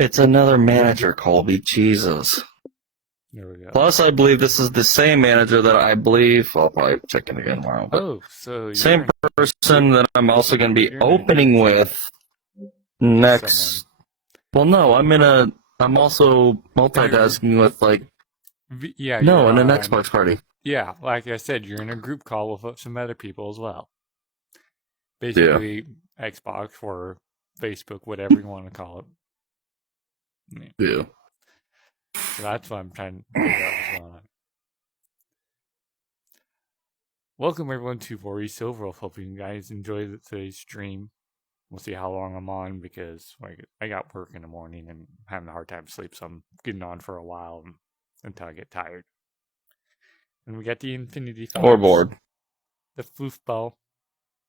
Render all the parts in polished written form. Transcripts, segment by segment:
It's another manager, Colby. Jesus. There we go. Plus, I believe this is the same manager that I believe. I'll probably check it again tomorrow. But Oh, so same person that I'm also going to be opening with next. someone. Well, no, I'm also multitasking with like. Yeah. No, you're in an on- Xbox party. Yeah, like I said, you're in a group call with some other people as well. Basically, Xbox or Facebook, whatever you want to call it. Yeah. So that's what I'm trying to figure out what's going on. Welcome everyone to Voorhees Silverwolf. Hope you guys enjoyed today's stream. We'll see how long I'm on because I got work in the morning and I'm having a hard time to sleep, so I'm getting on for a while until I get tired. And we got the Infinity Fox, Or bored. the Floofball.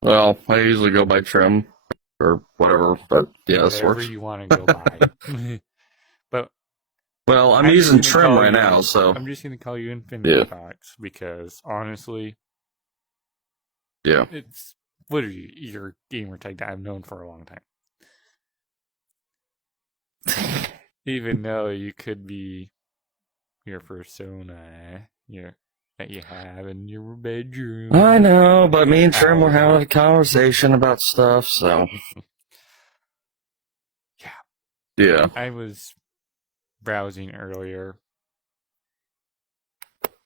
Well, I usually go by trim or whatever, but yeah, this Whatever works. you want to go by. But Well, I'm just using gonna trim call right you- now, so I'm just going to call you Infinity Yeah. Fox because honestly, yeah. it's literally your gamer tag that I've known for a long time. Even though you could be your persona that you have in your bedroom. I know, but me and Trim were having a conversation about stuff, so yeah. I was browsing earlier.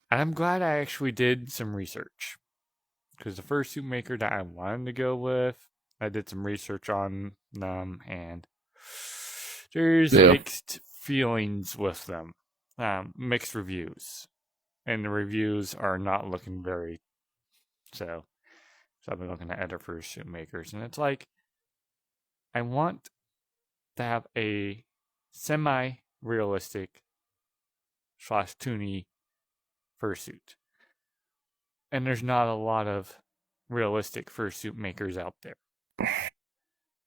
And I'm glad I actually did some research. Because the first suit maker that I wanted to go with, I did some research on them, and there's mixed feelings with them. Mixed reviews. And the reviews are not looking very... So I've been looking at other first suit makers, and it's like, I want to have a semi-realistic / toony fursuit. And there's not a lot of realistic fursuit makers out there.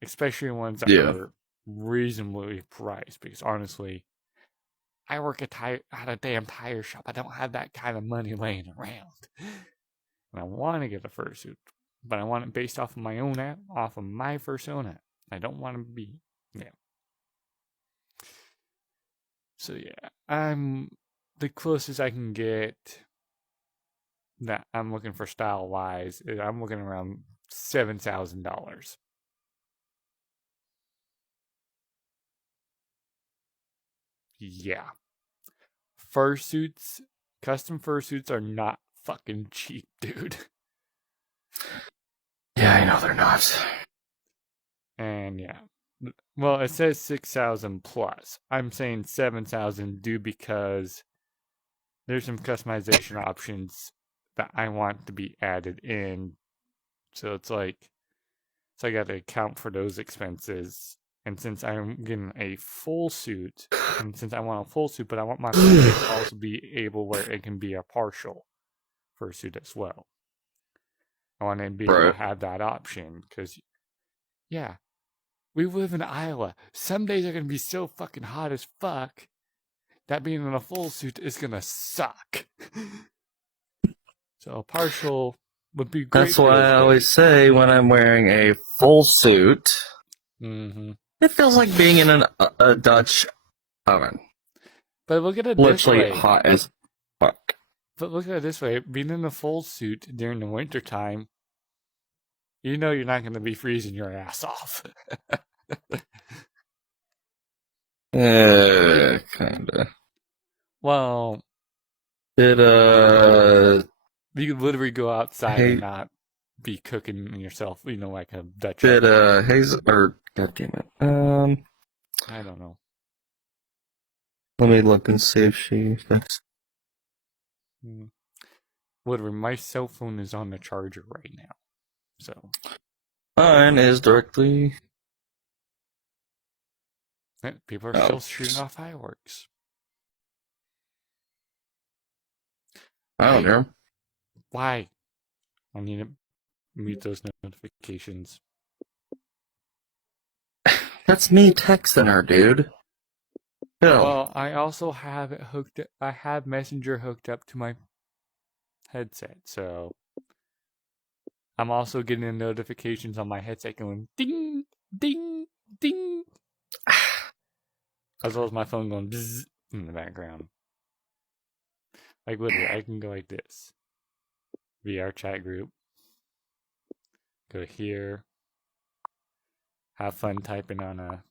Especially ones that are reasonably priced. Because honestly, I work at a damn tire shop. I don't have that kind of money laying around. And I want to get a fursuit. But I want it based off of my own app, off of my persona. I don't want to be... Yeah. So yeah, I'm the closest I can get that I'm looking for style wise. I'm looking around $7,000. Yeah, fursuits, custom fursuits are not fucking cheap, dude. Yeah, I know they're not. And yeah, well, it says 6,000 plus. I'm saying 7,000 due because there's some customization options that I want to be added in. So it's like, I got to account for those expenses. And since I'm getting a full suit, and since I want a full suit, but I want my full suit to also be able where it can be a partial fursuit as well. I want to be able to have that option because, yeah, we live in Iowa. Some days are going to be so fucking hot as fuck that being in a full suit is going to suck. So a partial would be great. That's why I always say when I'm wearing a full suit, it feels like being in a Dutch oven. But look at it this way. Literally hot as fuck. But look at it this way. Being in a full suit during the winter time, you know you're not going to be freezing your ass off. Kinda. Well, you could literally go outside and not be cooking yourself, like a Dutch. God damn it. I don't know. Let me look and see if she fixed. Literally, my cell phone is on the charger right now. So mine is directly. People are still shooting off fireworks. I don't know. Why? I need to mute those notifications. That's me texting her, dude. Well, I also have it hooked. I have Messenger hooked up to my headset, so I'm also getting the notifications on my headset going ding, ding, ding. as well as my phone going bzzz in the background. Like literally, I can go like this. VR chat group. Go here. Have fun typing on a.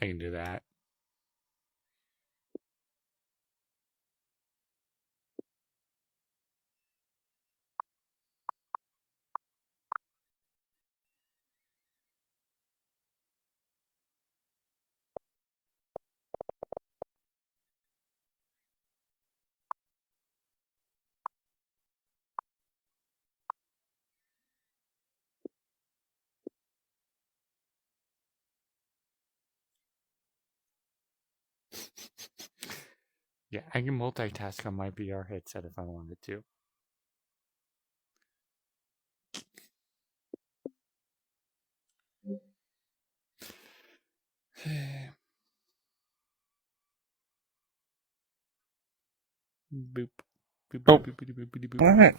I can do that. Yeah, I can multitask on my VR headset if I wanted to. Boop. Boop, Oh. boop, boop, boop, boop, boop. All right.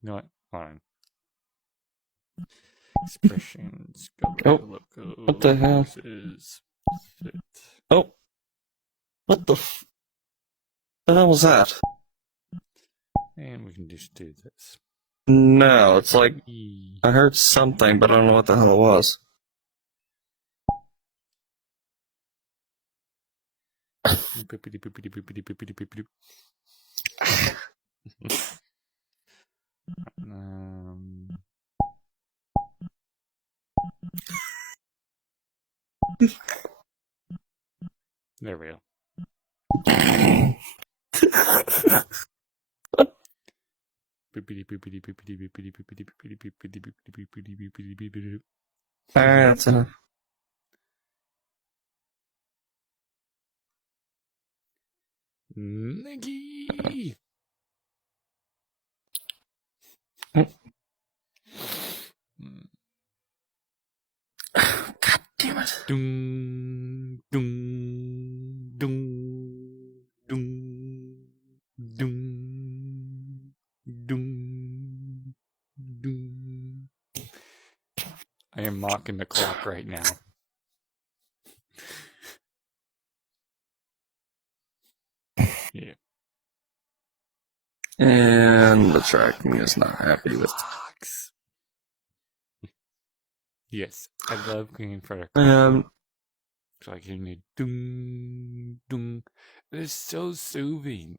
You know what? Hold on. Expressions. Go Oh, logo. what the hell? Versus fit. Oh, what the hell was that? And we can just do this. No, it's like I heard something, but I don't know what the hell it was. There we go. Alright, that's enough. Nikki! God damn it. Dung, dung, dung, dung, dung, dung, dung. I am mocking the clock right now. Yeah. And the tracking is not happy with Clocks. Yes, I love cleaning for the clock. It's like you need dung, dung. It's so soothing.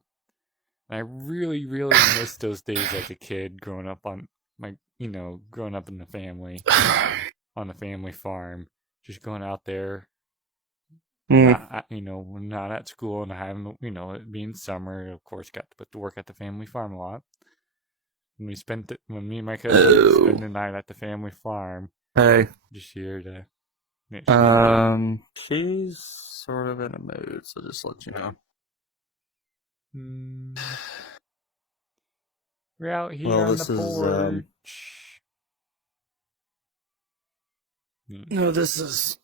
And I really, really miss those days as a kid growing up on growing up in the family, on the family farm, just going out there, not at school and having, it being summer, of course, got to put to work at the family farm a lot. And when me and my cousin would spend the night at the family farm. Hey. Just here to. She's sort of in a mood, so just let you know. We're out here on the porch. No, this is.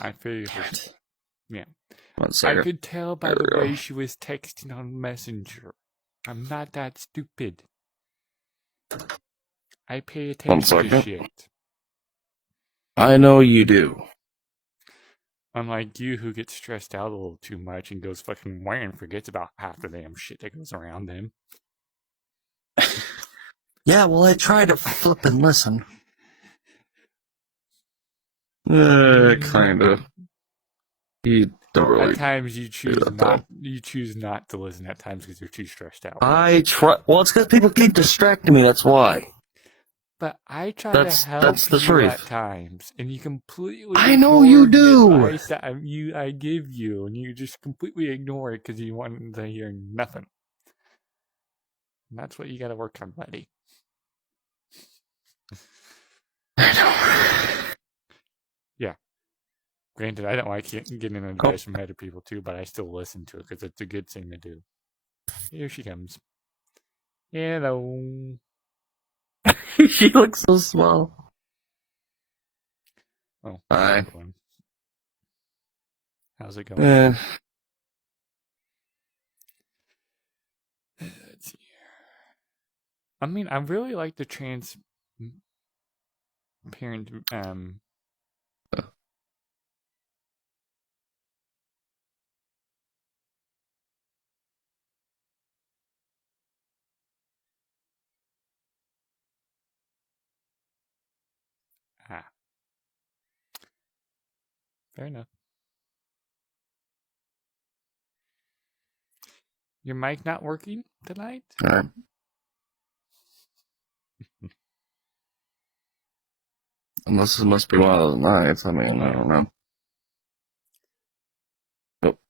I figured. Yeah. 1 second. I could tell by the way she was texting on Messenger. I'm not that stupid. I pay attention to shit. I know you do. Unlike you, who gets stressed out a little too much and goes fucking where and forgets about half the damn shit that goes around him. Yeah, well, I try to flip and listen. Kind of. You don't really. At times you choose not to listen at times because you're too stressed out. I try. Well, it's because people keep distracting me. That's why. But I try to help the you truth. at times, and you completely. I know you do. The advice that I give you, and you just completely ignore it because you want to hear nothing. And that's what you got to work on, buddy. I know. Yeah. Granted, I don't like getting advice from other people too, but I still listen to it because it's a good thing to do. Here she comes. Hello. She looks so small. Oh, hi. How's it going? Let's see. I mean, I really like the transparent. Fair enough. Your mic not working tonight? Unless it must be one of those nights. I mean, I don't know. Nope.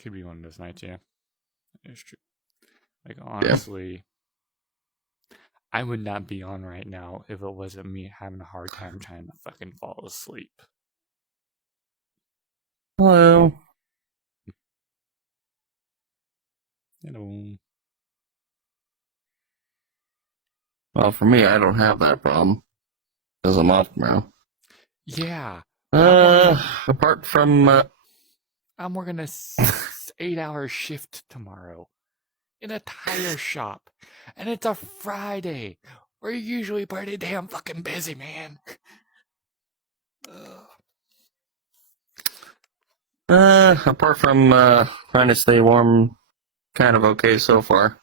Could be one of those nights, yeah. It's true. Like, honestly, I would not be on right now if it wasn't me having a hard time trying to fucking fall asleep. Hello. Hello. Well, for me, I don't have that problem. Because I'm off tomorrow. Yeah. Apart from... I'm working a 8-hour shift tomorrow. In a tire shop. And it's a Friday. We're usually pretty damn fucking busy, man. Apart from trying to stay warm, kind of okay so far.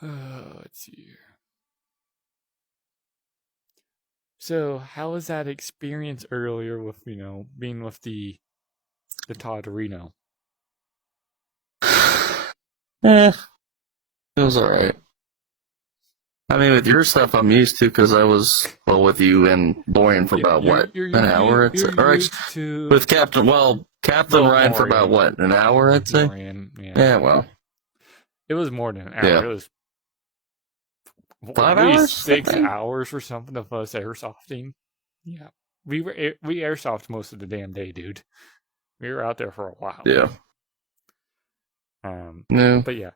Let's see here. So, how was that experience earlier with, being with the Todorino? It was alright. I mean, with your stuff, I'm used to because I was, with you and Dorian for about, an hour? With Captain Ryan for about, an hour, I'd say? Dorian, yeah, well. It was more than an hour. Yeah. It was 5 at least hours? 6 hours or something of us airsofting. Yeah. We airsoft most of the damn day, dude. We were out there for a while. Yeah. No. But yeah,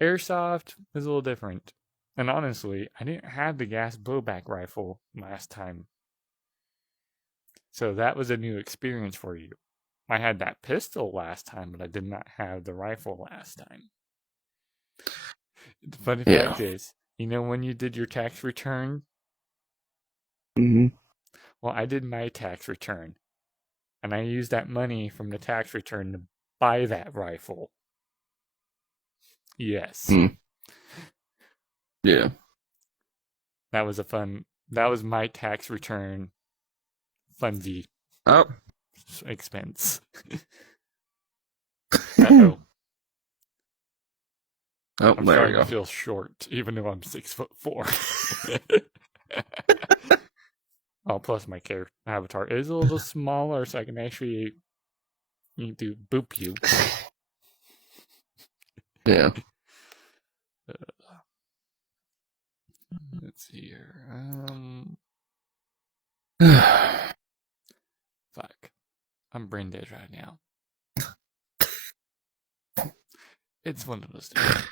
airsoft is a little different. And honestly, I didn't have the gas blowback rifle last time. So that was a new experience for you. I had that pistol last time, but I did not have the rifle last time. The funny fact is, when you did your tax return? Mm-hmm. Well, I did my tax return. And I used that money from the tax return to buy that rifle. Yes. Yeah. That was my tax return fundy expense. Uh-oh. I'm starting to feel short, even though I'm 6'4". Plus my character avatar is a little smaller, so I can actually need to boop you. Yeah. Let's see here. Fuck. I'm brain dead right now. It's one of those days.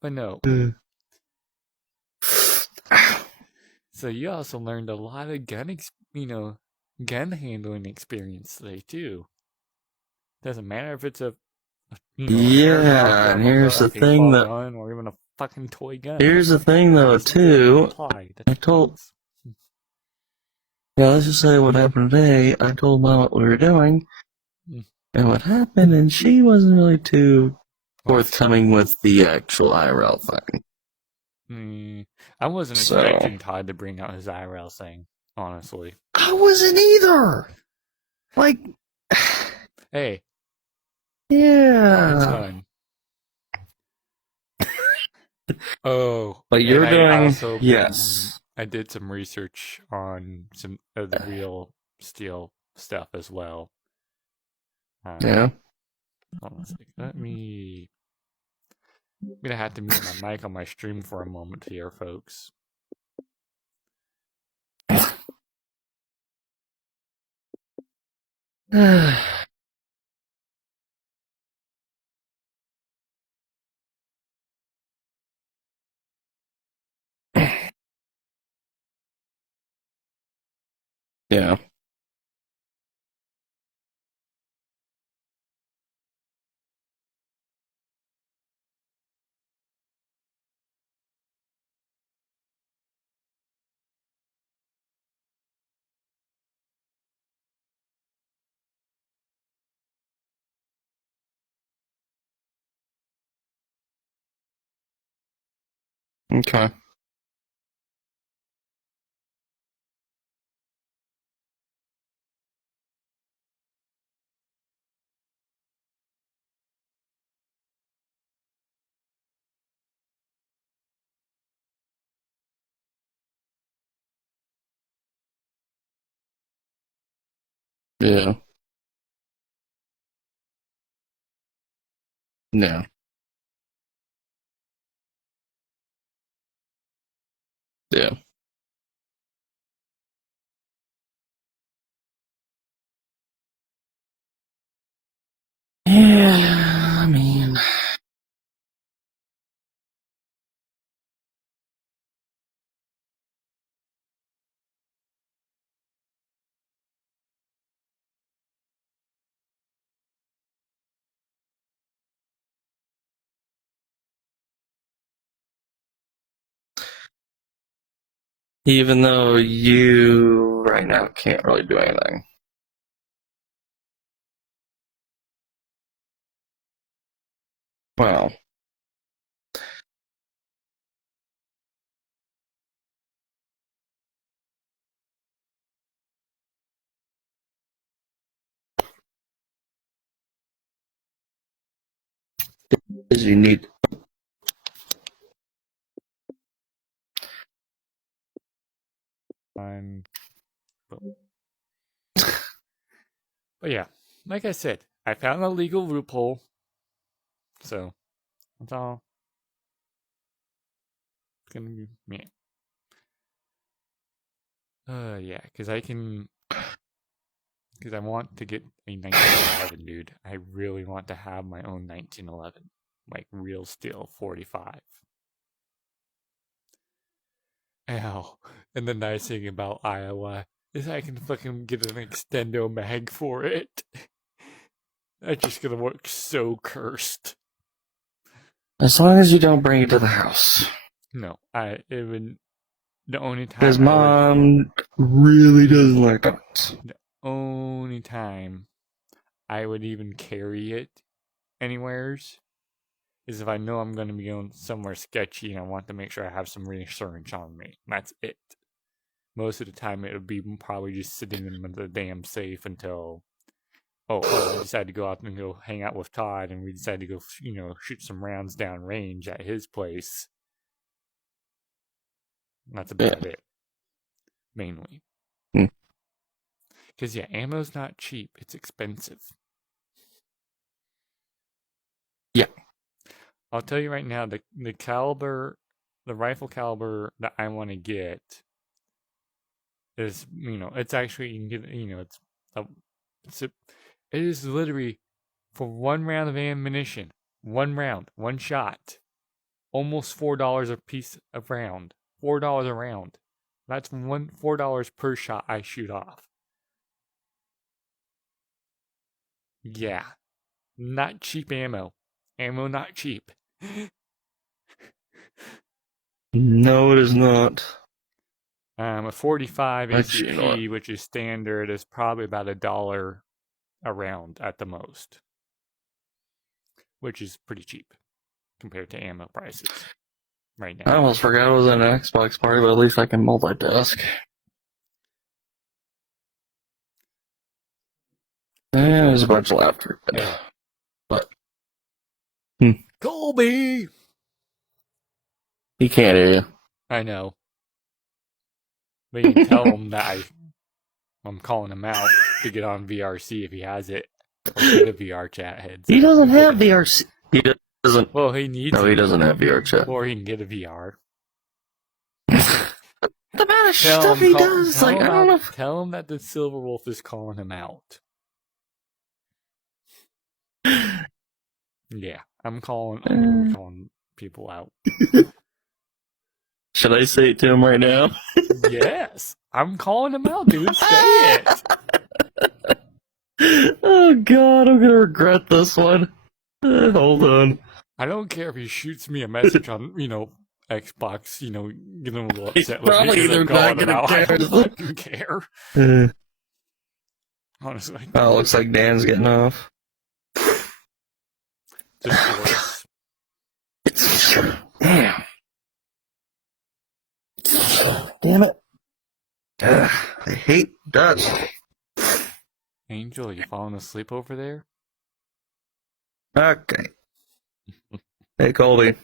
But no. So you also learned a lot of gun handling experience today too. Doesn't matter if it's a and here's the thing that gun or even a fucking toy gun. Here's the thing though too. Let's just say what happened today. I told Mom what we were doing and what happened, and she wasn't really too forthcoming with the actual IRL thing. I wasn't expecting Todd to bring out his IRL thing, honestly. I wasn't either. Like, hey. Yeah. It's fun. But you're doing... Yes. I did some research on some of the real steel stuff as well. Yeah. Hold on a second. I'm gonna have to mute my mic on my stream for a moment here, folks. Yeah. Okay. Yeah. Yeah. Yeah. Yeah. I mean, even though you right now can't really do anything. Well, because you need. But yeah, like I said, I found a legal loophole. So that's all. It's gonna be me. Yeah, because I want to get a 1911, dude. I really want to have my own 1911, like real steel 45. Ow. And the nice thing about Iowa is I can fucking get an extendo mag for it. That's just gonna work so cursed. As long as you don't bring it to the house. No, it would. The only time His mom really doesn't like dogs. The only time I would even carry it anywheres is if I know I'm going to be going somewhere sketchy and I want to make sure I have some reassurance on me. That's it. Most of the time, it would be probably just sitting in the damn safe until, we decide to go out and go hang out with Todd, and we decide to go, shoot some rounds down range at his place. That's about it, mainly. Because, ammo's not cheap. It's expensive. Yeah. I'll tell you right now, the caliber, the rifle caliber that I want to get is, it's actually, you can get, it is literally for one round of ammunition, one round, one shot, almost $4 a piece of round, $4 a round. That's $4 per shot I shoot off. Yeah, not cheap ammo. Ammo not cheap. No, it is not. A 45 ACP, which is standard, is probably about $1 a round at the most, which is pretty cheap compared to ammo prices right now. I almost forgot it was an Xbox party, but at least I can multitask. And there's a bunch of laughter. But Colby! He can't hear you. I know. But you can tell him that I'm calling him out to get on VRC if he has it. Or get a VR chat headset. He doesn't have VRC. He doesn't. Well, he needs No, he doesn't have VR chat. Or he can get a VR. The amount of stuff he does, I don't know. Tell him that the Silver Wolf is calling him out. Yeah, I'm calling people out. Should I say it to him right now? Yes. I'm calling him out, dude. Say it. Oh god, I'm gonna regret this one. Hold on. I don't care if he shoots me a message on, Xbox, getting a little He's upset with me probably because either I'm calling not him gonna out. I care. don't fucking care. Honestly. Oh, looks like Dan's getting off. Just Damn. Damn it. I hate dust. Angel, you falling asleep over there? Okay. Hey, Colby.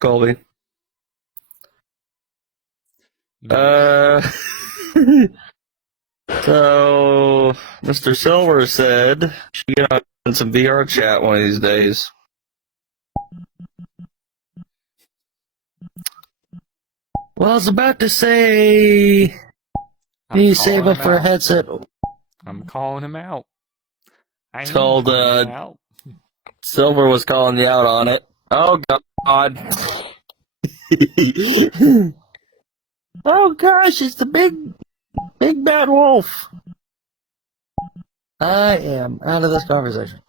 Colby. So, Mr. Silver said she got in some VR chat one of these days. Well, I was about to say, you save up for a headset. I'm calling him out. It's called, Silver was calling you out on it. Oh, God. Oh, gosh, it's the big bad wolf. I am out of this conversation.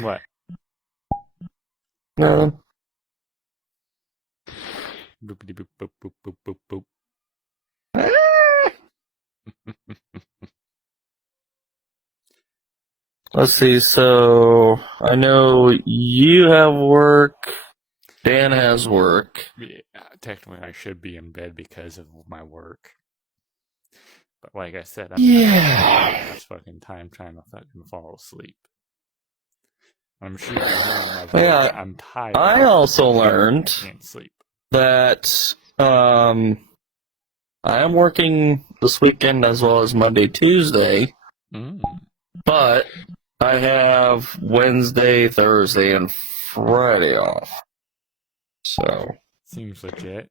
What? No. Boopity boop boop boop boop boop boop. Let's see, so I know you have work, Dan has work. Yeah, technically I should be in bed because of my work. But like I said, I'm this fucking time trying to fucking fall asleep. I'm sure you're hearing my voice. Yeah, I'm tired. I also learned can't sleep. that I am working this weekend as well as Monday, Tuesday, but I have Wednesday, Thursday, and Friday off. So seems legit.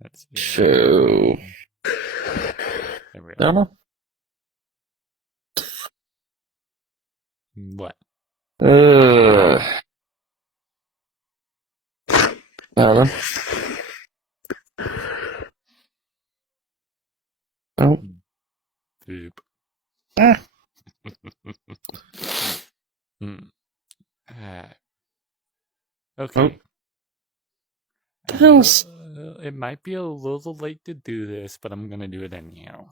Let's see. So there we go. What? Nothing. Oh. Boop. Okay. It might be a little late to do this, but I'm gonna do it anyhow.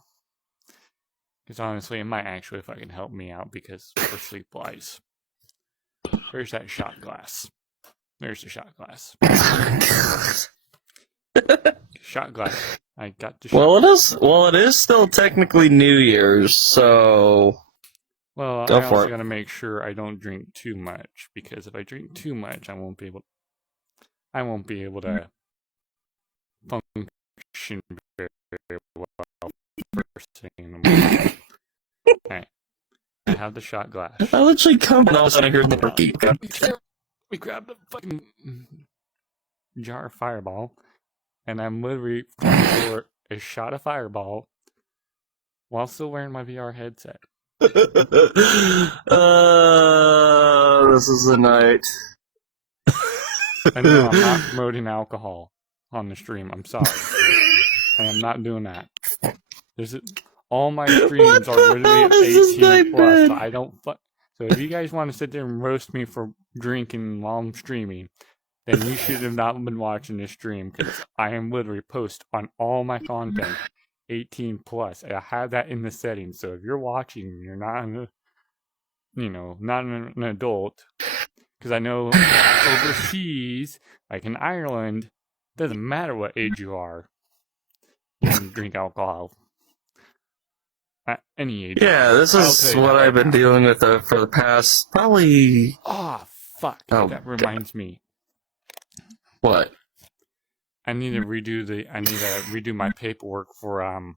Because honestly, it might actually fucking help me out because for sleep lies. Where's that shot glass? There's the shot glass. Shot glass. I got the shot. Well, it is still technically New Year's, so. Well, I also gotta make sure I don't drink too much because if I drink too much, I won't be able to function very well first thing in the morning. Okay. I have the shot glass. I literally come and all of a sudden I hear the we grabbed the fucking jar of Fireball, and I'm literally going for a shot of Fireball while still wearing my VR headset. This is the night. I know I'm not promoting alcohol on the stream. I'm sorry. I am not doing that. All my streams are literally 18 plus. So I don't. So if you guys want to sit there and roast me for drinking while I'm streaming, then you should have not been watching this stream because I am literally post on all my content 18 plus. I have that in the settings. So if you're watching, and you're not, not an adult. Because I know overseas, like in Ireland, doesn't matter what age you are, you can drink alcohol. At any age. Yeah, this is what I've been dealing with for the past probably. Oh, fuck. Oh, that reminds me. What? I need to redo my paperwork for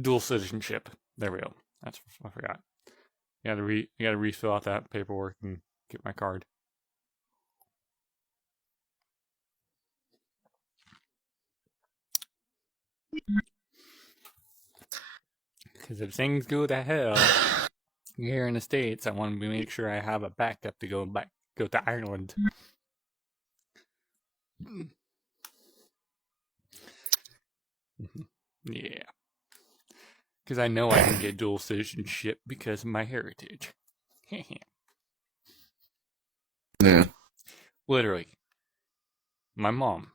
dual citizenship. There we go. That's I forgot. You gotta refill out that paperwork and get my card. Because if things go to hell here in the States, I want to make sure I have a backup to go to Ireland. Yeah. Because I know I can get dual citizenship because of my heritage. Yeah. Literally. My mom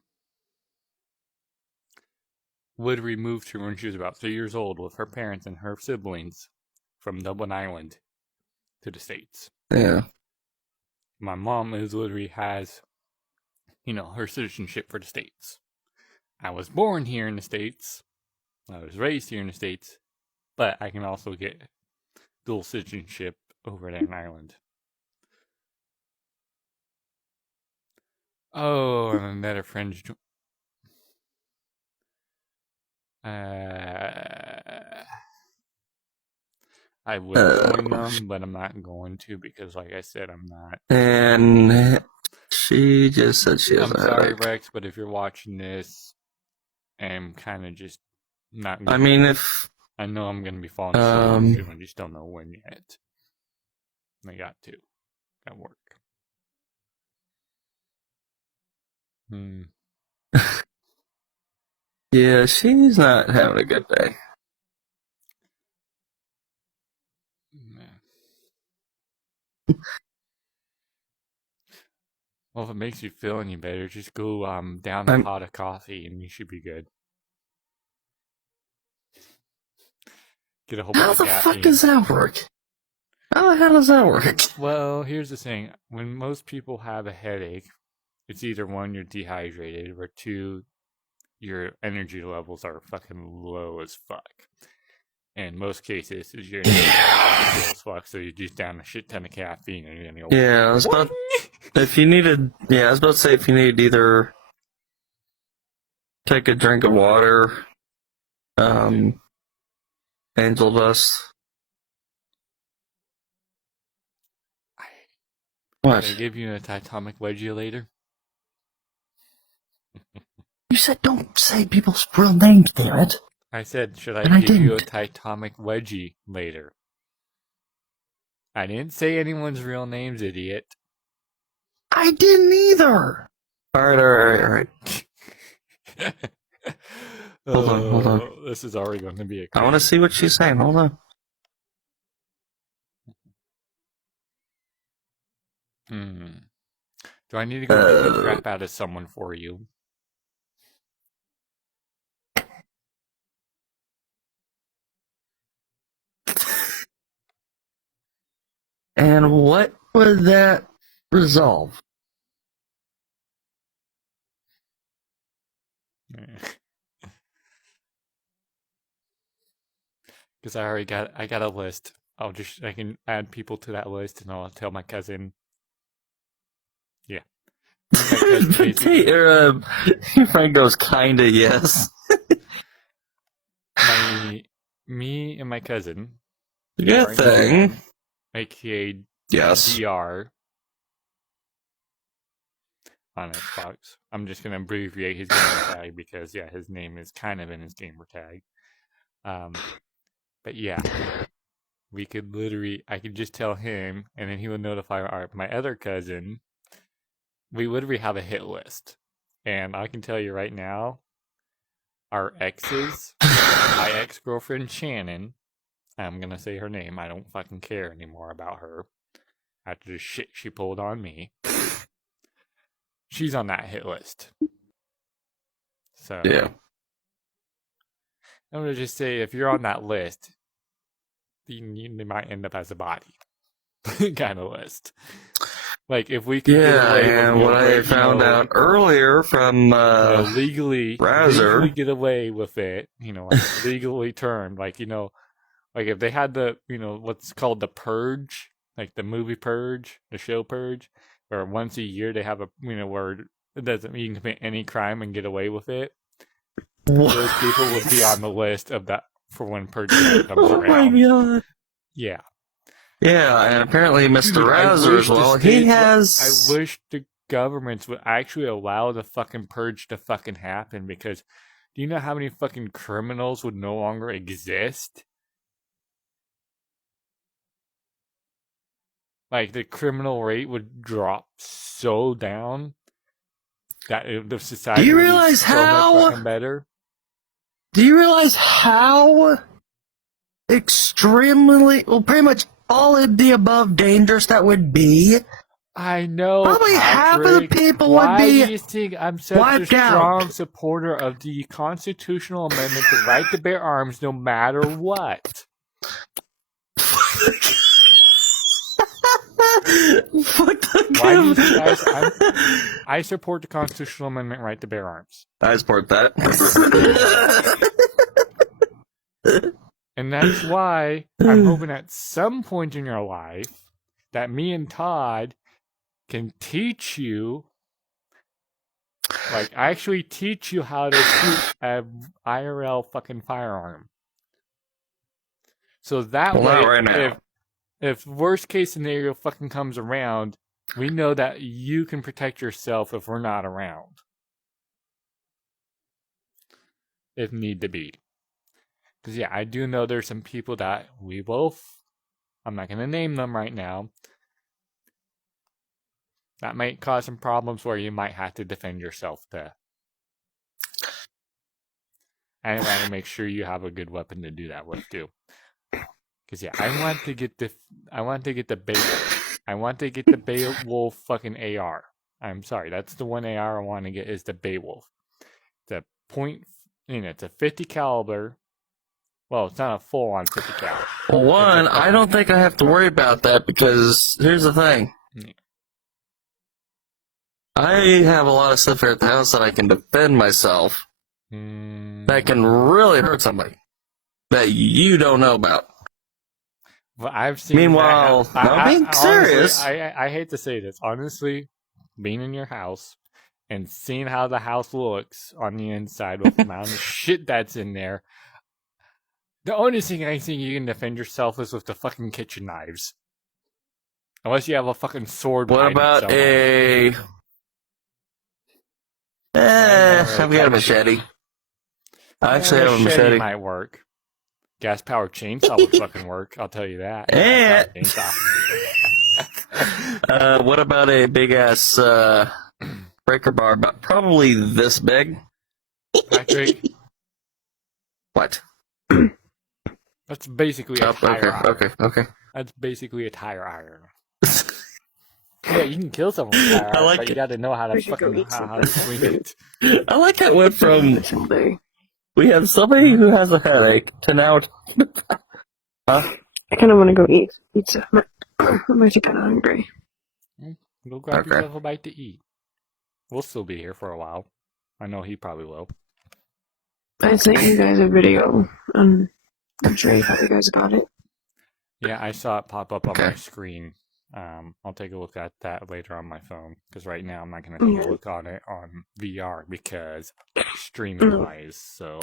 literally moved here when she was about 3 years old with her parents and her siblings from Dublin Island to the States. Yeah. My mom literally has, her citizenship for the States. I was born here in the States. I was raised here in the States. But I can also get dual citizenship over there in Ireland. Oh, and another friend. I would join them, but I'm not going to because, like I said, I'm not. And she just said she has I'm a sorry, headache. Rex, but if you're watching this, I'm kind of just not. I mean, if I know I'm going to be falling asleep soon, I just don't know when yet. I got to at work. Yeah, she's not having a good day. Well, if it makes you feel any better, just go down a pot of coffee and you should be good. Get a whole bunch of caffeine. How the fuck does that work? How the hell does that work? Well, here's the thing. When most people have a headache, it's either one, you're dehydrated, or two, your energy levels are fucking low as fuck. In most cases, is your energy low as fuck, so you're just down a shit ton of caffeine and you're gonna go, yeah, I was about if you needed yeah, I was about to say if you needed either take a drink of water, angel dust. What? Can I give you a Titomic wedgie later? You said don't say people's real names, damn it. I said, should I give you a Titomic wedgie later? I didn't say anyone's real names, idiot. I didn't either. All right. Hold on. This is already going to be a I want to see what she's saying. Hold on. Do I need to go beat the crap out of someone for you? And what would that resolve? Because I got a list. I can add people to that list, and I'll tell my cousin. Yeah. Your friend goes kinda yes. Me and my cousin. Good thing. AKA yes. DR on Xbox. I'm just gonna abbreviate his gamer tag because his name is kind of in his gamer tag. But yeah, we could I could just tell him, and then he would notify my other cousin. We literally have a hit list, and I can tell you right now, our exes, my ex-girlfriend Shannon. I'm gonna say her name. I don't fucking care anymore about her. After the shit she pulled on me. She's on that hit list. So yeah. I'm gonna just say if you're on that list, you might end up as a body kind of list. Like if we could get away and what I found out earlier from legally get away with it, like legally termed, like like if they had the what's called the Purge, like the movie Purge, the show Purge, where once a year they have a where it doesn't you can commit any crime and get away with it. What? Those people would be on the list of that for when Purge comes around. Oh my god! Yeah. Yeah, and apparently Mr. Rouser as well. He has. I wish the governments would actually allow the fucking Purge to fucking happen, because do you know how many fucking criminals would no longer exist like the criminal rate would drop so down that the society Do you would be realize so much how? fucking better. Do you realize how extremely, well, pretty much all of the above dangerous that would be? I know. Probably half of the Patrick, people why would be do you think I'm such a wiped out. strong supporter of the constitutional amendment to right to bear arms no matter what? Fuck the Why do you think I support the constitutional amendment right to bear arms? I support that. And that's why I'm hoping at some point in your life that me and Todd can teach you, like actually teach you how to shoot a IRL fucking firearm. So that Well, way, not right now. if worst case scenario fucking comes around, we know that you can protect yourself if we're not around. If need to be. Because, yeah, I do know there's some people that we both, I'm not going to name them right now, that might cause some problems where you might have to defend yourself to. And I want to make sure you have a good weapon to do that with, too. Because, yeah, I want to get the Beowulf fucking AR. I'm sorry, that's the one AR I want to get is the Beowulf. It's a 50 caliber. Well, it's not a full-on 50 caliber. Well, one, I don't think I have to worry about that because here's the thing. Yeah. I have a lot of stuff here at the house that I can defend myself that can really hurt somebody that you don't know about. Well, I've seen. Meanwhile, I'm being serious. Honestly, I hate to say this. Honestly, being in your house and seeing how the house looks on the inside with the amount of shit that's in there, the only thing I think you can defend yourself is with the fucking kitchen knives. Unless you have a fucking sword. What about a... I've got a machete. I actually have a machete. Might work. Gas powered chainsaw would fucking work. I'll tell you that. What about a big ass breaker bar? About probably this big. Patrick. What? That's basically a tire iron. Okay. That's basically a tire iron. Yeah, you can kill someone with a tire iron, but you gotta know how to fucking how to swing it. I like how it went from we have somebody who has a headache to now. Huh? I kind of want to go eat pizza. I'm actually kind of hungry. Go grab yourself a bite to eat. We'll still be here for a while. I know he probably will. I sent you guys a video. I'm sure you guys got it. Yeah, I saw it pop up on my screen. I'll take a look at that later on my phone, because right now I'm not going to take a look on it on VR because streaming wise, so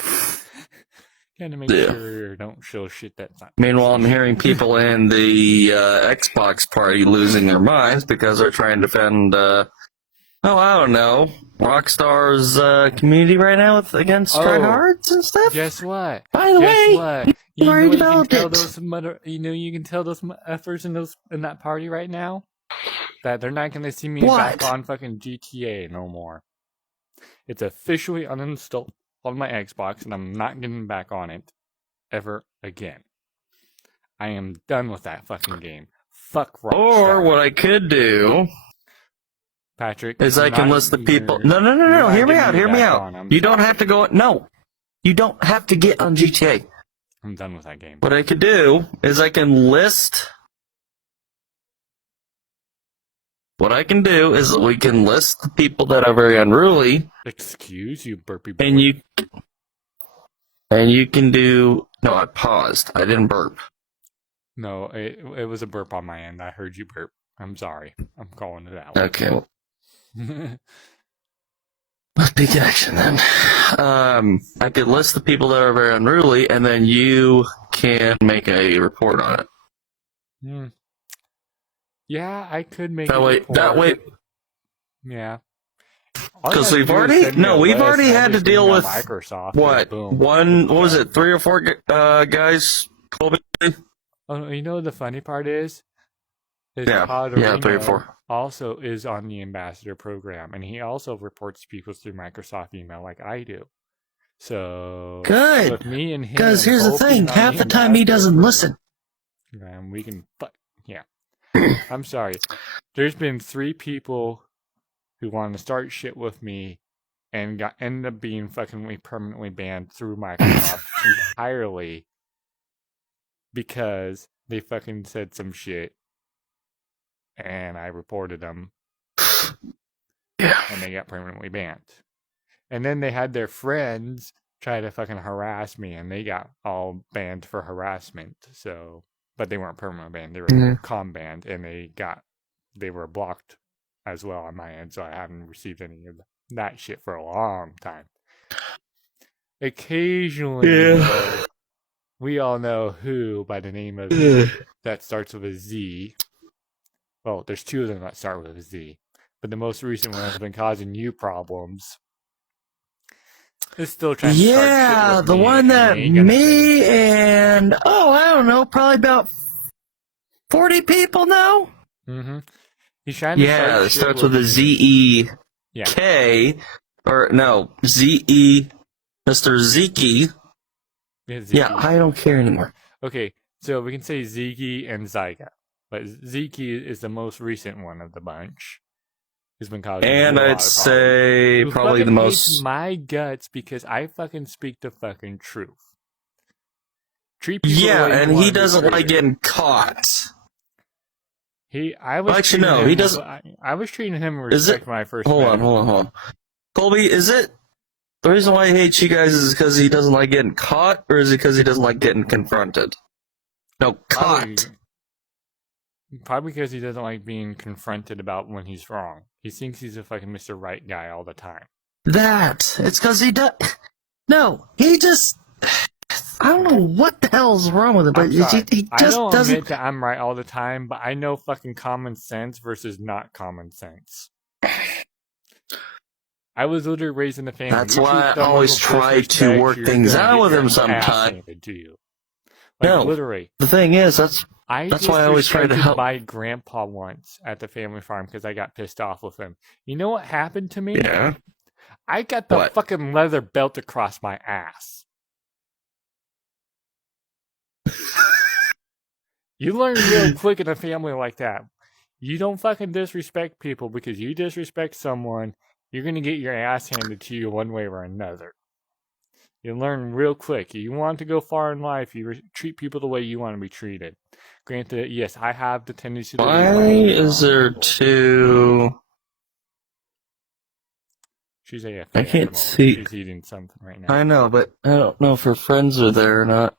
gotta make sure don't show shit that's not. Meanwhile, I'm hearing people in the Xbox party losing their minds because they're trying to defend, I don't know, Rockstar's community right now against tryhards and stuff. Guess what? By the way, you already developed it. You can tell those efforts in that party right now that they're not going to see me back on fucking GTA no more. It's officially uninstalled on my Xbox, and I'm not getting back on it ever again. I am done with that fucking game. Fuck Rockstar. Or what I could do, Patrick, is I can list the people. No. Hear me out. You don't have to go. No, you don't have to get on GTA. I'm done with that game. What I could do is I can list. What I can do is we can list the people that are very unruly. Excuse you, burpy boy. And you can do. No, I paused. I didn't burp. No, it was a burp on my end. I heard you burp. I'm sorry. I'm calling it out. Okay. Well, let's take action then. I could list the people that are very unruly, and then you can make a report on it. Yeah, I could make that way. That way. Yeah. Because we've already had to deal with Microsoft. What was it? 3 or 4 guys. Oh, you know what the funny part is Potterino 3 or 4. also is on the ambassador program, and he also reports people through Microsoft email like I do. So Good. with me and him, Because here's the thing: half the time he doesn't listen. And we can, yeah. I'm sorry. There's been 3 people who wanted to start shit with me and ended up being fucking permanently banned through Microsoft entirely because they fucking said some shit and I reported them. Yeah. And they got permanently banned. And then they had their friends try to fucking harass me and they got all banned for harassment. So, but they weren't permanently banned. They were com banned and they were blocked as well on my end. So I haven't received any of that shit for a long time. Occasionally, we all know who by the name of that starts with a Z. Well, there's 2 of them that start with a Z. But the most recent one has been causing you problems. It's still trying to start shit with the me, one that me and I don't know, probably about 40 people know. Mm-hmm. He's trying to start it starts with a Z-E-K, or no, Z-E, Mr. Zeke. Yeah, I don't care anymore. Okay, so we can say Zeke and Zyga. But Zeke is the most recent one of the bunch. Who's been causing and I'd say probably the most my guts because I fucking speak the fucking truth. Treat people and he doesn't like getting caught. I was treating him with respect when I first met him. Hold on. Colby, is it the reason why he hates you guys is because he doesn't like getting caught, or is it because he doesn't like getting confronted? No, caught. Probably because he doesn't like being confronted about when he's wrong. He thinks he's a fucking Mr. Right guy all the time. It's because he does. No, he just. I don't know what the hell's wrong with him, but he just I don't doesn't. admit that I'm right all the time, but I know fucking common sense versus not common sense. I was literally raised in a family. That's why I always try to work things out with him sometimes. No, literally. The thing is, that's why I always try to help. My grandpa once at the family farm because I got pissed off with him. You know what happened to me? Yeah. I got the fucking leather belt across my ass. You learn real quick in a family like that. You don't fucking disrespect people because you disrespect someone, you're going to get your ass handed to you one way or another. You learn real quick. You want to go far in life, you treat people the way you want to be treated. Granted, yes, I have the tendency to... Why is there 2... She's AFK. I can't see. She's eating something right now. I know, but I don't know if her friends are there or not.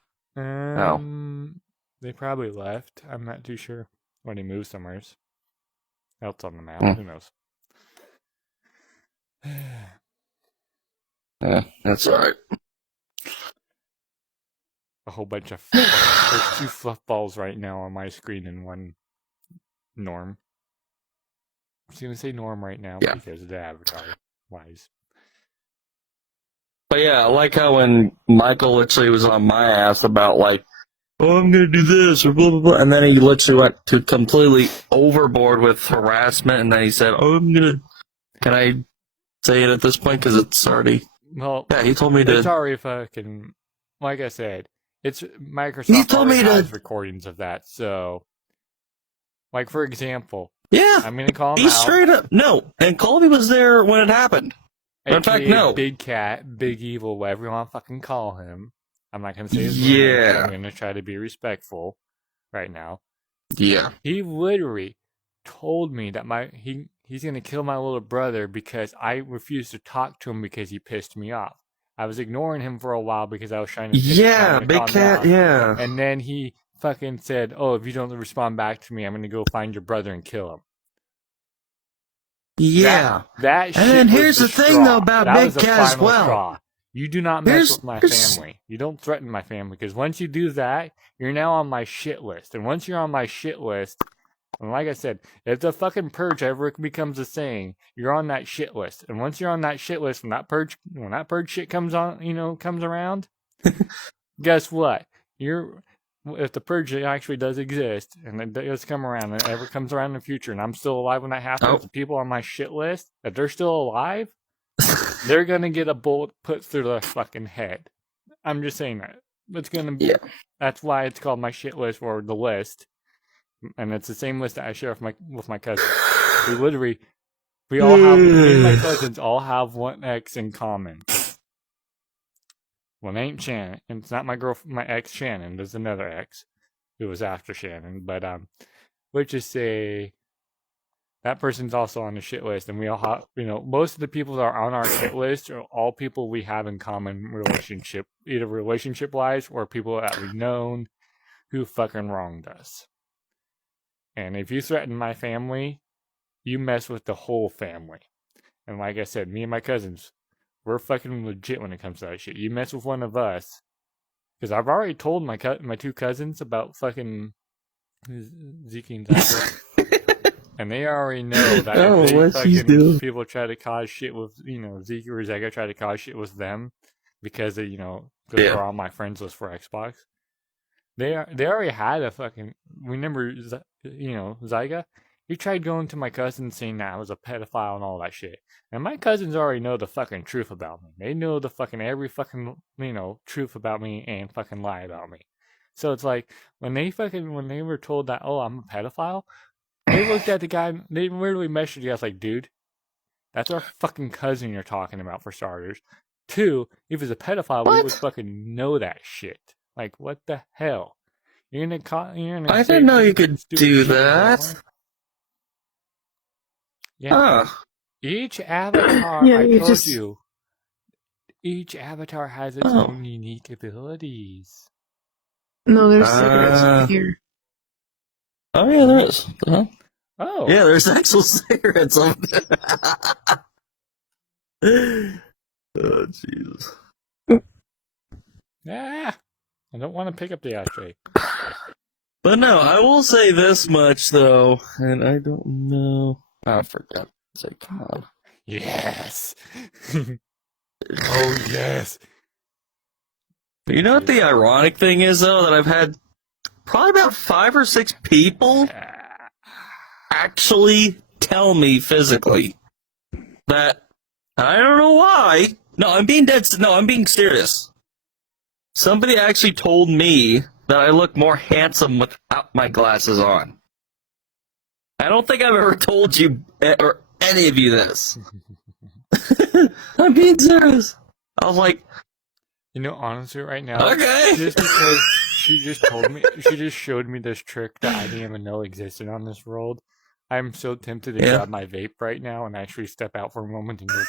They probably left. I'm not too sure. Or they moved somewhere else on the map. Who knows? Yeah, that's alright. A whole bunch of... There's 2 fluff balls right now on my screen and 1 Norm. I'm just going to say Norm right now because of the avatar wise. But yeah, I like how when Michael literally was on my ass about like, oh, I'm gonna do this or blah blah blah, and then he literally went to completely overboard with harassment, and then he said, "Oh, can I say it at this point because it's already." Well, yeah, he told me to. It's already fucking. Like I said, it's Microsoft. He told me has recordings of that. So, like for example, I'm gonna call him out. Straight up and Colby was there when it happened. In fact, no. Big Cat, Big Evil, whatever you want to fucking call him. I'm not going to say his name. I'm going to try to be respectful right now. Yeah. He literally told me that he's going to kill my little brother because I refused to talk to him because he pissed me off. I was ignoring him for a while because I was trying to Big Cat, yeah. And then he fucking said, "Oh, if you don't respond back to me, I'm going to go find your brother and kill him." Yeah. That shit. And then here's the thing, though, about Big Cat as well. Straw. You do not mess with my family. You don't threaten my family, because once you do that, you're now on my shit list. And once you're on my shit list, and like I said, if the fucking purge ever becomes a saying, you're on that shit list. And once you're on that shit list, when that purge shit comes on, comes around, guess what? if the purge actually does exist and it does come around and it ever comes around in the future and I'm still alive when that happens, the people on my shit list, if they're still alive, they're gonna get a bullet put through their fucking head. I'm just saying that. It's gonna be. Yeah. That's why it's called my shit list or the list, and it's the same list that I share with my cousin. We all have. Me and my cousins all have one ex in common. Well, it ain't Shannon, and it's not my ex Shannon. There's another ex who was after Shannon, but let's just say that person's also on the shit list, and we all have, most of the people that are on our shit list are all people we have in common relationship, either relationship-wise or people that we've known who fucking wronged us. And if you threaten my family, you mess with the whole family. And like I said, me and my cousins, we're fucking legit when it comes to that shit. You mess with one of us, because I've already told my two cousins about fucking Zeke and Zyga. And they already know that if people try to cause shit with, Zeke or Zyga try to cause shit with them because they, they're on my friends list for Xbox. They already had a fucking, remember, Zyga? He tried going to my cousin saying that I was a pedophile and all that shit. And my cousins already know the fucking truth about me. They know the fucking every fucking, truth about me and fucking lie about me. So it's like, when they were told that, oh, I'm a pedophile, they looked at the guy, they literally messaged the guy, like, dude, that's our fucking cousin you're talking about, for starters. 2, if he's a pedophile, we would fucking know that shit. Like, what the hell? I didn't know you could do that. Yeah. Each avatar, each avatar has its own unique abilities. No, there's cigarettes here. Oh, yeah, there is. Uh-huh. Oh. Yeah, there's actual cigarettes on there. Oh, Jesus. Yeah. I don't want to pick up the ashtray. But no, I will say this much, though, and I don't know. I forgot to say, come on. Yes. Oh, yes. You know what the ironic thing is, though? That I've had probably about 5 or 6 people actually tell me physically that, I don't know why. No, I'm being serious. Somebody actually told me that I look more handsome without my glasses on. I don't think I've ever told you, or any of you, this. I'm being serious. I was like, honestly, right now, okay. Just because she just showed me this trick that I didn't even know existed on this world, I'm so tempted to grab my vape right now and actually step out for a moment and go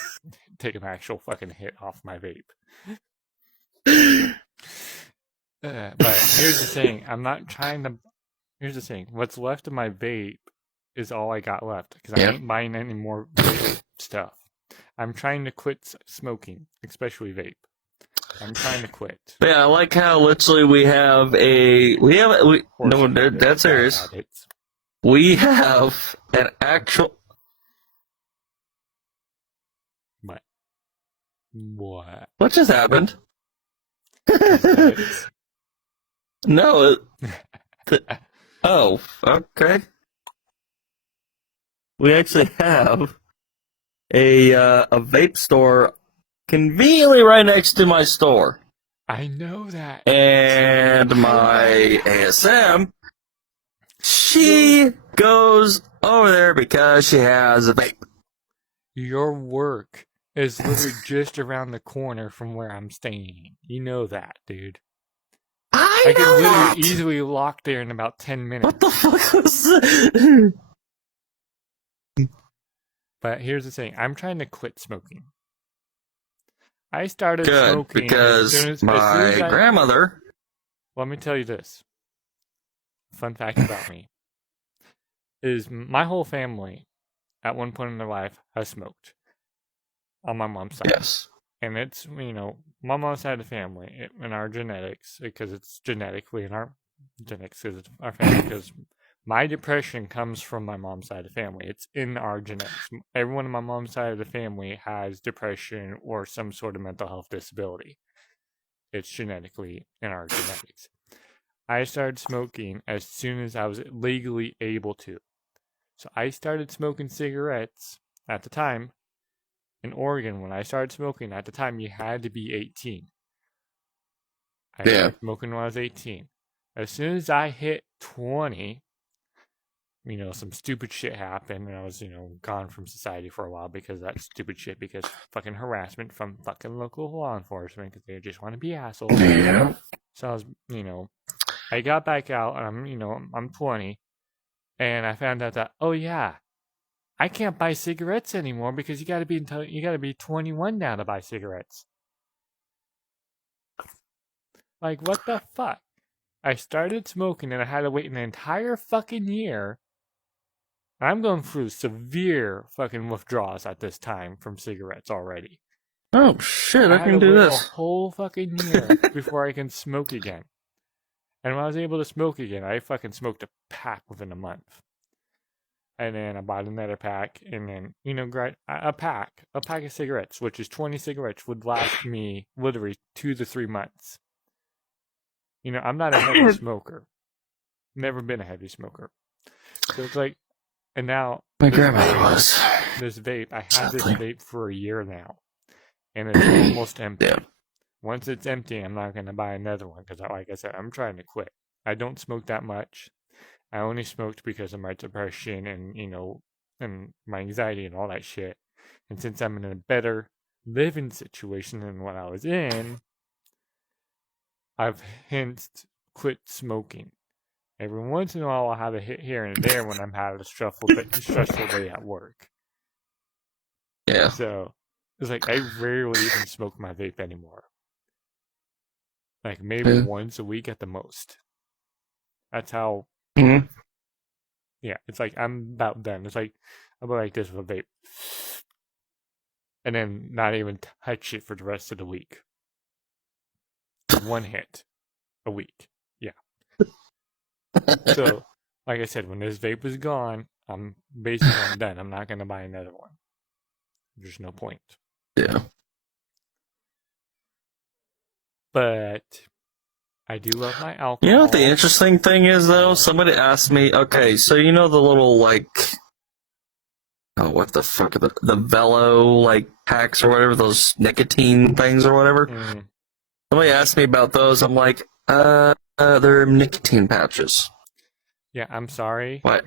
take an actual fucking hit off my vape. But here's the thing, here's the thing, what's left of my vape is all I got left, because I ain't buying any more vape stuff. I'm trying to quit smoking, especially vape. I'm trying to quit. Yeah, I like how literally that's serious. We have an actual... What? What just happened? No. Oh, okay. We actually have a vape store conveniently right next to my store. I know that. And my ASM, she goes over there because she has a vape. Your work is literally just around the corner from where I'm staying. You know that, dude. I can literally easily walk there in about 10 minutes. What the fuck was that? But here's the thing. I'm trying to quit smoking. I started Good, smoking because my grandmother... Let me tell you this. Fun fact about me. Is my whole family, at one point in their life, has smoked. On my mom's side. Yes. And it's, my mom's side of the family, in our genetics, because it's genetically in our genetics, because it's our family, because my depression comes from my mom's side of the family. It's in our genetics. Everyone on my mom's side of the family has depression or some sort of mental health disability. It's genetically in our genetics. I started smoking as soon as I was legally able to. So I started smoking cigarettes at the time. In Oregon, when I started smoking, at the time you had to be 18. I started smoking when I was 18. As soon as I hit 20, some stupid shit happened, and I was, gone from society for a while because of that stupid shit, because fucking harassment from fucking local law enforcement, because they just want to be assholes. Yeah. So I was, I got back out, and I'm 20, and I found out that, oh yeah, I can't buy cigarettes anymore because you gotta be 21 now to buy cigarettes. Like, what the fuck? I started smoking and I had to wait an entire fucking year. I'm going through severe fucking withdrawals at this time from cigarettes already. Oh shit, I can do this. A whole fucking year before I can smoke again. And when I was able to smoke again, I fucking smoked a pack within a month. And then I bought another pack, and then, a pack of cigarettes, which is 20 cigarettes, would last me literally 2 to 3 months. I'm not a heavy smoker. Never been a heavy smoker. So it's like, and now... My grandmother was. This vape, I had this vape for a year now. And it's almost empty. Yeah. Once it's empty, I'm not going to buy another one, because like I said, I'm trying to quit. I don't smoke that much. I only smoked because of my depression and, and my anxiety and all that shit. And since I'm in a better living situation than what I was in, I've hence quit smoking. Every once in a while, I'll have a hit here and there when I'm having a stressful day at work. Yeah. So, it's like, I rarely even smoke my vape anymore. Like, maybe once a week at the most. That's how... Mm-hmm. Yeah, it's like I'm about done. It's like I'm like this with a vape, and then not even touch it for the rest of the week. One hit a week. Yeah. So, like I said, when this vape is gone, I'm done. I'm not gonna buy another one. There's no point. Yeah. But I do love my alcohol. You know what the interesting thing is, though? Somebody asked me, okay, so the little, what the fuck are the Velo, packs or whatever, those nicotine things or whatever? Mm. Somebody asked me about those. I'm like, they're nicotine patches. Yeah, I'm sorry. What?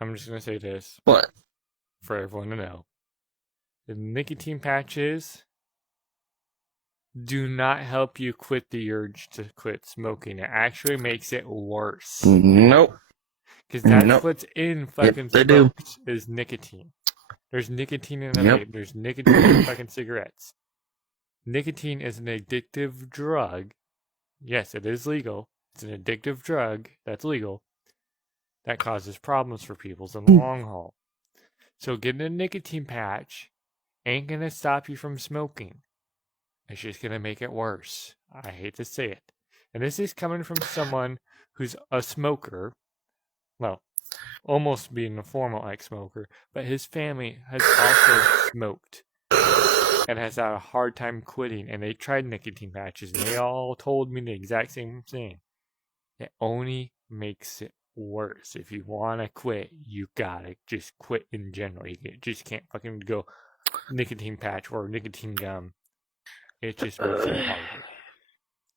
I'm just going to say this. What? For everyone to know. The nicotine patches do not help you quit the urge to quit smoking. It actually makes it worse. Nope. Because that's what's in fucking they do. Is nicotine. There's nicotine in the vape. There's nicotine in fucking cigarettes. Nicotine is an addictive drug. Yes, it is legal. It's an addictive drug that's legal that causes problems for people in the long haul. So getting a nicotine patch ain't going to stop you from smoking. It's just going to make it worse. I hate to say it. And this is coming from someone who's a smoker. Well, almost being a formal ex-smoker. But his family has also smoked. And has had a hard time quitting. And they tried nicotine patches. And they all told me the exact same thing. It only makes it worse. If you want to quit, you gotta just quit in general. You just can't fucking go nicotine patch or nicotine gum. It just makes it harder.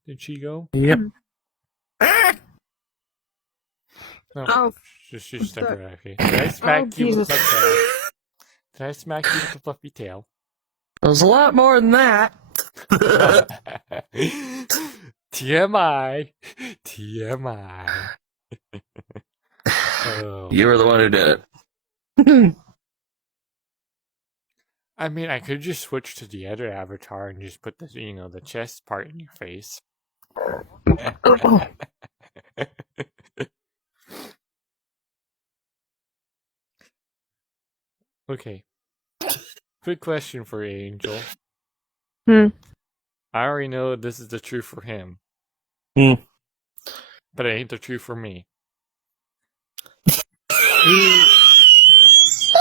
Did she go? Yep. Oh, just temporarily. Did I smack you with my tail? Did I smack you with the fluffy tail? There's a lot more than that. TMI. TMI. Oh. You were the one who did it. I mean, I could just switch to the other avatar and just put the, the chest part in your face. Okay. Quick question for you, Angel. I already know this is the truth for him. But it ain't the truth for me.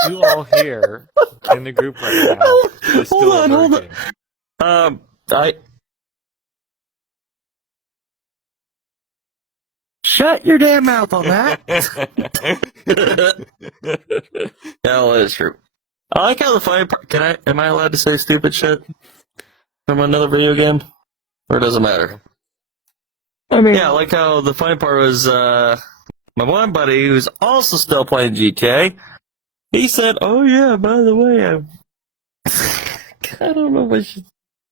You all here in the group right now is still Hold a virgin. Shut your damn mouth on that. Yeah, well, that is true. I like how the funny part. Am I allowed to say stupid shit from another video game, or does it matter? I mean, Yeah, I like how the funny part was my one buddy who's also still playing GTA. He said, "Oh yeah, by the way, I don't know what should.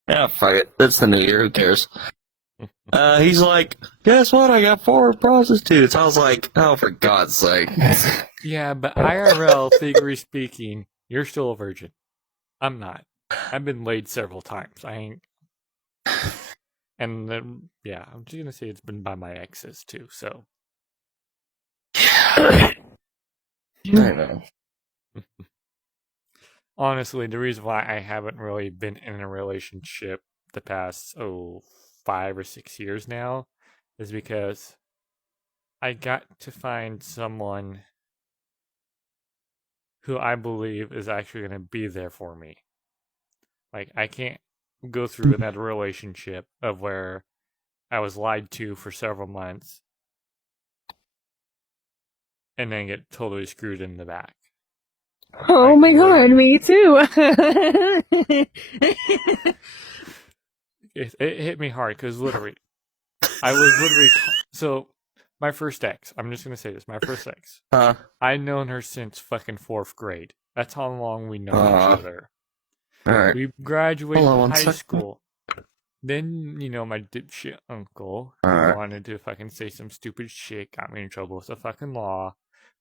Yeah, fuck it. That's the new year. Who cares?" He's like, "Guess what? I got 4 prostitutes." I was like, "Oh, for God's sake!" Yeah, but IRL, figuratively speaking, you're still a virgin. I'm not. I've been laid several times. I ain't. And then, yeah, I'm just gonna say it's been by my exes too. So. I know. Honestly, the reason why I haven't really been in a relationship the past 5 or 6 years now is because I got to find someone who I believe is actually going to be there for me. Like, I can't go through another relationship of where I was lied to for several months and then get totally screwed in the back. oh Like, my god, me too. It hit me hard because literally, I was literally so my first ex. I'm just gonna say this. My first ex. I'd known her since fucking 4th grade. That's how long we know each other. All right. We graduated Hold on one high second. school. Then, my dipshit uncle Alright. wanted to fucking say some stupid shit, got me in trouble with the fucking law.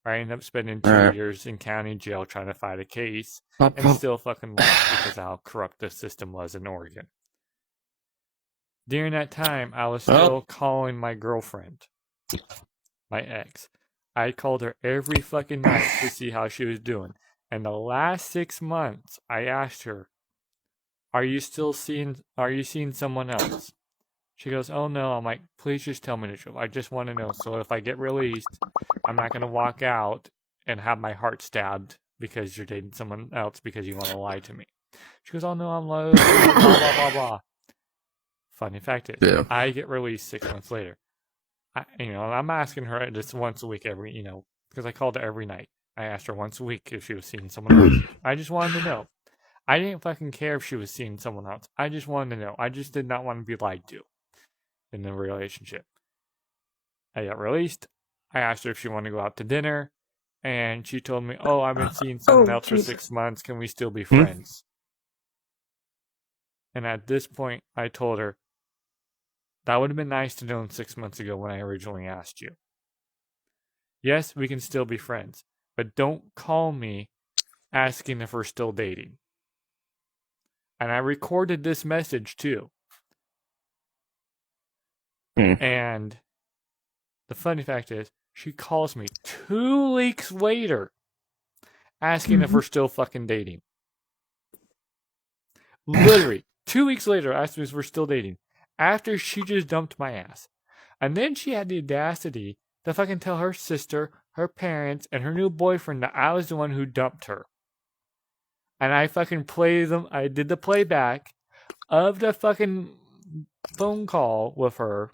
I ended up spending 2 Alright. years in county jail trying to fight a case Pop, and pop. still fucking lost because of how corrupt the system was in Oregon. During that time, I was still calling my girlfriend, my ex. I called her every fucking night to see how she was doing. And the last 6 months, I asked her, are you seeing someone else? She goes, oh no. I'm like, please just tell me the truth. I just want to know. So if I get released, I'm not going to walk out and have my heart stabbed because you're dating someone else because you want to lie to me. She goes, oh no, I'm low, blah, blah, blah, blah. Funny fact is, Yeah. I get released 6 months later. I'm asking her just once a week because I called her every night. I asked her once a week if she was seeing someone else. I just wanted to know. I didn't fucking care if she was seeing someone else. I just wanted to know. I just did not want to be lied to in the relationship. I got released. I asked her if she wanted to go out to dinner. And she told me, oh, I've been seeing someone else for 6 months. Can we still be friends? And at this point, I told her, that would have been nice to know 6 months ago when I originally asked you. Yes, we can still be friends. But don't call me asking if we're still dating. And I recorded this message too. And the funny fact is, she calls me 2 weeks later asking if we're still fucking dating. Literally, 2 weeks later asking if we're still dating. After she just dumped my ass. And then she had the audacity to fucking tell her sister, her parents, and her new boyfriend that I was the one who dumped her. And I fucking played them. I did the playback of the fucking phone call with her.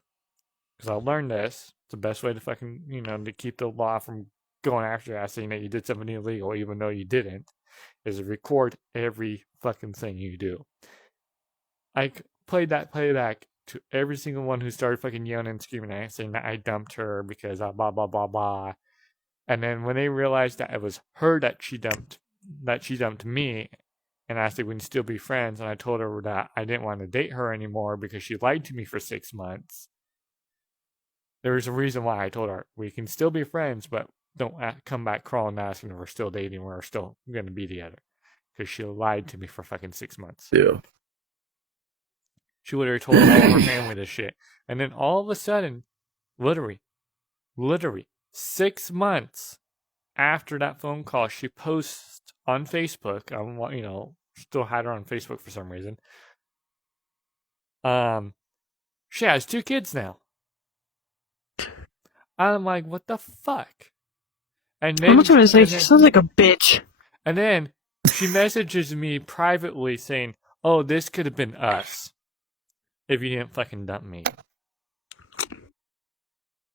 Because I learned this. It's the best way to fucking, to keep the law from going after you, saying that you did something illegal even though you didn't, is to record every fucking thing you do. I played that playback to every single one who started fucking yelling and screaming at it, saying that I dumped her because blah, blah, blah, blah. And then when they realized that it was her that she dumped me and asked if we can still be friends, and I told her that I didn't want to date her anymore because she lied to me for 6 months. There was a reason why I told her we can still be friends, but don't come back crawling asking if we're still dating, we're still going to be together. Because she lied to me for fucking 6 months. Yeah. She literally told all of her family this shit. And then all of a sudden, literally 6 months after that phone call, she posts on Facebook. Still had her on Facebook for some reason. She has 2 kids now. I'm like, what the fuck? And then I'm not trying to say, she sounds like a bitch. And then she messages me privately saying, oh, this could have been us if you didn't fucking dump me.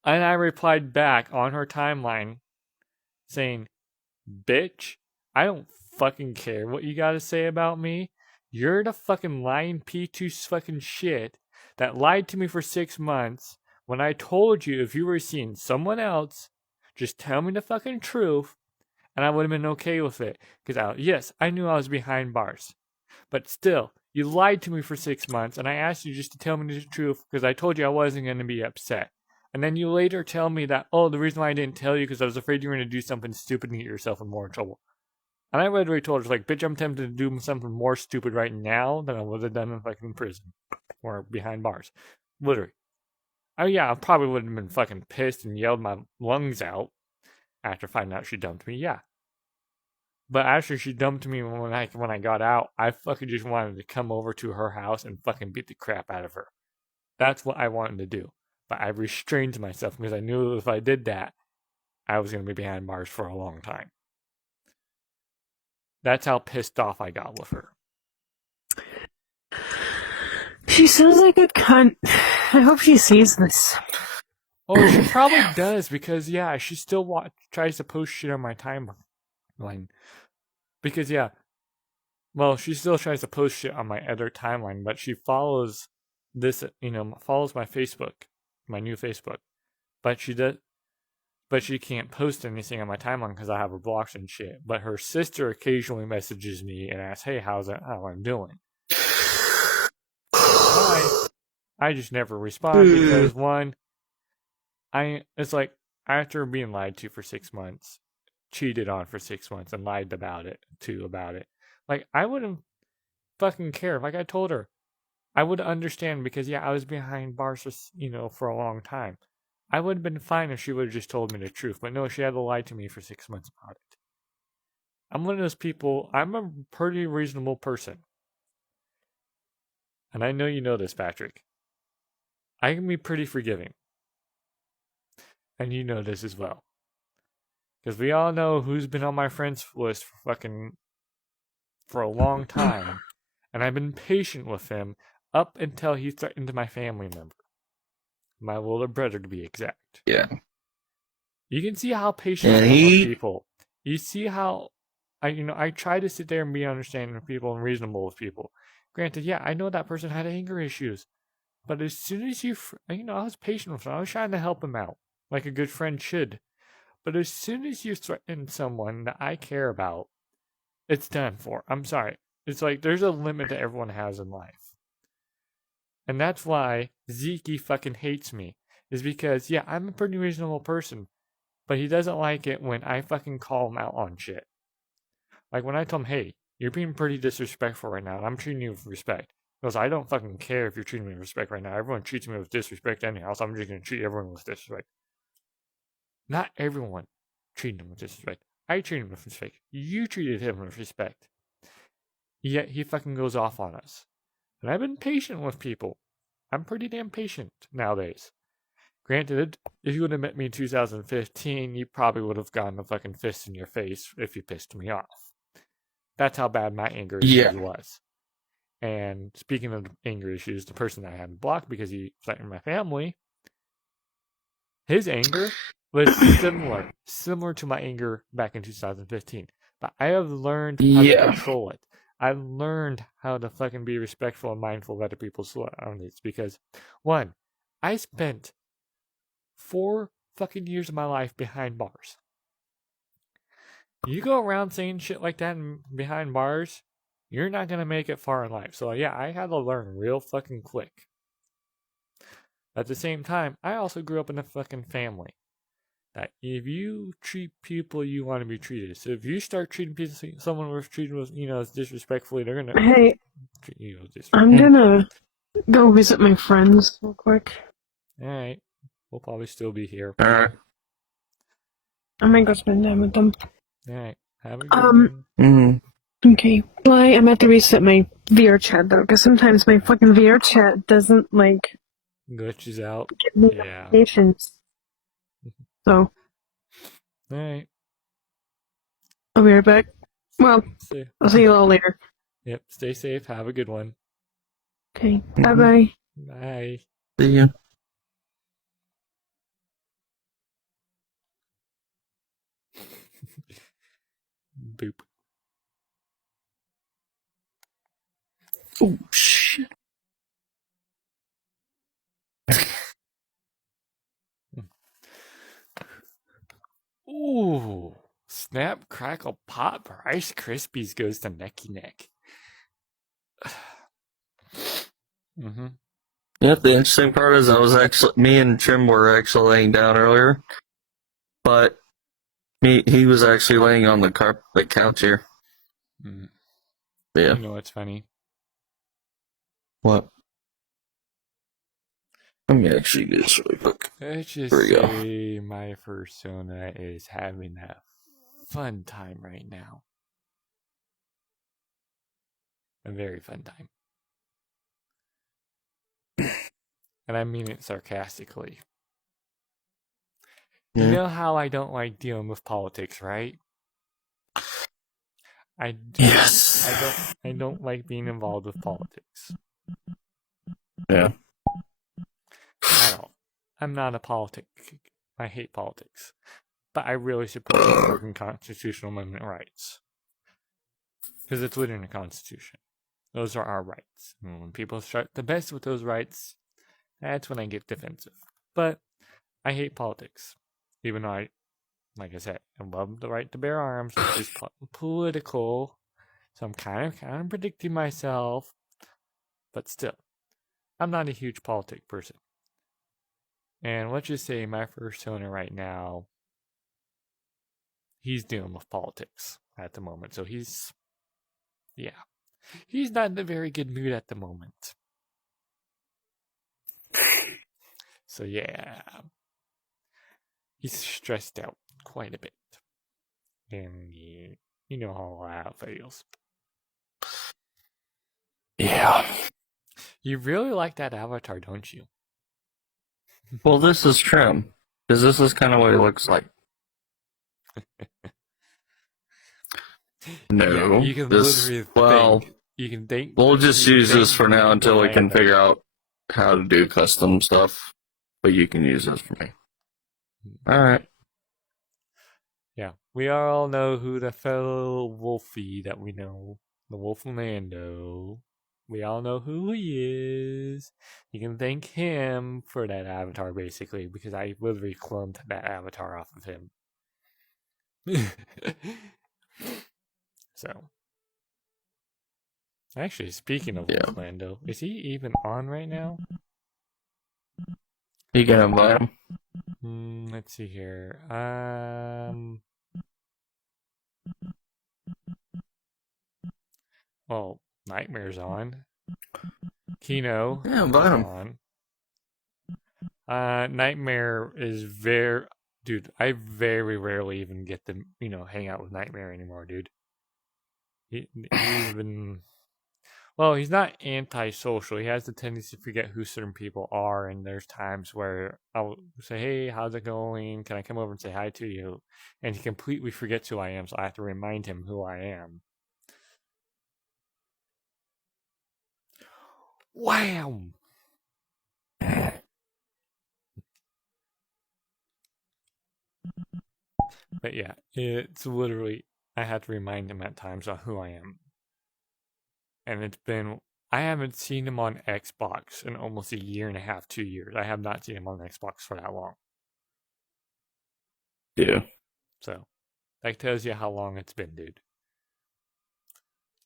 And I replied back on her timeline saying, bitch, I don't fucking care what you gotta say about me. You're the fucking lying P2 fucking shit that lied to me for 6 months when I told you if you were seeing someone else, just tell me the fucking truth and I would have been okay with it. Because, yes, I knew I was behind bars. But still, you lied to me for 6 months and I asked you just to tell me the truth because I told you I wasn't going to be upset. And then you later tell me that, oh, the reason why I didn't tell you because I was afraid you were going to do something stupid and get yourself in more trouble. And I literally told her, like, bitch, I'm tempted to do something more stupid right now than I would have done if I was in prison or behind bars. Literally. Oh, yeah, I probably would have been fucking pissed and yelled my lungs out after finding out she dumped me, yeah. But after she dumped me when I got out, I fucking just wanted to come over to her house and fucking beat the crap out of her. That's what I wanted to do. But I restrained myself because I knew if I did that, I was going to be behind bars for a long time. That's how pissed off I got with her. She sounds like a cunt. I hope she sees this. Oh, she probably does because, yeah, she still tries to post shit on my timeline. Because, yeah, well, she still tries to post shit on my other timeline, but she follows this, follows my Facebook, my new Facebook. But she can't post anything on my timeline because I have her blocked and shit. But her sister occasionally messages me and asks, hey, how I'm doing? I just never respond because, one, it's like, after being lied to for 6 months, cheated on for 6 months, and lied about it. Like, I wouldn't fucking care. Like I told her, I would understand because, yeah, I was behind bars for a long time. I would have been fine if she would have just told me the truth. But no, she had to lie to me for 6 months about it. I'm one of those people, I'm a pretty reasonable person. And I know you know this, Patrick. I can be pretty forgiving. And you know this as well. Because we all know who's been on my friends list for a long time. And I've been patient with him up until he threatened my family member. My little brother, to be exact. Yeah. You can see how patient I am with people. You see how I try to sit there and be understanding of people and reasonable with people. Granted, yeah, I know that person had anger issues. But as soon as I was patient with him. I was trying to help him out, like a good friend should. But as soon as you threaten someone that I care about, it's done for. I'm sorry. It's like there's a limit that everyone has in life. And that's why Zeke fucking hates me. Is because, yeah, I'm a pretty reasonable person. But he doesn't like it when I fucking call him out on shit. Like when I tell him, hey, you're being pretty disrespectful right now, and I'm treating you with respect. Because I don't fucking care if you're treating me with respect right now. Everyone treats me with disrespect anyhow, so I'm just going to treat everyone with disrespect. Not everyone treated him with disrespect. I treated him with respect. You treated him with respect. Yet he fucking goes off on us. And I've been patient with people. I'm pretty damn patient nowadays. Granted, if you would have met me in 2015, you probably would have gotten a fucking fist in your face if you pissed me off. That's how bad my anger issues was. And speaking of anger issues, the person that I had blocked because he threatened my family, his anger was similar to my anger back in 2015. But I have learned how to control it. I've learned how to fucking be respectful and mindful of other people's surroundings because, one, I spent 4 fucking years of my life behind bars. You go around saying shit like that behind bars, you're not going to make it far in life. So yeah, I had to learn real fucking quick. At the same time, I also grew up in a fucking family. That if you treat people you want to be treated. So if you start treating someone with disrespectfully, they're going to treat you with disrespect. I'm going to go visit my friends real quick. Alright. We'll probably still be here. Alright. I might go spend time with them. Alright. Have a good one. Mm-hmm. Okay. Well, I'm going to reset my VR chat, though, because sometimes my fucking VR chat doesn't, glitches out. give me notifications. So. Alright. I'll be right back. Well, I'll see you all later. Yep. Stay safe. Have a good one. Okay. Bye-bye. Bye. See ya. Boop. Oh, shit. Ooh. Snap, crackle, pop, Rice Krispies goes to necky neck. Mm-hmm. Yeah, the interesting part is me and Trim were actually laying down earlier, but he was actually laying on the couch here. Mm. Yeah. You know what's funny? What? Let me actually do this really quick. Let's just There we go. say my persona is having a fun time right now. A very fun time. And I mean it sarcastically. Yeah. You know how I don't like dealing with politics, right? Yes. I don't like being involved with politics. Yeah. At all. I'm not a politic. I hate politics. But I really support American constitutional amendment rights. Because it's within the Constitution. Those are our rights. And when people start to mess with those rights, that's when I get defensive. But I hate politics. Even though like I said, I love the right to bear arms, which is political. So I'm kind of contradicting myself. But still, I'm not a huge politic person. And let's just say my persona right now, he's dealing with politics at the moment. So he's not in a very good mood at the moment. So yeah, he's stressed out quite a bit. And you know how that feels. Yeah. You really like that avatar, don't you? Well, this is Trim, because this is kind of what he looks like. No, Yeah, you can literally think. You can think. We'll just use this for now until we can figure out how to do custom stuff. But you can use this for me. All right. Yeah, we all know who the fellow Wolfie that we know, the Wolfmando. We all know who he is. You can thank him for that avatar, basically, because I literally cloned that avatar off of him. So, actually, speaking of Wolfmando, is he even on right now? You can invite him. Let's see here. Well, Nightmare's on. Kino Yeah, invite him. on. Nightmare is dude, I very rarely even get to, hang out with Nightmare anymore, dude. He's been, well, he's not antisocial. He has the tendency to forget who certain people are, and there's times where I'll say, hey, how's it going? Can I come over and say hi to you? And he completely forgets who I am, so I have to remind him who I am. Wham! But yeah, it's literally, I have to remind him at times on who I am. And I haven't seen him on Xbox in almost 1.5 years, 2 years. I have not seen him on Xbox for that long. Yeah. So, that tells you how long it's been, dude.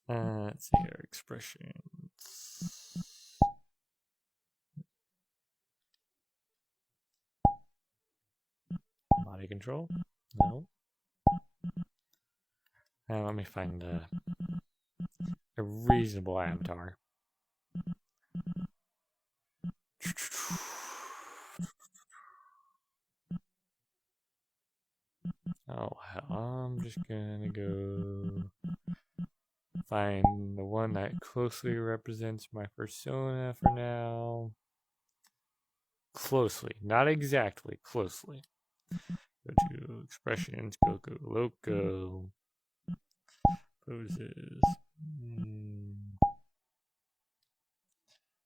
Let's see here, expressions. Body control? No. Let me find a reasonable avatar. Oh, hell, I'm just gonna go find the one that closely represents my persona for now. Closely, not exactly, closely. Go to expressions, go loco. Poses.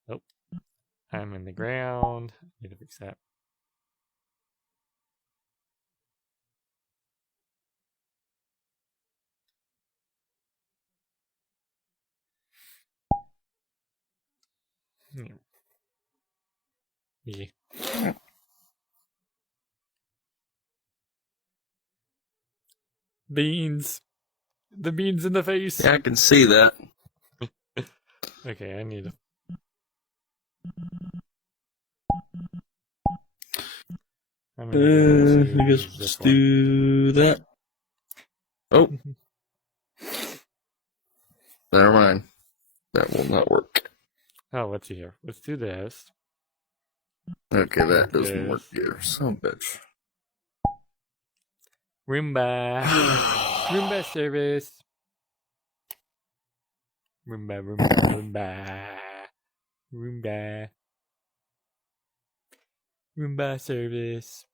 Nope. I'm in the ground. Need to fix that. Yeah. Beans. The beans in the face. Yeah, I can see that. Okay, I need to. I'm gonna go to I guess we'll this just one. do that. Oh, never mind. That will not work. Oh, what's here? Let's do this. Okay, that doesn't Yes. work either. Son of a bitch. Roomba. Roomba service. Roomba, Roomba, Roomba. Roomba. Roomba service.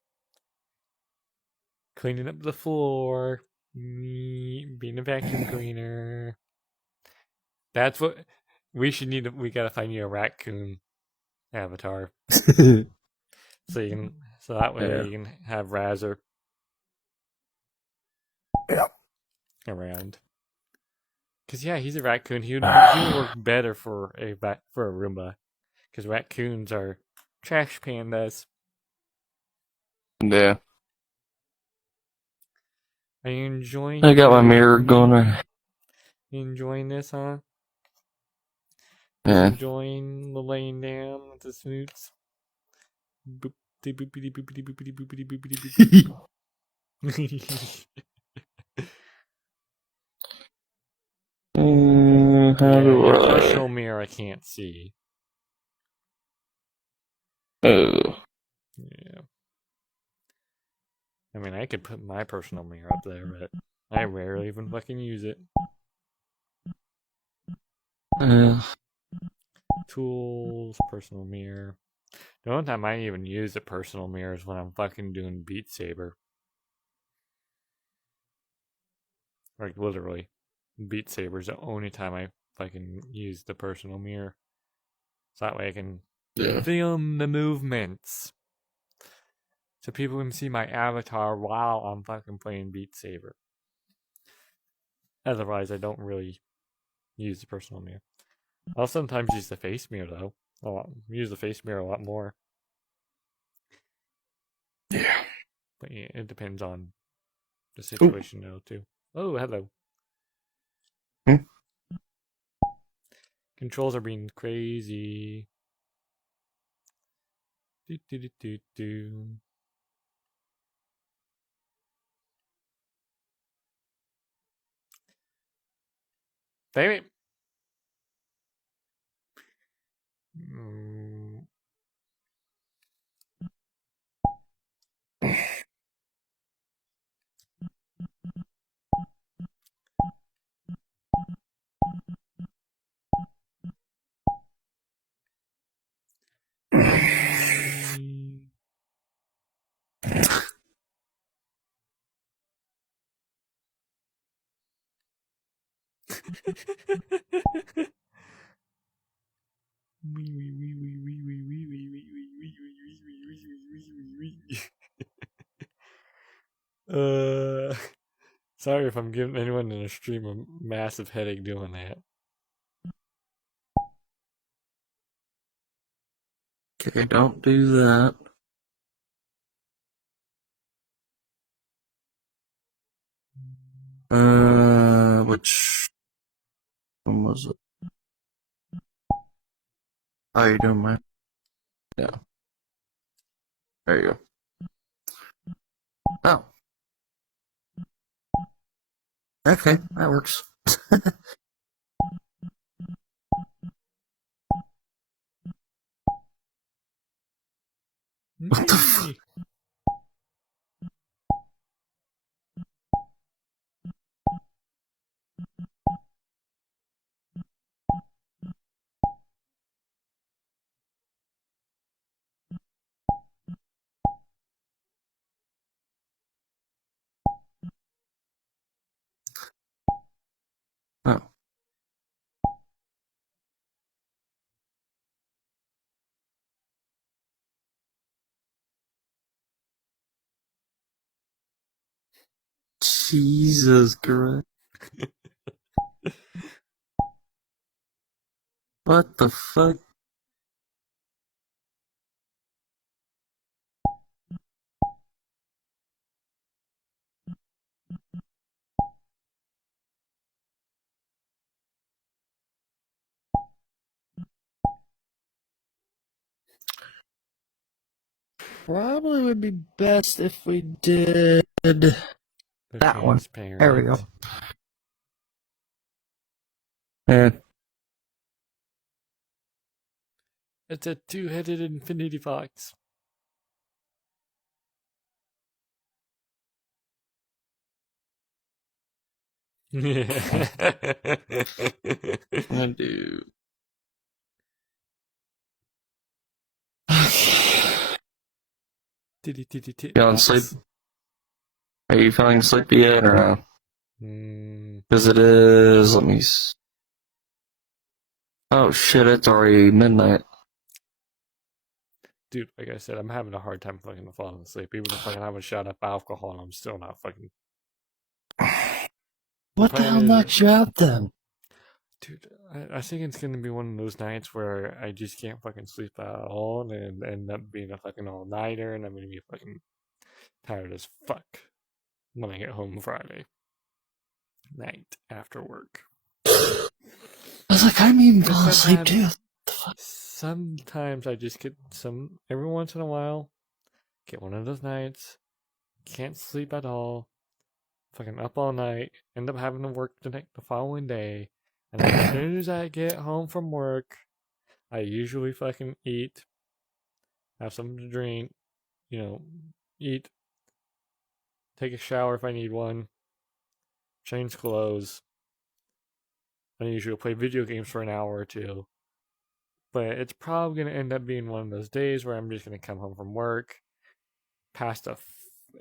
Cleaning up the floor. Me being a vacuum cleaner. That's what we should need. We gotta find you a raccoon avatar, so you can. So that way Yeah. you can have Razzer. Yeah. Around. Cause yeah, he's a raccoon. He would work better for a Roomba. Cause raccoons are trash pandas. Yeah. Are you enjoying? I got my mirror going right. You enjoying this, huh? Yeah. Enjoying the laying down with the snoots. Boopity boopity boopity boopity boopity boopity boopity. How do Your I? personal mirror I can't see. Oh. Yeah. I mean, I could put my personal mirror up there, but I rarely even fucking use it. Tools, personal mirror. The only time I even use the personal mirror is when I'm fucking doing Beat Saber. Like, literally. Beat Saber is the only time I fucking use the personal mirror. So that way I can film the movements. So people can see my avatar while I'm fucking playing Beat Saber. Otherwise, I don't really use the personal mirror. I'll sometimes use the face mirror, though. I'll use the face mirror a lot more. Yeah. But yeah, it depends on the situation, though, too. Oh, hello. Controls are being crazy. Do, do, do, do, do. Damn it. Sorry if I'm giving anyone in a stream a massive headache doing that. Okay, don't do that. Which one was it? Oh, you doing mine? Yeah. There you go. Oh. Okay, that works. What the fuck? Oh. Jesus Christ. What the fuck? probably would be best if we did The that one. transparent. There we go. Yeah. It's a two-headed infinity fox. I do. You on sleep? Are you feeling sleepy yet, or no? Because it is. Let me. Oh shit! It's already midnight. Dude, like I said, I'm having a hard time fucking falling asleep. Even if I can have a shot of alcohol, I'm still not fucking. What the hell knocked you out then? Dude, I think it's gonna be one of those nights where I just can't fucking sleep at all and end up being a fucking all-nighter, and I'm gonna be fucking tired as fuck when I get home Friday night after work. I was like, I'm even falling asleep too. Sometimes I just get every once in a while, get one of those nights, can't sleep at all, fucking up all night, end up having to work the following day, and then as soon as I get home from work, I usually fucking eat, have something to drink, eat, take a shower if I need one, change clothes. I usually play video games for an hour or two. But it's probably going to end up being one of those days where I'm just going to come home from work,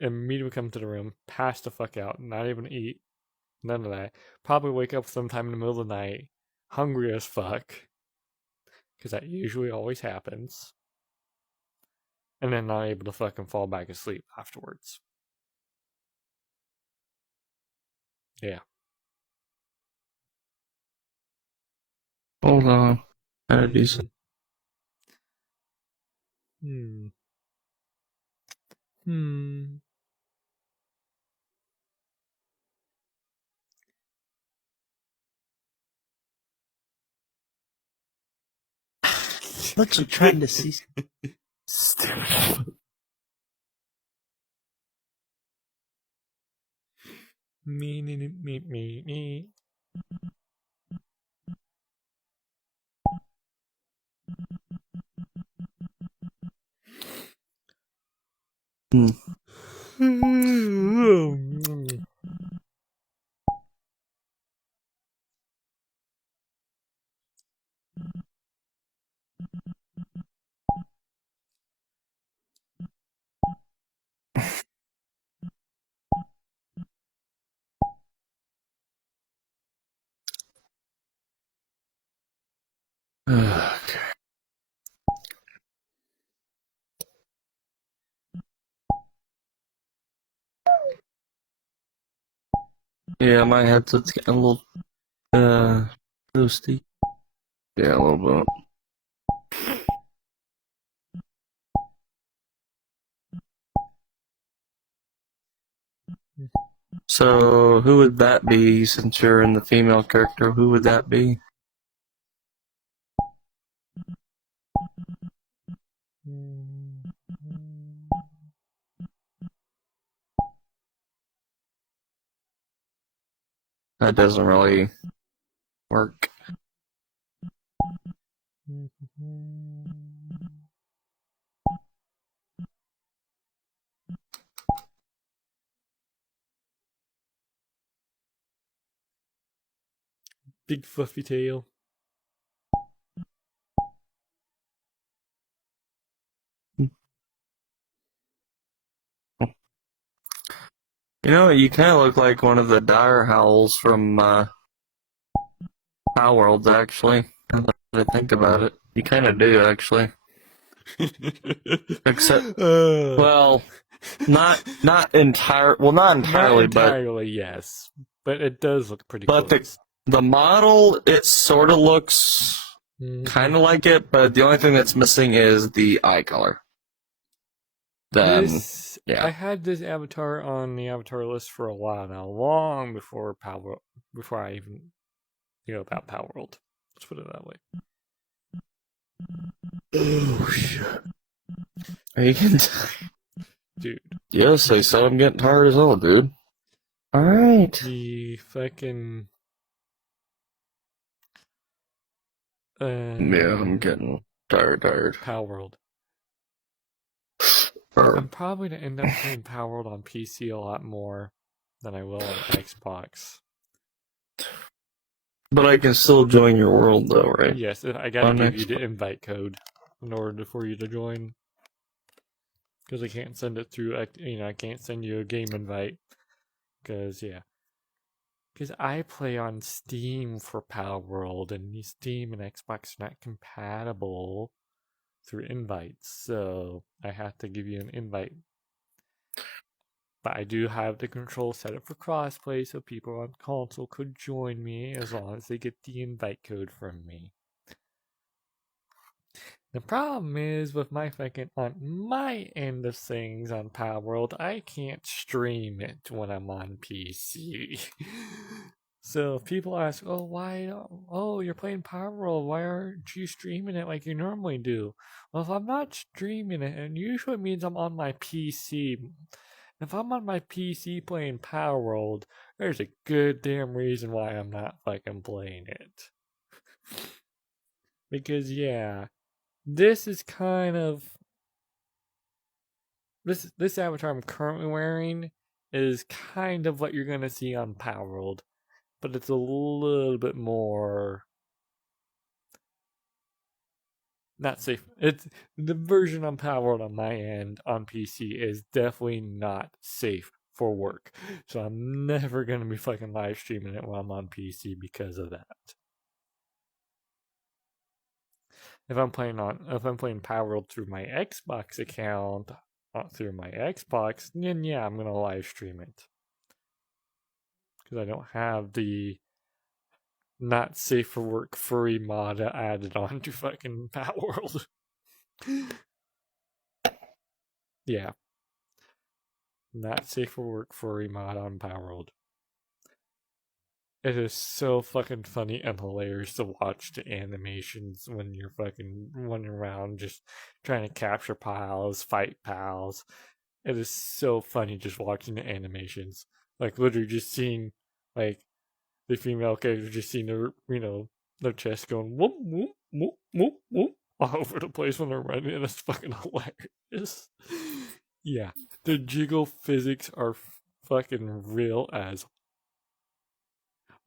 immediately come to the room, pass the fuck out, not even eat, none of that. Probably wake up sometime in the middle of the night, hungry as fuck, because that usually always happens, and then not able to fucking fall back asleep afterwards. Yeah. Hold on. Kind of decent. What you trying to see? Me. Okay. Yeah, my headset's getting a little toasty. Yeah, a little bit. So, who would that be, since you're in the female character? Who would that be? That doesn't really work. Big fluffy tail. You know, you kind of look like one of the dire howls from Power Worlds, actually. Now that I think about it, you kind of do, actually. Except, well, not entirely. Well, not entirely, but yes, but it does look pretty. But close. the model, it sort of looks kind of like it, but the only thing that's missing is the eye color. I had this avatar on the avatar list for a while now, long before I even knew about Power World. Let's put it that way. Oh shit! You can. Dude. Yes, they said I'm getting tired as hell, dude. Alright. The fucking. Yeah, I'm getting tired. Power World. Or- I'm probably going to end up playing Power World on PC a lot more than I will on Xbox. But I can still join your world, though, right? Yes, I gotta On give you the Xbox. invite code in order for you to join. Because I can't send it through, I can't send you a game invite. Because, yeah. Because I play on Steam for Power World, and Steam and Xbox are not compatible through invites, so I have to give you an invite. But I do have the control set up for crossplay, so people on console could join me as long as they get the invite code from me. The problem is with my on my end of things on Power World, I can't stream it when I'm on PC. So if people ask, you're playing Power World, why aren't you streaming it like you normally do? Well, if I'm not streaming it, and usually it means I'm on my PC. If I'm on my PC playing Power World, there's a good damn reason why I'm not fucking playing it. Because, yeah, this is kind of... This avatar I'm currently wearing is kind of what you're going to see on Power World. But it's a little bit more... not safe. It's the version on Power World on my end on PC is definitely not safe for work. So I'm never gonna be fucking live streaming it while I'm on PC because of that. If I'm playing Power World through my Xbox account, through my Xbox, then yeah, I'm gonna live stream it. Because I don't have the not safe for work furry mod added on to fucking Power World. Yeah. Not safe for work furry mod on Power World. It is so fucking funny and hilarious to watch the animations when you're fucking running around just trying to capture pals, fight pals. It is so funny just watching the animations. Like literally just seeing like the female character just seeing their their chest going whoop whoop whoop whoop whoop all over the place when they're running, and it's fucking hilarious. Yeah. The jiggle physics are fucking real as...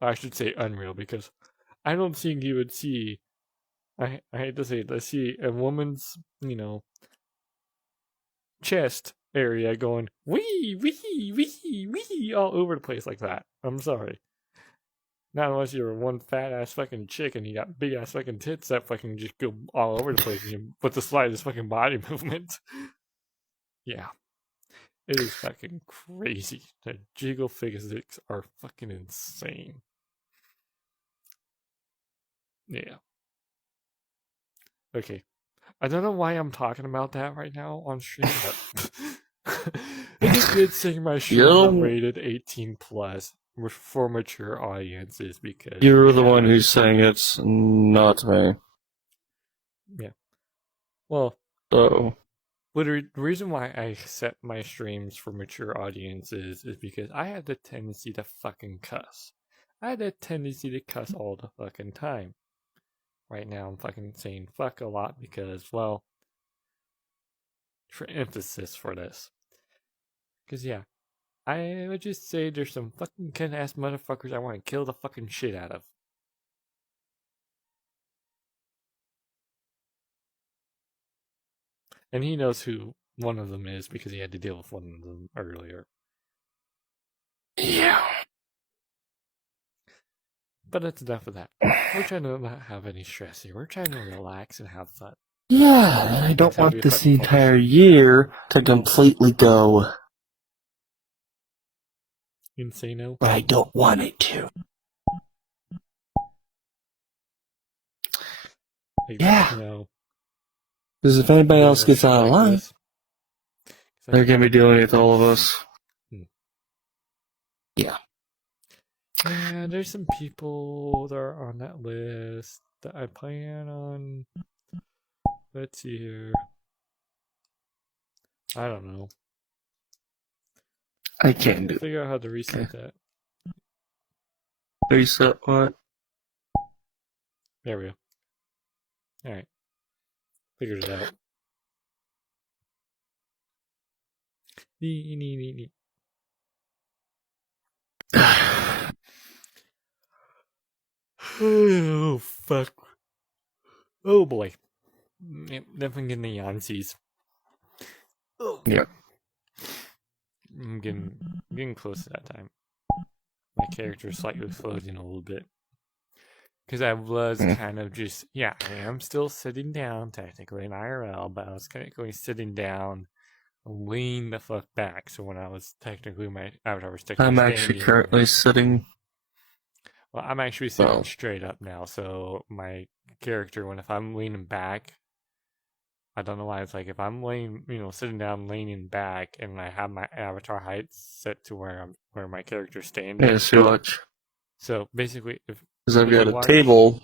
I should say unreal, because I don't think you would see... I hate to say it, see a woman's, chest area going wee, wee, wee, wee all over the place like that. I'm sorry. Not unless you're one fat ass fucking chick and you got big ass fucking tits that fucking just go all over the place with the slightest fucking body movement. Yeah. It is fucking crazy. The jiggle physics are fucking insane. Yeah. Okay. I don't know why I'm talking about that right now on stream, but it's a good thing my stream rated 18 plus for mature audiences, because you're the one who's saying it's not me. Yeah. Well, So the reason why I set my streams for mature audiences is because I had the tendency to fucking cuss. I had a tendency to cuss all the fucking time. Right now I'm fucking saying fuck a lot because, well, for emphasis for this. Because, yeah, I would just say there's some fucking cunt-ass motherfuckers I want to kill the fucking shit out of. And he knows who one of them is because he had to deal with one of them earlier. yeah. But that's enough of that. We're trying to not have any stress here. We're trying to relax and have fun. Yeah, I don't want this entire year to completely go insano. But I don't want it to. Yeah. Because if anybody else gets out of line, they're going to be dealing with all of us. Yeah. Yeah, there's some people that are on that list that I plan on. Let's see here. I don't know. I can't do it. Figure out how to reset that. Reset what? There we go. Alright. Figured it out. Nee. Oh, fuck. Oh, boy. Yep, definitely getting the Yanceys. Oh. Yep. I'm getting close to that time. My character is slightly floating a little bit. Because I was kind of just, I am still sitting down, technically in IRL, but I was technically sitting down, lean the fuck back. So when I was technically, my avatar was technically I'm actually currently sitting. Well, I'm actually sitting straight up now. So my character, if I'm leaning back, I don't know why, it's like if I'm sitting down, leaning back, and I have my avatar height set to where my character's standing. Yeah, see, watch. So basically, because I've got a table.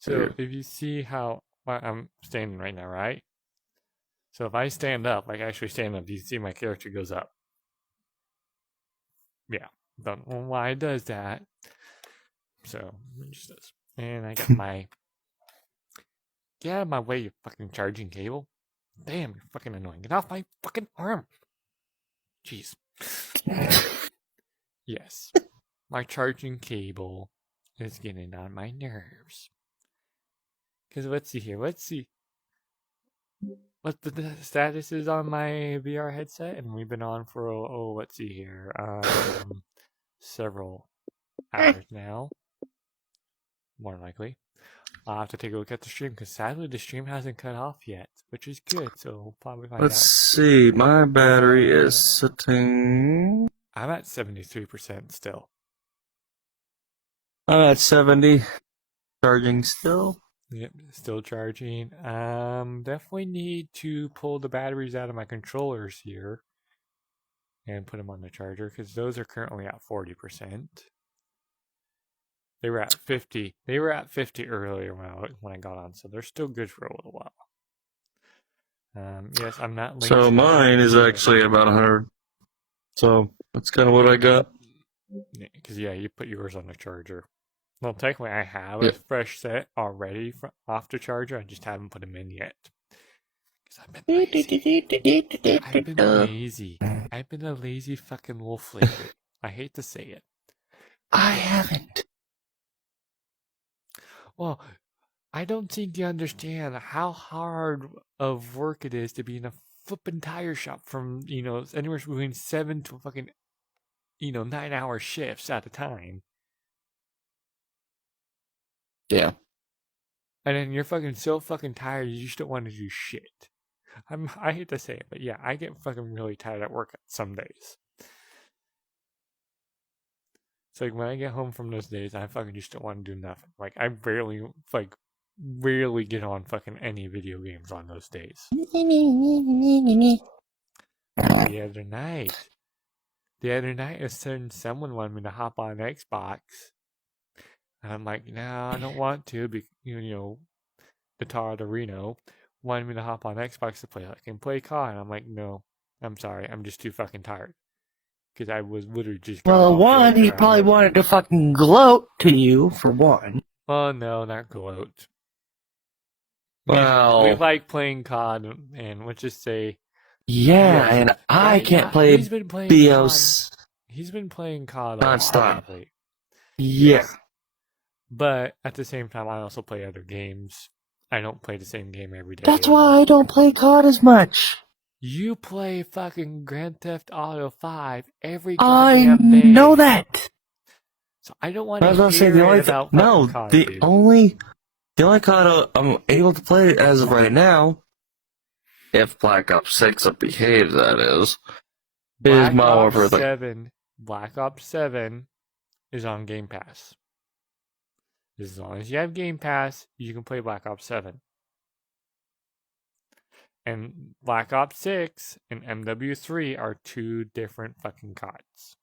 So if you see how I'm standing right now, right? So if I stand up, like actually stand up, you see my character goes up. Yeah, don't know why it does that. So it just does. And I got my. Get out of my way, you fucking charging cable. Damn, you're fucking annoying. Get off my fucking arm. Jeez. Yes. My charging cable is getting on my nerves. Because let's see here. Let's see what the status is on my VR headset. And we've been on for, let's see here. Several hours now. More likely. I'll have to take a look at the stream because sadly the stream hasn't cut off yet, which is good. So we'll probably find out. Let's see. My battery is sitting. I'm at 73% still. I'm at 70. Charging still. Yep, still charging. Definitely need to pull the batteries out of my controllers here and put them on the charger because those are currently at 40%. They were at 50. They were at 50 earlier when I got on, so they're still good for a little while. Yes, I'm not lazy. So mine is actually about 100. So that's kind of what I got. Because you put yours on the charger. Well, technically, I have a fresh set already off the charger. I just haven't put them in yet. Because I've been lazy. I've been lazy. I've been a lazy fucking wolf lately. I hate to say it. I haven't. Well, I don't think you understand how hard of work it is to be in a flipping tire shop from, anywhere between 7 to fucking, 9-hour shifts at a time. Yeah. And then you're fucking so fucking tired you just don't want to do shit. I hate to say it, but yeah, I get fucking really tired at work some days. So like when I get home from those days, I fucking just don't want to do nothing. Like I rarely get on fucking any video games on those days. The other night, someone wanted me to hop on Xbox, and I'm like, no, I don't want to. The Torino wanted me to hop on Xbox to play. I can play COD, and I'm like, no, I'm sorry, I'm just too fucking tired. Because I was literally just. Well, one, he probably wanted to fucking gloat to you, for one. Oh, no, not gloat. Well. We like playing COD, and let's just say. Yeah, and I can't play BOS. He's been playing COD non-stop. Yeah. But at the same time, I also play other games. I don't play the same game every day. That's why I don't play COD as much. You play fucking Grand Theft Auto 5 every goddamn day. I know that. So I don't want to hear about COD, the only COD I'm able to play as of right now, if Black Ops 6 behaves, that is Black Modern Ops Warfare 7. Black Ops 7 is on Game Pass. As long as you have Game Pass, you can play Black Ops 7. And Black Ops 6 and MW3 are two different fucking CODs.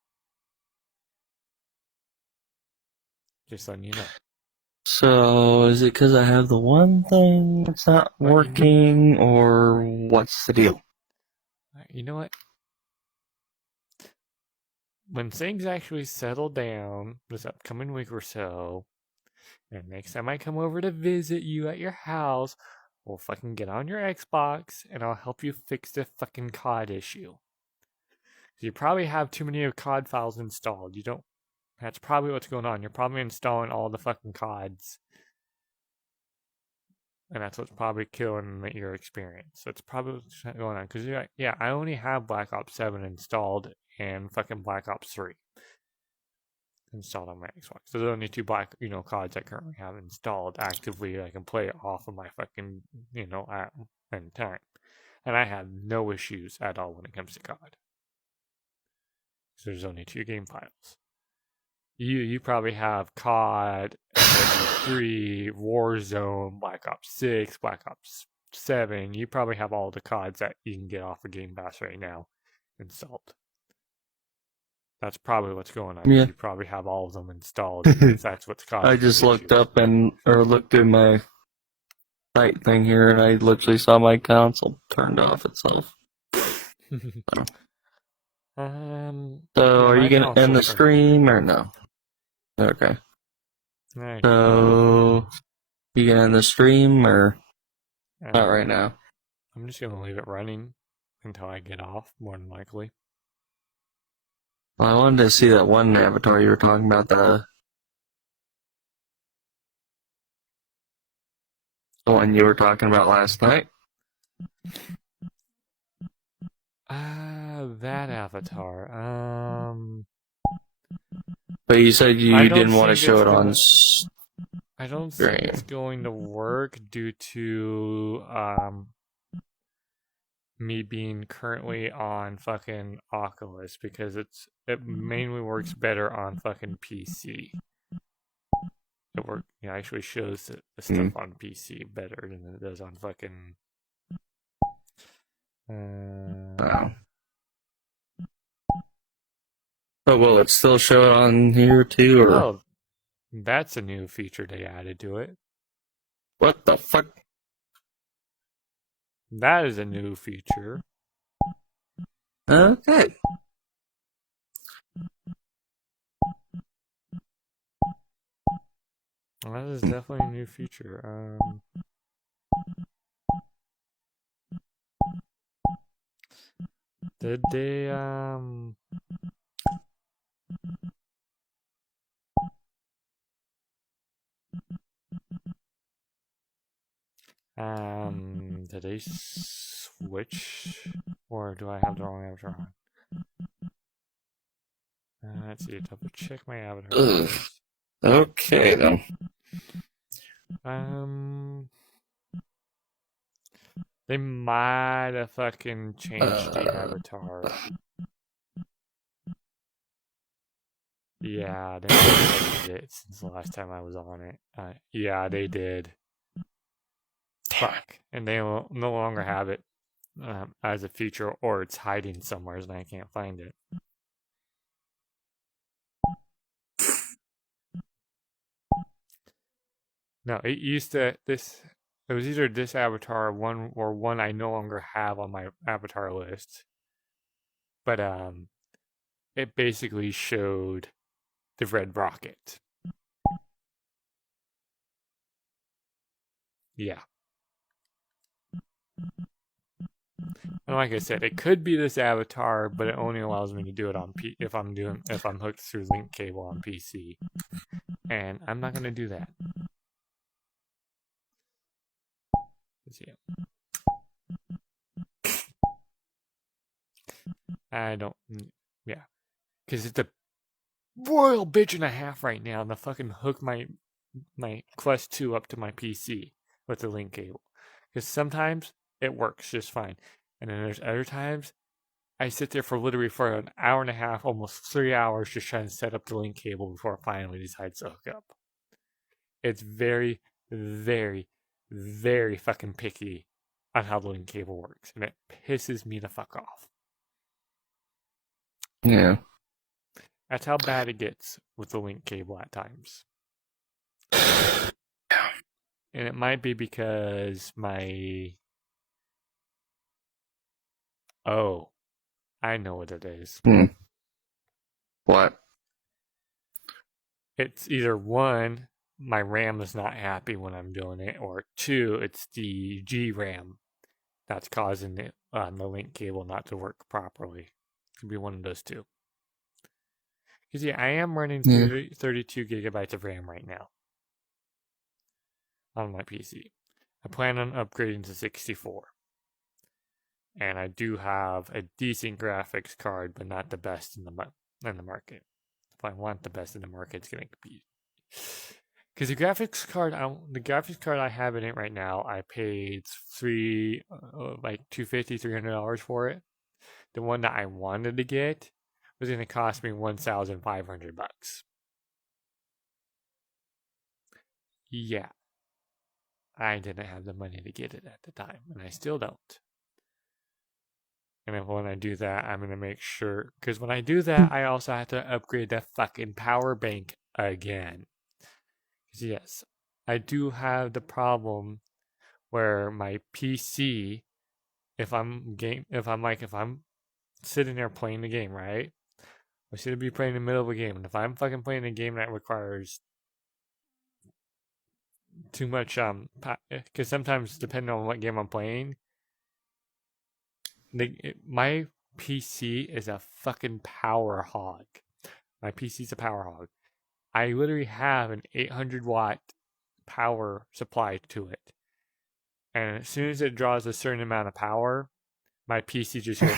Just letting you know. So, is it because I have the one thing that's not working, or what's the deal? Alright, you know what? When things actually settle down this upcoming week or so, and next time I come over to visit you at your house, we'll fucking get on your Xbox and I'll help you fix the fucking COD issue. You probably have too many COD files installed. You don't. That's probably what's going on. You're probably installing all the fucking CODs. And that's what's probably killing your experience. That's probably what's going on. Because you're like, yeah, I only have Black Ops 7 installed and fucking Black Ops 3 installed on my Xbox. So there's only two CODs I currently have installed actively. I can play it off of my fucking, at any time. And I have no issues at all when it comes to COD. So there's only 2 game files. You probably have COD, 3, Warzone, Black Ops 6, Black Ops 7. You probably have all the CODs that you can get off of Game Pass right now installed. That's probably what's going on. Yeah. You probably have all of them installed. Because that's what's causing I just the looked issue. up looked through my site thing here, and I literally saw my console turned off itself. So, are you gonna end the stream or no? Okay. Right. So, you gonna end the stream or not right now? I'm just gonna leave it running until I get off, more than likely. Well, I wanted to see that one avatar you were talking about, the one you were talking about last night. That avatar. But you said you I don't didn't want to think show it's it on. gonna- I don't think Right. it's going to work due to me being currently on fucking Oculus because it mainly works better on fucking PC. It actually shows the stuff on PC better than it does on fucking. Wow. But will it still show it on here too, or Oh, that's a new feature they added to it. what the fuck? That is a new feature. Okay. That is definitely a new feature. Did they did they switch, or do I have the wrong avatar on? Let's see, double check my avatar. Ugh. Okay then. They might have fucking changed the avatar. Yeah, they changed it since the last time I was on it. Yeah, they did. Fuck. And they no longer have it as a feature, or it's hiding somewhere and I can't find it. No, it used to it was either this avatar one I no longer have on my avatar list. But it basically showed the red rocket. Yeah. And like I said, it could be this avatar, but it only allows me to do it on if I'm hooked through link cable on PC. And I'm not gonna do that. I don't. Yeah, because it's a royal bitch and a half right now to fucking hook my Quest 2 up to my PC with the link cable. Because sometimes it works just fine, and then there's other times I sit there for literally for an hour and a half, almost 3 hours, just trying to set up the link cable before it finally decides to hook up. It's very, very, very fucking picky on how the link cable works, and it pisses me the fuck off. Yeah. That's how bad it gets with the link cable at times. And it might be because I know what it is. What? It's either one, my RAM is not happy when I'm doing it, or two, it's the GRAM that's causing the link cable not to work properly. Could be one of those two. Because yeah, I am running 32 gigabytes of RAM right now on my PC. I plan on upgrading to 64. And I do have a decent graphics card, but not the best in the market. If I want the best in the market, it's going to be because the graphics card I have in it right now, I paid $250, $300 for it. The one that I wanted to get was going to cost me $1,500. Yeah, I didn't have the money to get it at the time, and I still don't. And when I do that, I'm going to make sure, because when I do that, I also have to upgrade the fucking power bank again. Because yes, I do have the problem where my PC, if I'm sitting there playing the game, right? I should be playing in the middle of a game, and if I'm fucking playing a game that requires too much, because sometimes depending on what game I'm playing, my PC is a fucking power hog. My PC's a power hog. I literally have an 800 watt power supply to it. And as soon as it draws a certain amount of power, my PC just goes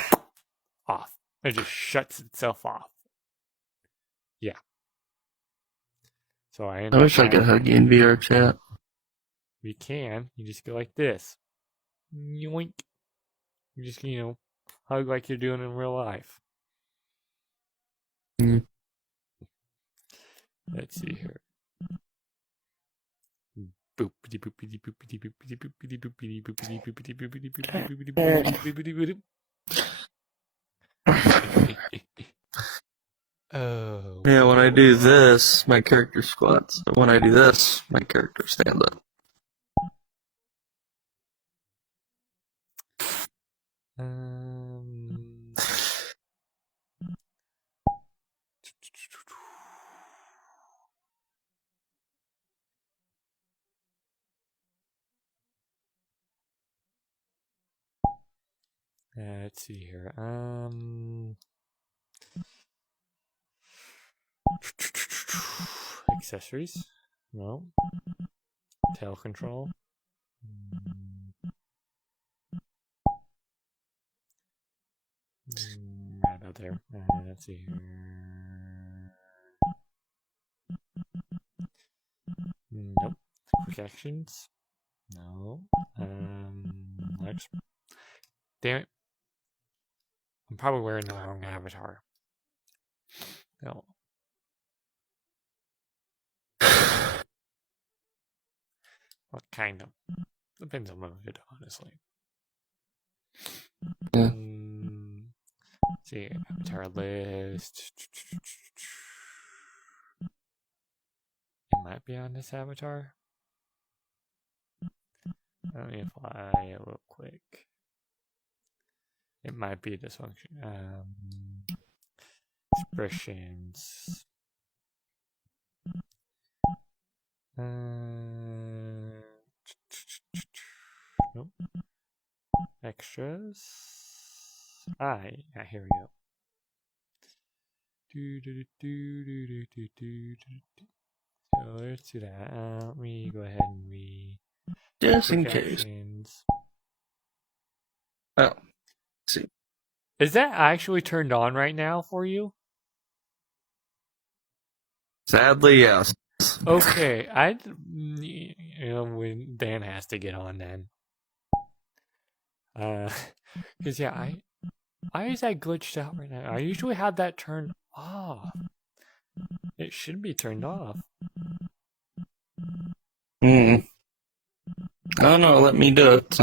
off. It just shuts itself off. Yeah. So I wish I could hug you in VR chat. We can. You just go like this. Yoink. You just, hug like you're doing in real life. Let's see here. Boopity boopity boopity boopity boopity boopity boopity boopity boopity boopity boopity boopity. Oh. Yeah, when I do this, my character squats. When I do this, my character stands up. Let's see here. Accessories? No. Tail control? Right about there. Let's see here. Nope. Quick actions? No. Next. Damn it. I'm probably wearing the wrong avatar. No. Well, kind of. Depends on mood, honestly. Yeah. Let's see, avatar list. It might be on this avatar. Let me apply it real quick. It might be this function. Expressions. Nope. Extras. Yeah, here we go. So let's do that. Let me go ahead and just in case. Oh, see. Is that actually turned on right now for you? Sadly, yes. Okay, when Dan has to get on then. Because yeah, why is that glitched out right now? I usually have that turned off. It should be turned off. Oh no, let me do it.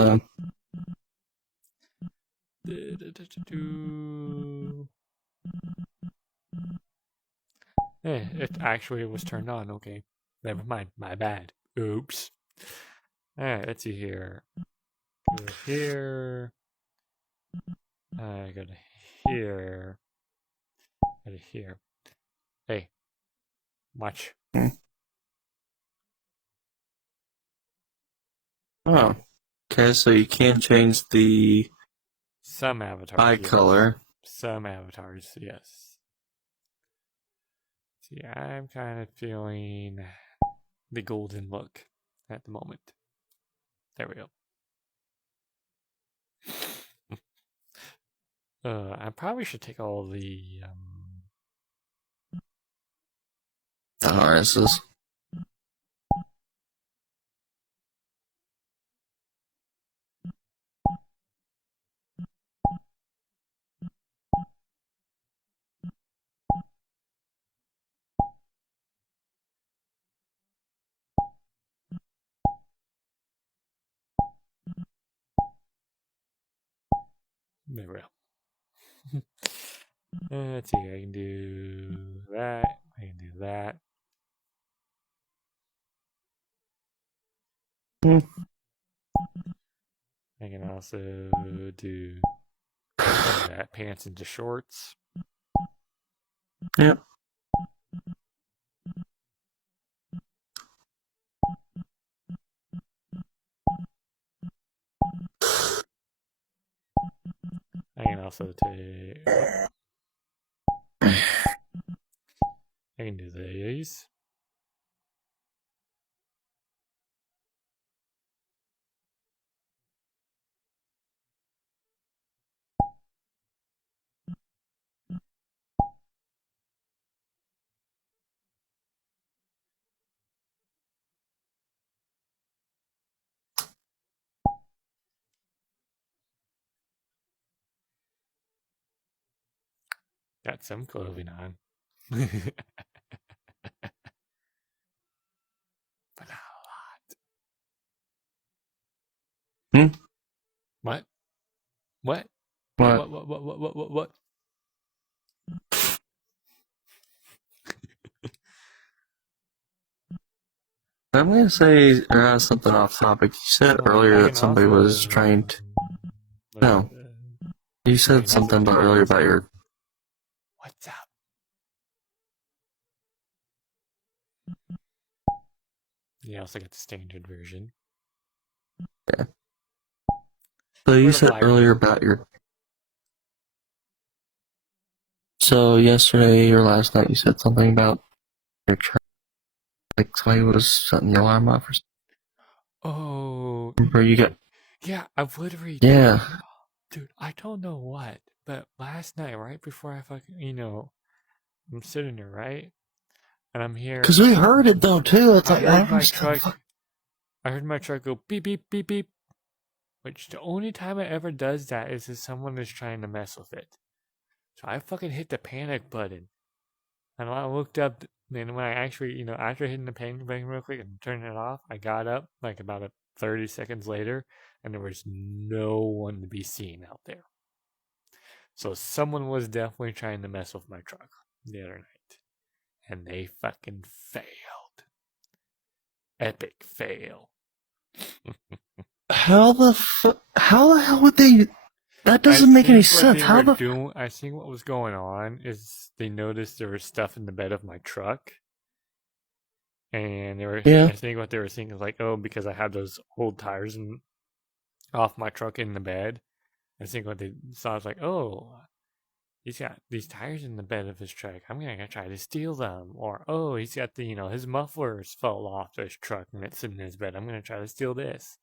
It actually was turned on. Okay, never mind. My bad. Oops. All right, let's see here. Go here. Go to here. Right here. Hey, watch. Oh. Okay, so you can change the Some avatars. eye yes. color. Some avatars, yes. See, I'm kind of feeling the golden look at the moment. There we go. I probably should take all the harnesses. there we go. Let's see, I can do that. I can do that. I can also do that pants into shorts. Yep. I can also take. I can do these. Got some clothing on. But not a lot. What? What? What? I'm gonna say something off topic. You said earlier that somebody was trying to. No. You said something about earlier about your. What's up? You also got the standard version. Yeah. So you said earlier about your. So yesterday or last night you said something about your truck. Like somebody was setting the alarm off or something. Oh. Remember you got. Yeah, I've literally. Yeah. Dude, I don't know what, but last night, right before I fucking, I'm sitting there, right? And I'm here. Because we heard it though, too. It's like, I heard my truck go beep, beep, beep, beep. Which the only time it ever does that is if someone is trying to mess with it. So I fucking hit the panic button. And when I looked up, then when I actually, after hitting the panic button real quick and turning it off, I got up like about 30 seconds later, and there was no one to be seen out there. So someone was definitely trying to mess with my truck the other night. And they fucking failed. Epic fail. How the hell would they? That doesn't make any sense. I think what was going on is they noticed there was stuff in the bed of my truck. And I think what they were thinking is like, oh, because I had those old tires off my truck in the bed. I think what they saw was like, oh, he's got these tires in the bed of his truck. I'm gonna try to steal them. Or, oh, he's got his mufflers fell off his truck and it's in his bed. I'm gonna try to steal this.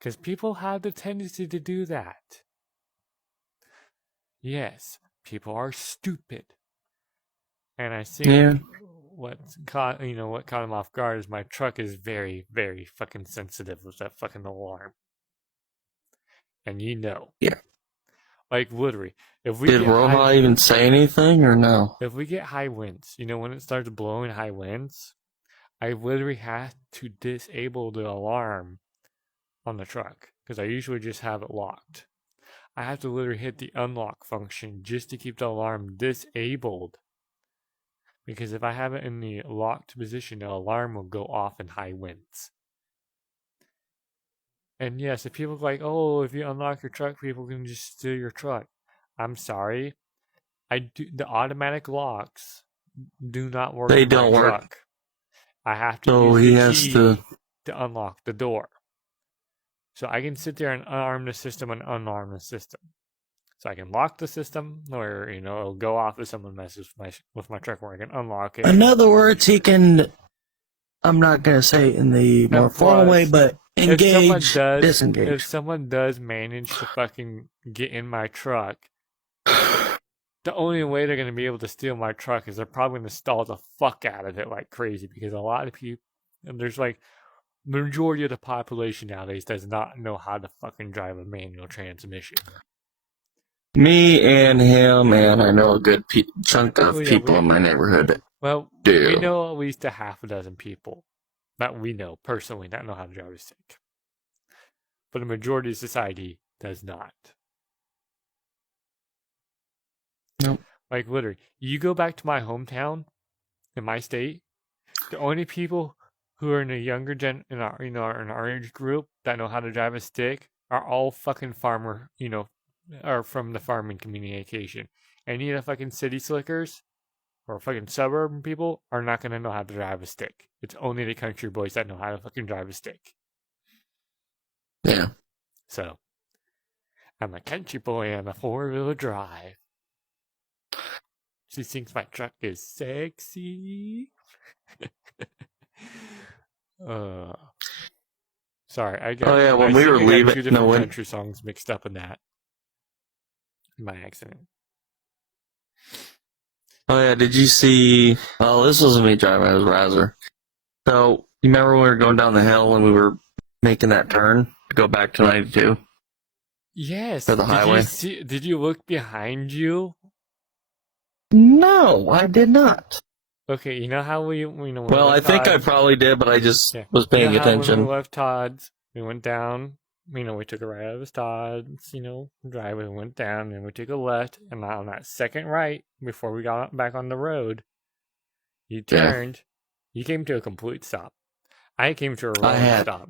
Because people have the tendency to do that. Yes, people are stupid. And I think what caught him off guard is my truck is very, very fucking sensitive with that fucking alarm. And Yeah. Like literally, if we did Roja even say anything or no? If we get high winds, when it starts blowing high winds, I literally have to disable the alarm on the truck because I usually just have it locked. I have to literally hit the unlock function just to keep the alarm disabled. Because if I have it in the locked position, the alarm will go off in high winds. And yes, if people are like, oh, if you unlock your truck, people can just steal your truck. I'm sorry. The automatic locks do not work. They in my don't work. truck. I have to So use he the has key to unlock the door. So I can sit there and unarm the system and unarm the system. So I can lock the system, or it'll go off if someone messes with my truck, where I can unlock it. In other words, he can. I'm not gonna say it in the more formal way, but engage, disengage. If someone does manage to fucking get in my truck, the only way they're gonna be able to steal my truck is they're probably gonna stall the fuck out of it like crazy, because a lot of people, and there's like the majority of the population nowadays does not know how to fucking drive a manual transmission. Me and him, and I know a good chunk of people in my neighborhood. Well, we know at least a half a dozen people that we know personally that know how to drive a stick. But the majority of society does not. Nope. Like literally, you go back to my hometown in my state, the only people who are in the younger in our age group that know how to drive a stick are all fucking farmer, are from the farming communication. Any of the fucking city slickers or fucking suburban people are not going to know how to drive a stick. It's only the country boys that know how to fucking drive a stick. Yeah. So, I'm a country boy on a 4-wheel drive. She thinks my truck is sexy. Sorry, I got. Oh yeah, when we were leaving, two different country songs mixed up in that. By accident. Oh yeah, did you see? Oh, this wasn't me driving; it was Razor. So you remember when we were going down the hill and we were making that turn to go back to 92? Yes. For the highway. Did you look behind you? No, I did not. Okay, you know how we well, I think I probably did, but I just was paying attention. When we left Todd's, we went down. We took a right out of Todd's, drive. We went down, and we took a left, and on that second right, before we got back on the road, you turned. Yeah. You came to a complete stop. I came to a rolling stop.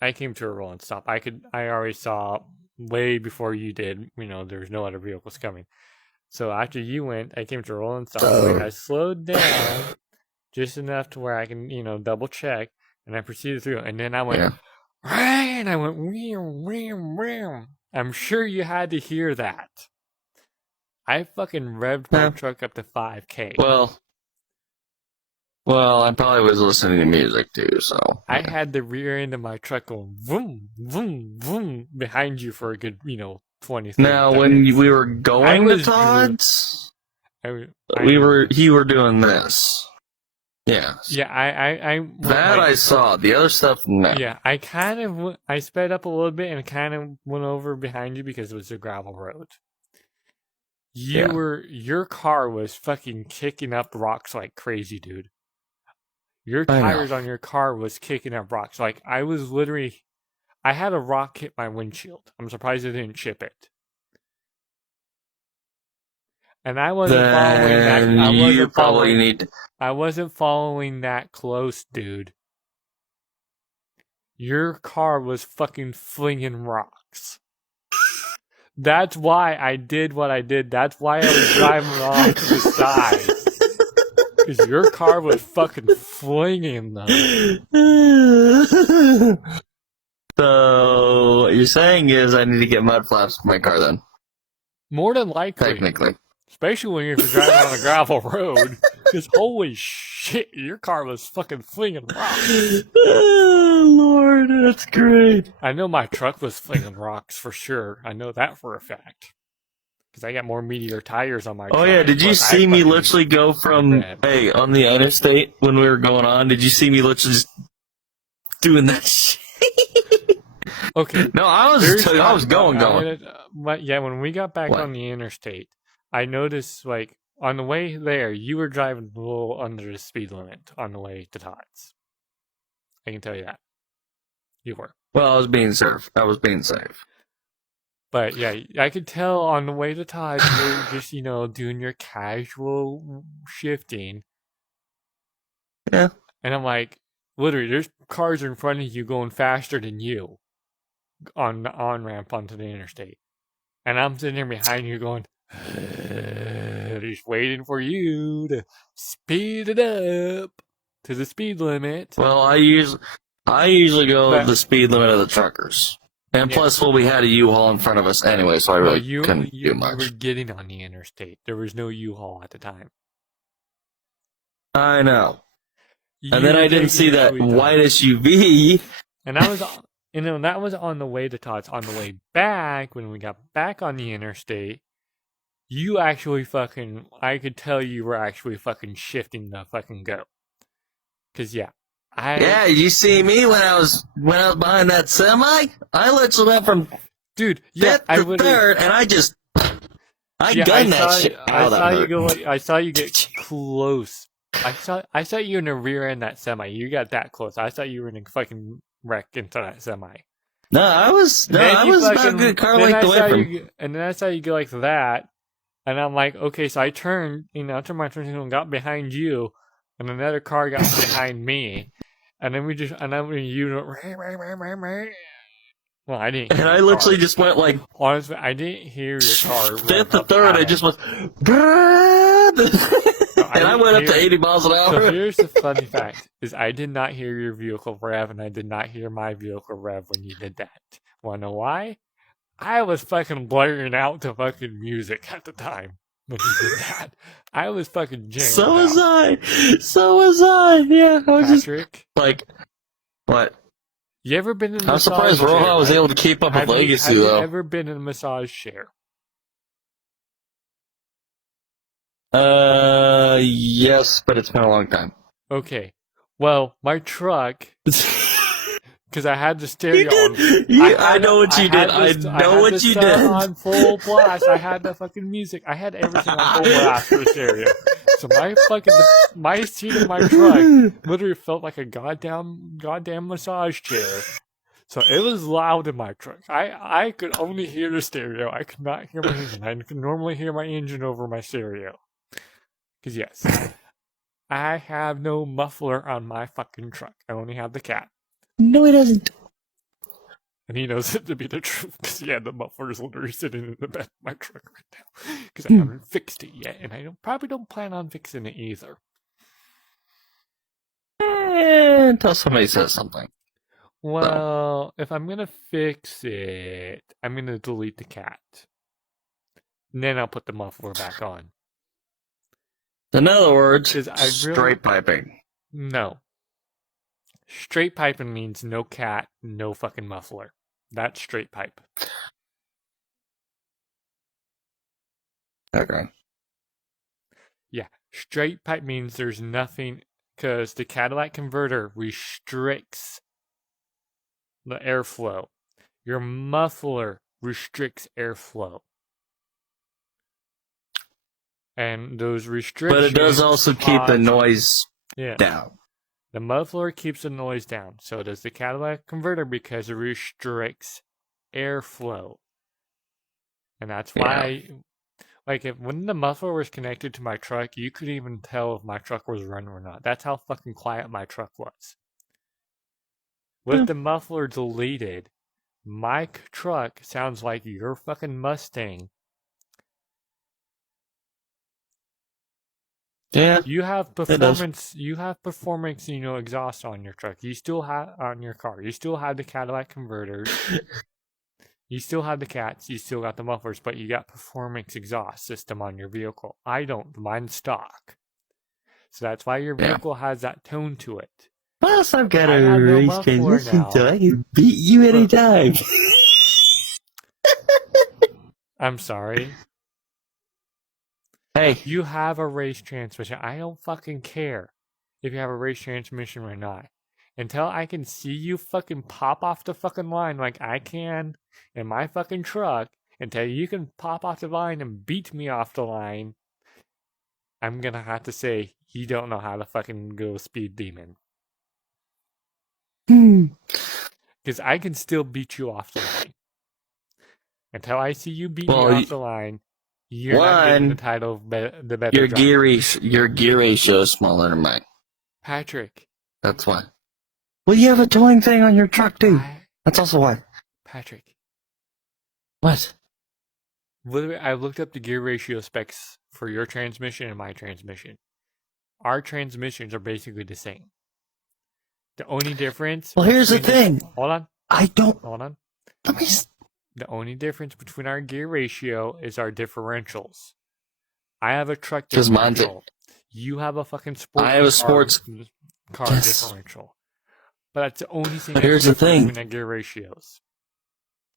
I came to a rolling stop. I already saw way before you did. There was no other vehicles coming. So after you went, I came to a rolling stop. I slowed down just enough to where I can, double check, and I proceeded through. And then I went. Yeah. And I went, wham. I'm sure you had to hear that. I fucking revved my truck up to 5K. Well, I probably was listening to music too, so. I had the rear end of my truck going vroom, vroom, vroom behind you for a good, 20, 30 Now, when we were going to Todd's, you were doing this. Yeah. Yeah, I saw. The other stuff, no. Yeah, I sped up a little bit and kind of went over behind you because it was a gravel road. Your car was fucking kicking up rocks like crazy, dude. Your tires on your car was kicking up rocks. Like, I had a rock hit my windshield. I'm surprised it didn't chip it. And I wasn't following that. I wasn't following that close, dude. Your car was fucking flinging rocks. That's why I did what I did. That's why I was driving off to the side. Because your car was fucking flinging them. So, what you're saying is I need to get mud flaps for my car then? More than likely. Technically. Especially when you're driving on a gravel road. Because holy shit, your car was fucking flinging rocks. Oh, Lord, that's great. I know my truck was flinging rocks for sure. I know that for a fact. Because I got more Meteor tires on my truck. Oh, yeah, did you see me literally go from, on the interstate when we were going on, did you see me literally just doing that shit? Okay. No, I was going. Yeah, when we got back on the interstate, I noticed, on the way there, you were driving a little under the speed limit on the way to Todd's. I can tell you that. You were. Well, I was being safe. But, yeah, I could tell on the way to Todd's, you were just, doing your casual shifting. Yeah. And I'm like, literally, there's cars in front of you going faster than you on the on-ramp onto the interstate. And I'm sitting there behind you going, just waiting for you to speed it up to the speed limit. Well, I usually go But- the speed limit of the truckers. And Yeah. plus, well, we had a U-Haul in front of us anyway, so I really you couldn't do were much. getting on the interstate. There was no U-Haul at the time. I know. You And then were I didn't taking see your that sweet time. white SUV. And that was, that was on the way to Todd's. On the way back, when we got back on the interstate, you actually fucking, I could tell you were actually fucking shifting the fucking go. Cause yeah, Yeah, you see me when I was behind that semi? I literally went from dude, yeah, fifth to third, and I gunned that shit. I Oh, that saw you hurt. go. I saw you get close. I saw you in the rear end that semi. You got that close. I saw you were in a fucking wreck into that semi. No, I was about a good car length away from. And then I saw you go like that, and I'm like, okay, so I turned, I turned my turn and got behind you, and another car got behind me, and then well, I didn't. And hear I your literally car. just went like Honestly, I didn't hear your car. fifth to rev up third. at I all. just went, and I didn't went up to hear- 80 miles an So hour. here's the funny fact: is I did not hear your vehicle rev, and I did not hear my vehicle rev when you did that. Wanna know why? I was fucking blaring out to fucking music at the time when you did that. I was fucking jamming. So was I. So was I. Yeah, I was just Patrick. like, what? You ever been in a I'm surprised massage chair? Roja was able to keep up with Have Legacy, you though. ever been in a massage chair? Yes, but it's been a long time. Okay. Well, my truck, because I had the stereo You on. did. I know what you did. I know what you did. On full blast. I had the fucking music. I had everything on full blast for the stereo. So my seat in my truck literally felt like a goddamn massage chair. So it was loud in my truck. I could only hear the stereo. I could not hear my engine. I could normally hear my engine over my stereo. Because yes, I have no muffler on my fucking truck. I only have the cat. No, it doesn't. And he knows it to be the truth because the muffler is literally sitting in the back of my truck right now because I haven't fixed it yet, and I probably don't plan on fixing it either. Until somebody says something. Well, if I'm gonna fix it, I'm gonna delete the cat, and then I'll put the muffler back on. In other words, 'Cause I really- straight piping. No, straight piping means no cat, no fucking muffler. That's straight pipe. Okay. Yeah, straight pipe means there's nothing, because the Cadillac converter restricts the airflow. Your muffler restricts airflow. And those restrictions... But it does also keep the cause- noise Yeah, down. the muffler keeps the noise down. So does the Cadillac converter because it restricts airflow. And that's why... Like, when the muffler was connected to my truck, you could even tell if my truck was running or not. That's how fucking quiet my truck was. With the muffler deleted, my truck sounds like your fucking Mustang. Yeah. You have does. performance, exhaust on your truck. You still have, on your car. You still have the Cadillac converters. You still have the cats, you still got the mufflers, but you got performance exhaust system on your vehicle. I don't. Mine's stock. So that's why your Yeah. vehicle has that tone to it. Plus, I've got I a have no race muffler transmission, now. so I can beat you anytime. I'm sorry. Hey, You have a race transmission. I don't fucking care if you have a race transmission or not. Until I can see you fucking pop off the fucking line like I can in my fucking truck, until you can pop off the line and beat me off the line, I'm gonna have to say you don't know how to fucking go speed demon. Because I can still beat you off the line. Until I see you beat Well, me off the line, you're not getting the one, title of the better your driver. your gear ratio is smaller than mine. Patrick. That's why. Well, you have a towing thing on your truck too. I- That's also why. Patrick. What? literally, I looked up the gear ratio specs for your transmission and my transmission. Our transmissions are basically the same. The only difference. Well, here's the thing. Hold on. Hold on. Let me. The only difference between our gear ratio is our differentials. I have a truck differential. You have a fucking sports. I have a sports car differential. But that's the only thing. But here's the thing. Between the gear ratios.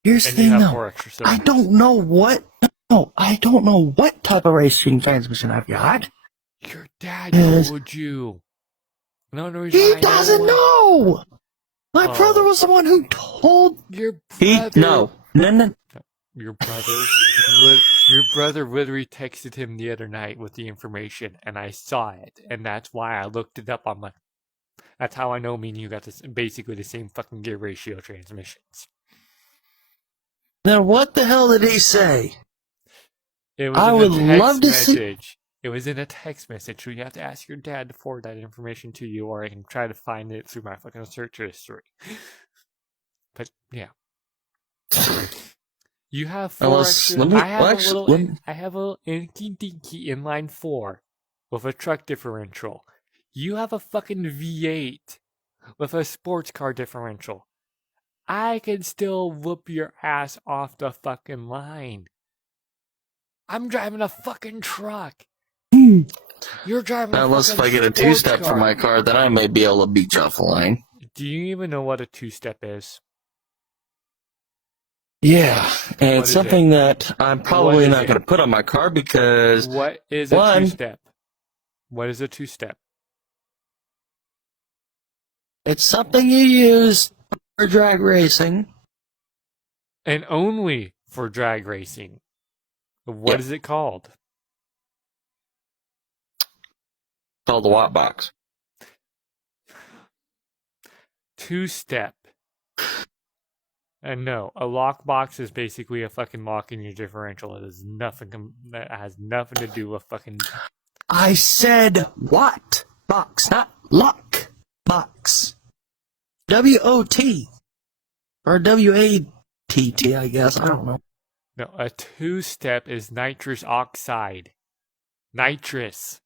Here's the thing, though. I don't know what. No, I don't know what type of racing transmission I've got. Your dad told you. No, he doesn't know. My brother was the one who told your brother. No. Your brother literally texted him the other night with the information, and I saw it, and that's why I looked it up. I'm like, that's how I know me and you got this, basically the same fucking gear ratio transmissions. Now, what the hell did he say? It was I would love to see. It was in a text message, so you have to ask your dad to forward that information to you, or I can try to find it through my fucking search history. But yeah, you have four extra. I have a inky dinky inline 4 with a truck differential. You have a fucking V8 with a sports car differential. I can still whoop your ass off the fucking line. I'm driving a fucking truck. You're driving unless if I get a two-step for my car, then I may be able to beat you off the line. Do you even know what a two-step is? Yeah, and it's something that I'm probably not going to put on my car because... What is a two-step? What is a two-step? It's something you use for drag racing. And only for drag racing. What is it called? Called the Watt Box. Two-step. And no, a lock box is basically a fucking lock in your differential. It is nothing. That has nothing to do with fucking. I said Watt Box, not lock box. W-O-T or W-A-T-T, I guess. I don't know. No, a two-step is nitrous oxide. Nitrous.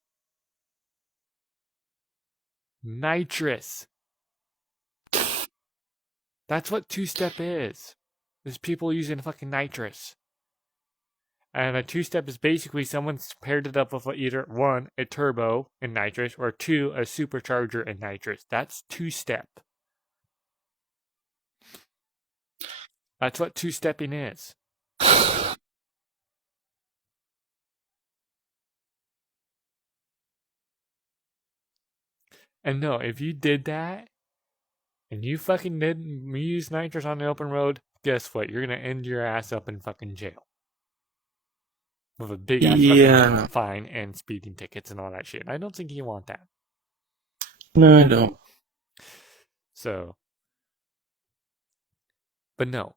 That's what two-step is. There's people using fucking nitrous. And a two-step is basically someone's paired it up with either 1, a turbo in nitrous, or 2, a supercharger in nitrous. That's two-step. That's what two-stepping is. And no, if you did that, and you fucking didn't use nitrous on the open road, guess what? You're gonna end your ass up in fucking jail. With a big ass fucking fine and speeding tickets and all that shit. I don't think you want that. No, I don't. So. But no.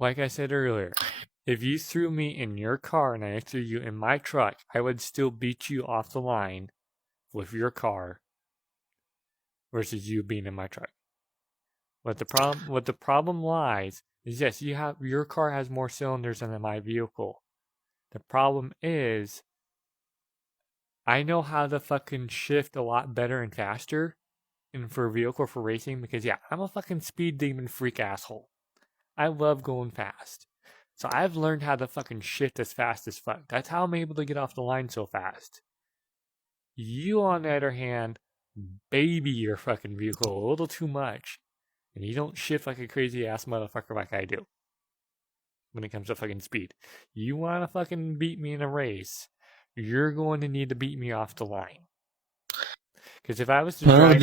Like I said earlier, if you threw me in your car and I threw you in my truck, I would still beat you off the line with your car versus you being in my truck. What the problem lies is, yes, your car has more cylinders than my vehicle. The problem is, I know how to fucking shift a lot better and faster for a vehicle for racing because, yeah, I'm a fucking speed demon freak asshole. I love going fast. So I've learned how to fucking shift as fast as fuck. That's how I'm able to get off the line so fast. You, on the other hand, baby your fucking vehicle a little too much. And you don't shift like a crazy ass motherfucker like I do. When it comes to fucking speed. You want to fucking beat me in a race, you're going to need to beat me off the line. Because if I was to funny enough,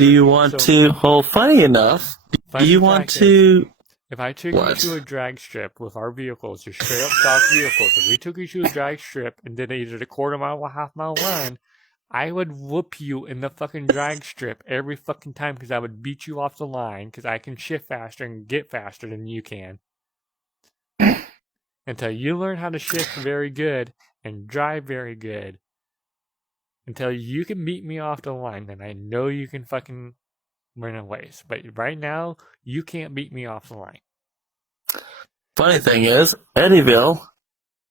do you want to... If I took you to a drag strip with our vehicles, just straight up stock vehicles, if we took you to a drag strip and did either a quarter mile or half mile run, I would whoop you in the fucking drag strip every fucking time because I would beat you off the line because I can shift faster and get faster than you can. Until you learn how to shift very good and drive very good. Until you can beat me off the line, then I know you can fucking run away. But right now, you can't beat me off the line. Funny thing is, Eddyville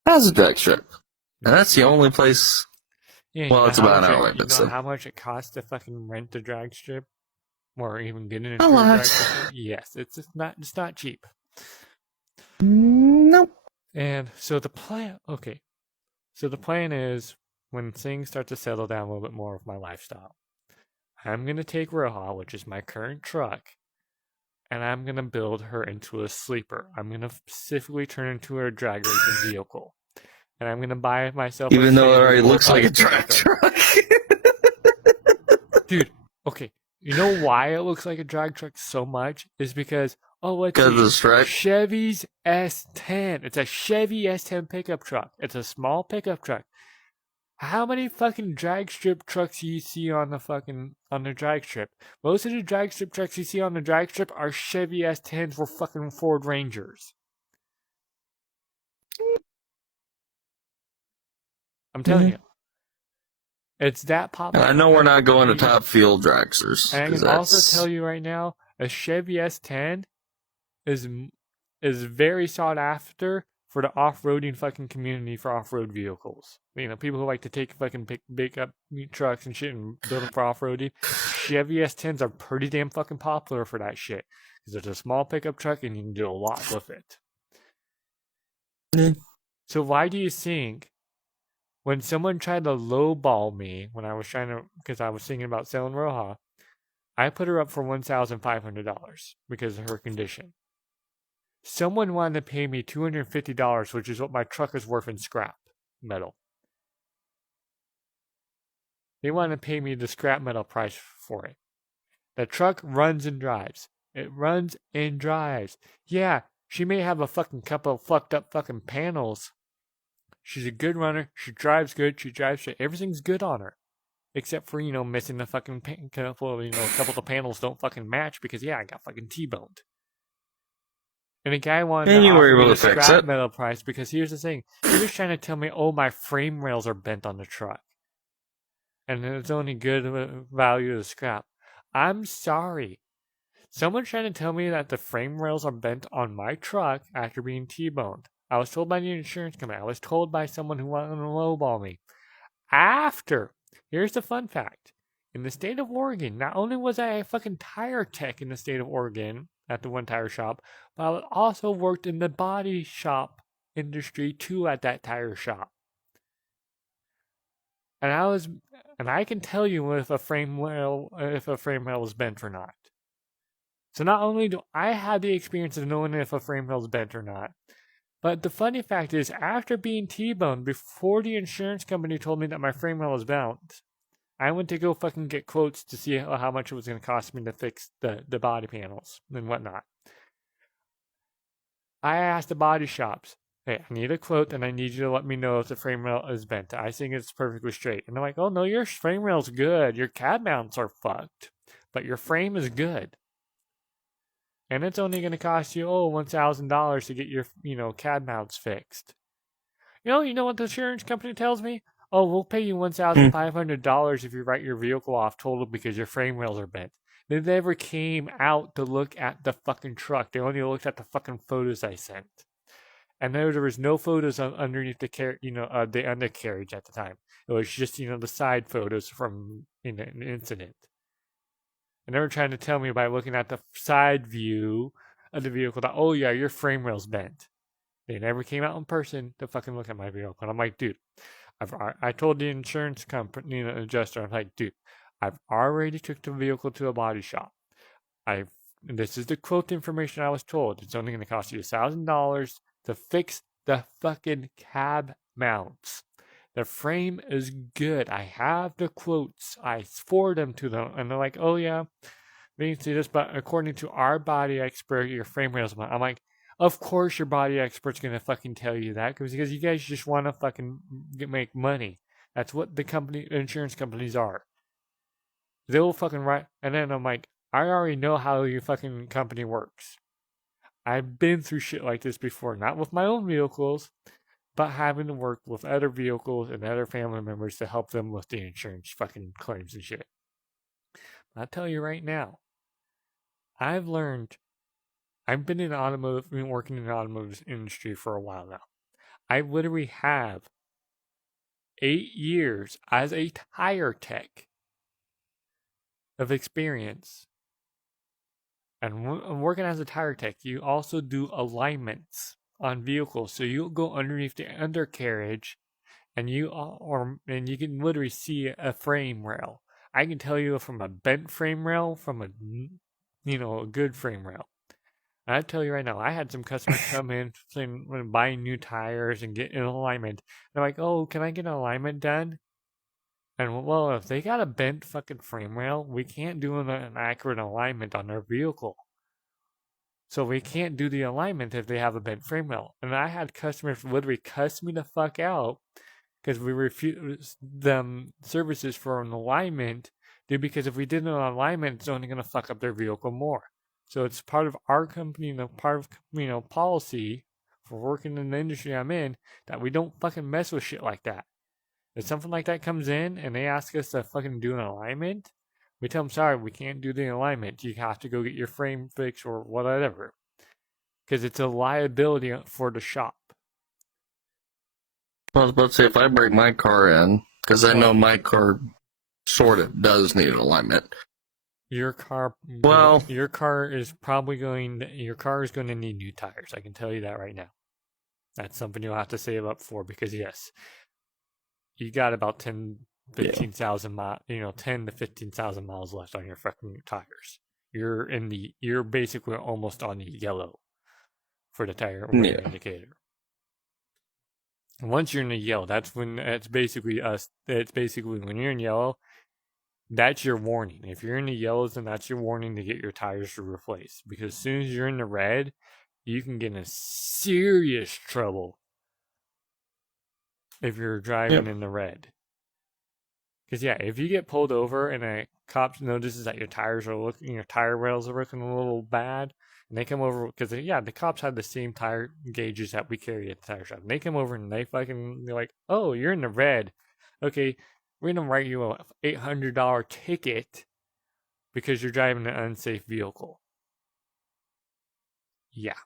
has a drag strip. And that's the only place. Yeah, Well, it's about an hour away, You but know still. how much it costs to fucking rent a drag strip, or even get into A a lot. drag strip? Yes, it's not cheap. Nope. And so the plan, okay, so the plan is when things start to settle down a little bit more with my lifestyle, I'm gonna take Roja, which is my current truck, and I'm gonna build her into a sleeper. I'm gonna specifically turn into a drag racing vehicle. And I'm gonna buy myself. Even though it already 4x looks like a pickup drag truck. Dude, okay. You know why it looks like a drag truck so much? Is because, let's Because of see, the stripe. Chevy's S10. It's a Chevy S10 pickup truck. It's a small pickup truck. How many fucking drag strip trucks do you see on the drag strip? Most of the drag strip trucks you see on the drag strip are Chevy S10s or fucking Ford Rangers. I'm telling you. It's that popular. I know we're not going to Top Fuel dragsters. And I can also tell you right now, a Chevy S10 is very sought after for the off-roading fucking community for off-road vehicles. You know, people who like to take fucking big up trucks and shit and build them for off-roading. Chevy S10s are pretty damn fucking popular for that shit. Because it's a small pickup truck and you can do a lot with it. So why do you think when someone tried to lowball me when I was because I was thinking about selling Roja, I put her up for $1,500 because of her condition. Someone wanted to pay me $250, which is what my truck is worth in scrap metal. They wanted to pay me the scrap metal price for it. The truck runs and drives. It runs and drives. Yeah, she may have a fucking couple of fucked up fucking panels. She's a good runner. She drives good. She drives shit. Everything's good on her. Except for, missing the fucking couple of the panels don't fucking match because, I got fucking T-boned. And a guy wanted to offer me a scrap metal price because here's the thing. He was trying to tell me, my frame rails are bent on the truck. And it's only good value to scrap. I'm sorry. Someone's trying to tell me that the frame rails are bent on my truck after being T-boned. I was told by the insurance company. I was told by someone who wanted to lowball me. Here's the fun fact. In the state of Oregon, not only was I a fucking tire tech in the state of Oregon at the one tire shop, but I also worked in the body shop industry too at that tire shop. And I can tell you if a frame rail is bent or not. So not only do I have the experience of knowing if a frame rail is bent or not, but the funny fact is, after being T-boned, before the insurance company told me that my frame rail was bent, I went to go fucking get quotes to see how much it was going to cost me to fix the body panels and whatnot. I asked the body shops, hey, I need a quote and I need you to let me know if the frame rail is bent. I think it's perfectly straight. And they're like, oh no, your frame rail's good. Your cab mounts are fucked, but your frame is good. And it's only going to cost you, $1,000 to get your, cab mounts fixed. You know what the insurance company tells me? Oh, we'll pay you $1,500 if you write your vehicle off total because your frame rails are bent. They never came out to look at the fucking truck. They only looked at the fucking photos I sent. And there was no photos underneath the undercarriage at the time. It was just, the side photos from an incident. And they were trying to tell me by looking at the side view of the vehicle that, your frame rail's bent. They never came out in person to fucking look at my vehicle. And I'm like, dude, I told the insurance company, adjuster, I'm like, dude, I've already took the vehicle to a body shop. This is the quote information I was told. It's only going to cost you $1,000 to fix the fucking cab mounts. The frame is good. I have the quotes. I forward them to them. And they're like, oh yeah, we can see this, but according to our body expert, your frame rails. I'm like, of course your body expert's going to fucking tell you that because you guys just want to fucking make money. That's what the insurance companies are. They'll fucking write. And then I'm like, I already know how your fucking company works. I've been through shit like this before, not with my own vehicles, but having to work with other vehicles and other family members to help them with the insurance fucking claims and shit. I'll tell you right now, I've been working in the automotive industry for a while now. I literally have 8 years as a tire tech of experience. And working as a tire tech, you also do alignments on vehicles. So you'll go underneath the undercarriage, and you can literally see a frame rail. I can tell you from a bent frame rail from a good frame rail. And I tell you right now, I had some customers come in saying when buying new tires and get in alignment. They're like, "Oh, can I get an alignment done?" And well, if they got a bent fucking frame rail, we can't do an accurate alignment on their vehicle. So we can't do the alignment if they have a bent frame rail. And I had customers literally cuss me the fuck out because we refused them services for an alignment, because if we did an alignment, it's only going to fuck up their vehicle more. So it's part of our company, part of policy for working in the industry I'm in, that we don't fucking mess with shit like that. If something like that comes in and they ask us to fucking do an alignment, we tell them, sorry, we can't do the alignment. You have to go get your frame fixed or whatever. Because it's a liability for the shop. I was about to say, if I break my car in, because I know my car sort of does need an alignment. Your car is going to need new tires. I can tell you that right now. That's something you'll have to save up for, because yes, you got about 15,000 miles, 10 to 15,000 miles left on your fucking tires. You're basically almost on the yellow for the tire indicator. And once you're in the yellow, it's basically when you're in yellow, that's your warning. If you're in the yellows, then that's your warning to get your tires replaced. Because as soon as you're in the red, you can get in serious trouble if you're driving in the red. Because if you get pulled over and a cop notices that your tire rails are looking a little bad, and they come over, because the cops have the same tire gauges that we carry at the tire shop. And they come over and they're like, "Oh, you're in the red. Okay, we're gonna write you a $800 ticket because you're driving an unsafe vehicle." Yeah,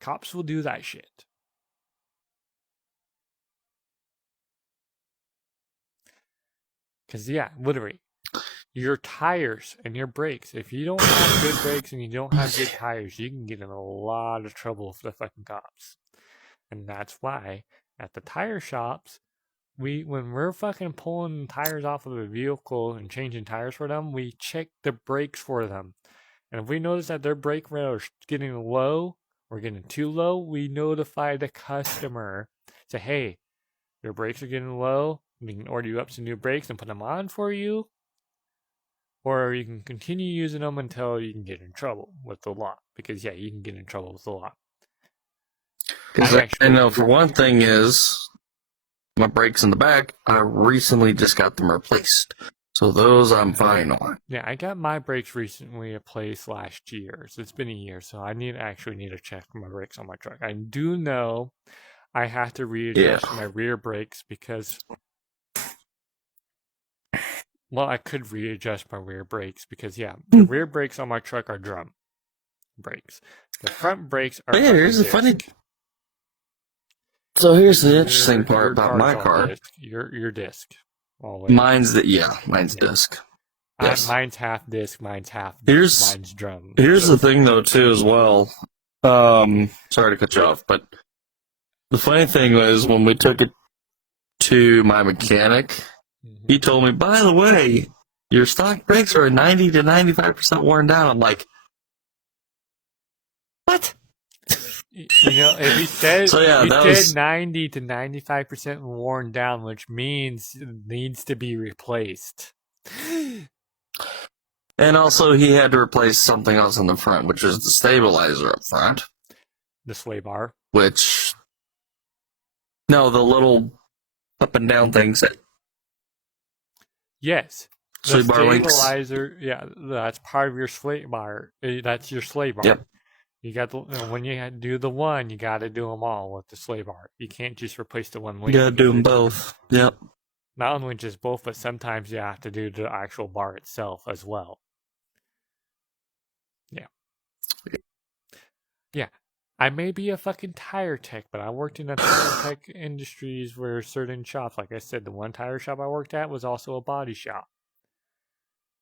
cops will do that shit. Because, literally, your tires and your brakes, if you don't have good brakes and you don't have good tires, you can get in a lot of trouble with the fucking cops. And that's why, at the tire shops, when we're fucking pulling tires off of a vehicle and changing tires for them, we check the brakes for them. And if we notice that their brake rail is getting low or getting too low, we notify the customer. Say, hey, your brakes are getting low. We can order you up some new brakes and put them on for you. Or you can continue using them until you can get in trouble with the law. Because, you can get in trouble with the law. I know for one thing is, my brakes in the back, I recently just got them replaced. So those I'm fine on. Yeah, I got my brakes recently replaced last year. So it's been a year. So I need to check my brakes on my truck. I do know I have to readjust my rear brakes because... Well, I could readjust my rear brakes because, the rear brakes on my truck are drum brakes. The front brakes are here's the funny... So here's the interesting part about my car. Your disc. Always. Mine's disc. Yes. Mine's half disc, mine's half disc, mine's drum. Here's the thing, though, too, as well. Sorry to cut you off, but the funny thing was when we took it to my mechanic, he told me, by the way, your stock brakes are 90 to 95% worn down. I'm like, what? If he said, said 90 to 95% worn down, which means it needs to be replaced. And also, he had to replace something else in the front, which is the stabilizer up front. The sway bar? No, the little up and down things. Yes. The stabilizer, that's part of your sway bar. That's your sway bar. Yep. You got when you do the one, you got to do them all with the sway bar. You can't just replace the one link. You got to do them both. Yep. Not only just both, but sometimes you have to do the actual bar itself as well. Yeah. I may be a fucking tire tech, but I worked in a tire tech industries where certain shops, like I said, the one tire shop I worked at was also a body shop.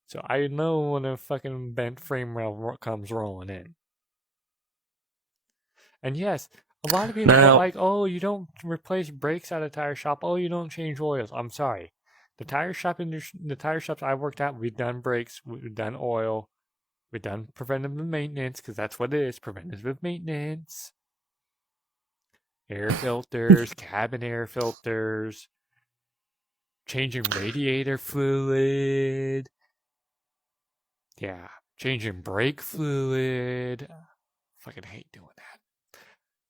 So I know when a fucking bent frame rail comes rolling in. And yes, a lot of people are like, oh, you don't replace brakes at a tire shop. Oh, you don't change oils. I'm sorry. The tire shops I worked at, we've done brakes, we've done oil, we've done preventative maintenance, because that's what it is, preventative maintenance. Air filters, cabin air filters, changing radiator fluid. Yeah, changing brake fluid. Fucking hate doing that.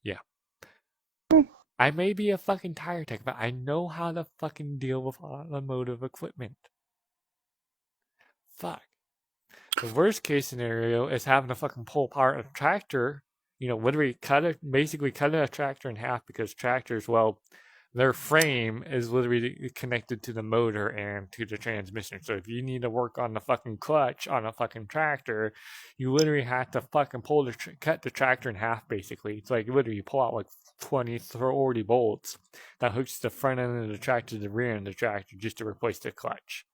Yeah. I may be a fucking tire tech, but I know how to fucking deal with automotive equipment. Fuck. The worst case scenario is having to fucking pull apart a tractor. You know, literally basically cut a tractor in half, because tractors, well, their frame is literally connected to the motor and to the transmission. So if you need to work on the fucking clutch on a fucking tractor, you literally have to fucking cut the tractor in half, basically. It's like literally you pull out like 20, 40 bolts that hooks the front end of the tractor to the rear end of the tractor just to replace the clutch.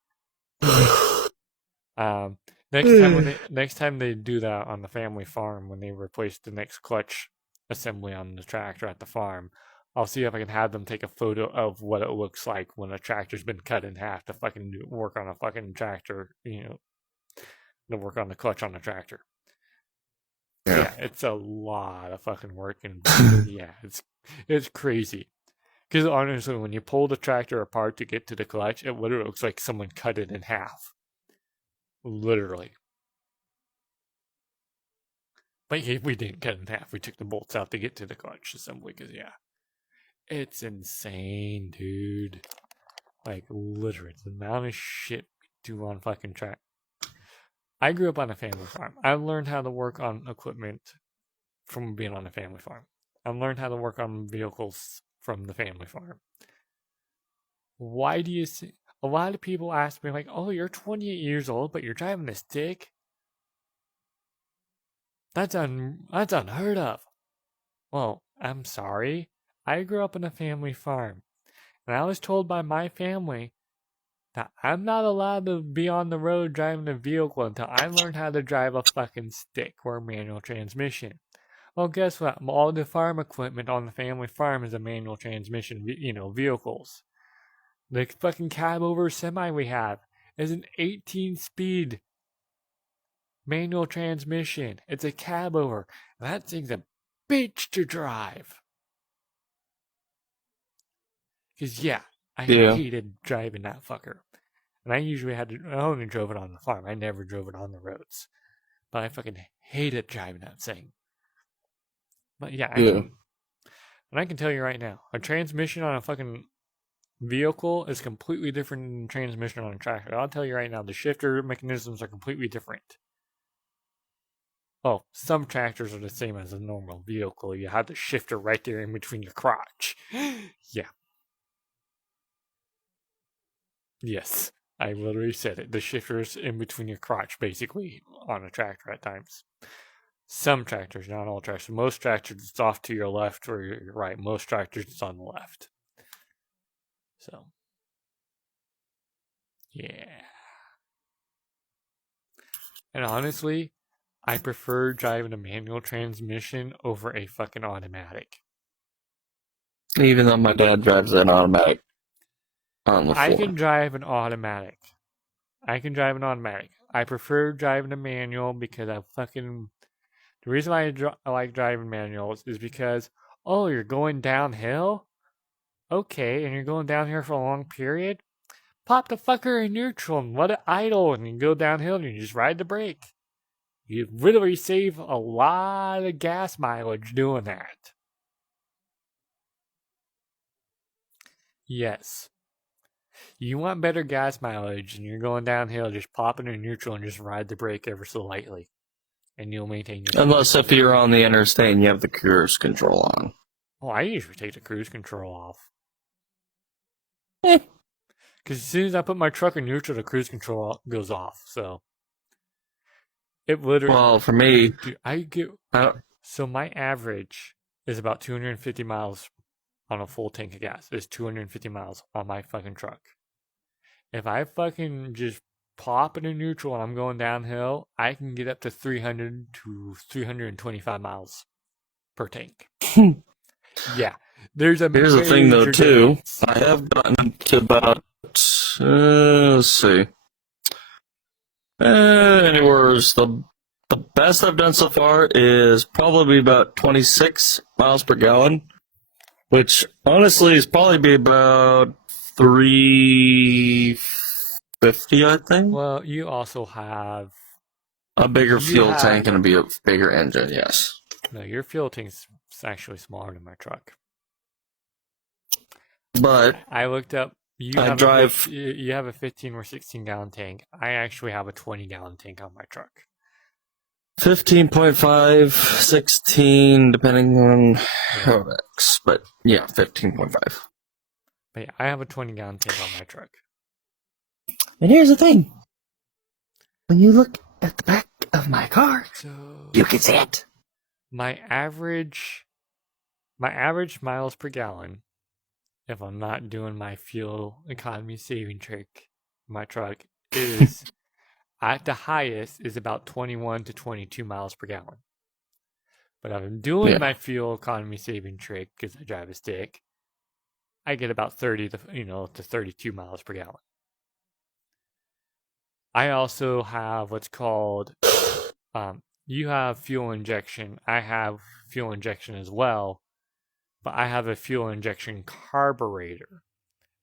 Next time they do that on the family farm, when they replace the next clutch assembly on the tractor at the farm, I'll see if I can have them take a photo of what it looks like when a tractor's been cut in half to fucking work on a fucking tractor, you know, to work on the clutch on the tractor. Yeah, it's a lot of fucking work, and yeah, it's crazy. Because honestly, when you pull the tractor apart to get to the clutch, it literally looks like someone cut it in half. Literally. But we didn't cut it in half. We took the bolts out to get to the clutch assembly, because yeah. It's insane, dude. Like, literally, the amount of shit we do on fucking track. I grew up on a family farm. I learned how to work on equipment from being on a family farm. I learned how to work on vehicles from the family farm. Why do you see... A lot of people ask me, like, oh, you're 28 years old, but you're driving a stick? That's unheard of. Well, I'm sorry. I grew up in a family farm, and I was told by my family that I'm not allowed to be on the road driving a vehicle until I learn how to drive a fucking stick or a manual transmission. Well, guess what? All the farm equipment on the family farm is a manual transmission, vehicles. The fucking cab over semi we have is an 18-speed manual transmission. It's a cab over. That thing's a bitch to drive. Because, yeah, I hated driving that fucker. And I only drove it on the farm. I never drove it on the roads. But I fucking hated driving that thing. But, yeah. And I can tell you right now, a transmission on a fucking vehicle is completely different than transmission on a tractor. I'll tell you right now, the shifter mechanisms are completely different. Oh, some tractors are the same as a normal vehicle. You have the shifter right there in between your crotch. Yeah. Yes, I literally said it. The shifter's in between your crotch, basically, on a tractor at times. Some tractors, not all tractors. Most tractors, it's off to your left or your right. Most tractors, it's on the left. So, yeah. And honestly, I prefer driving a manual transmission over a fucking automatic. Even though my dad drives an automatic. I can drive an automatic. I prefer driving a manual because the reason why I like driving manuals is because, oh, you're going downhill? Okay, and you're going down here for a long period? Pop the fucker in neutral and let it idle, and you go downhill and you just ride the brake. You literally save a lot of gas mileage doing that. Yes. You want better gas mileage and you're going downhill, just pop it in neutral and just ride the brake ever so lightly. And you'll maintain your... Unless if you're on the interstate and you have the cruise control on. Well, I usually take the cruise control off. Because as soon as I put my truck in neutral, the cruise control goes off, so... It literally... Well, for me... Dude, I get So my average is about 250 miles on a full tank of gas. It's 250 miles on my fucking truck. If I fucking just pop it in neutral and I'm going downhill, I can get up to 300 to 325 miles per tank. Yeah. Here's the thing, though, too. difference. I have gotten to about, let's see. Anywhere the best I've done so far is probably about 26 miles per gallon, which honestly is probably be about 350, I think. Well, you also have A bigger fuel tank and a bigger engine, yes. no. Your fuel tank's actually smaller than my truck. But I looked up. You I have drive. you have a 15 or 16 gallon tank. I actually have a 20 gallon tank on my truck. 15.5, 16, depending on how it works. But yeah, 15.5. But yeah, I have a 20 gallon tank on my truck. And here's the thing. When you look at the back of my car, So you can see it. my average miles per gallon, if I'm not doing my fuel economy saving trick, my truck is at the highest is about 21 to 22 miles per gallon. But if I'm doing my fuel economy saving trick because I drive a stick, I get about 30 to 32 miles per gallon. I also have what's called you have fuel injection. I have fuel injection as well, but I have a fuel injection carburetor,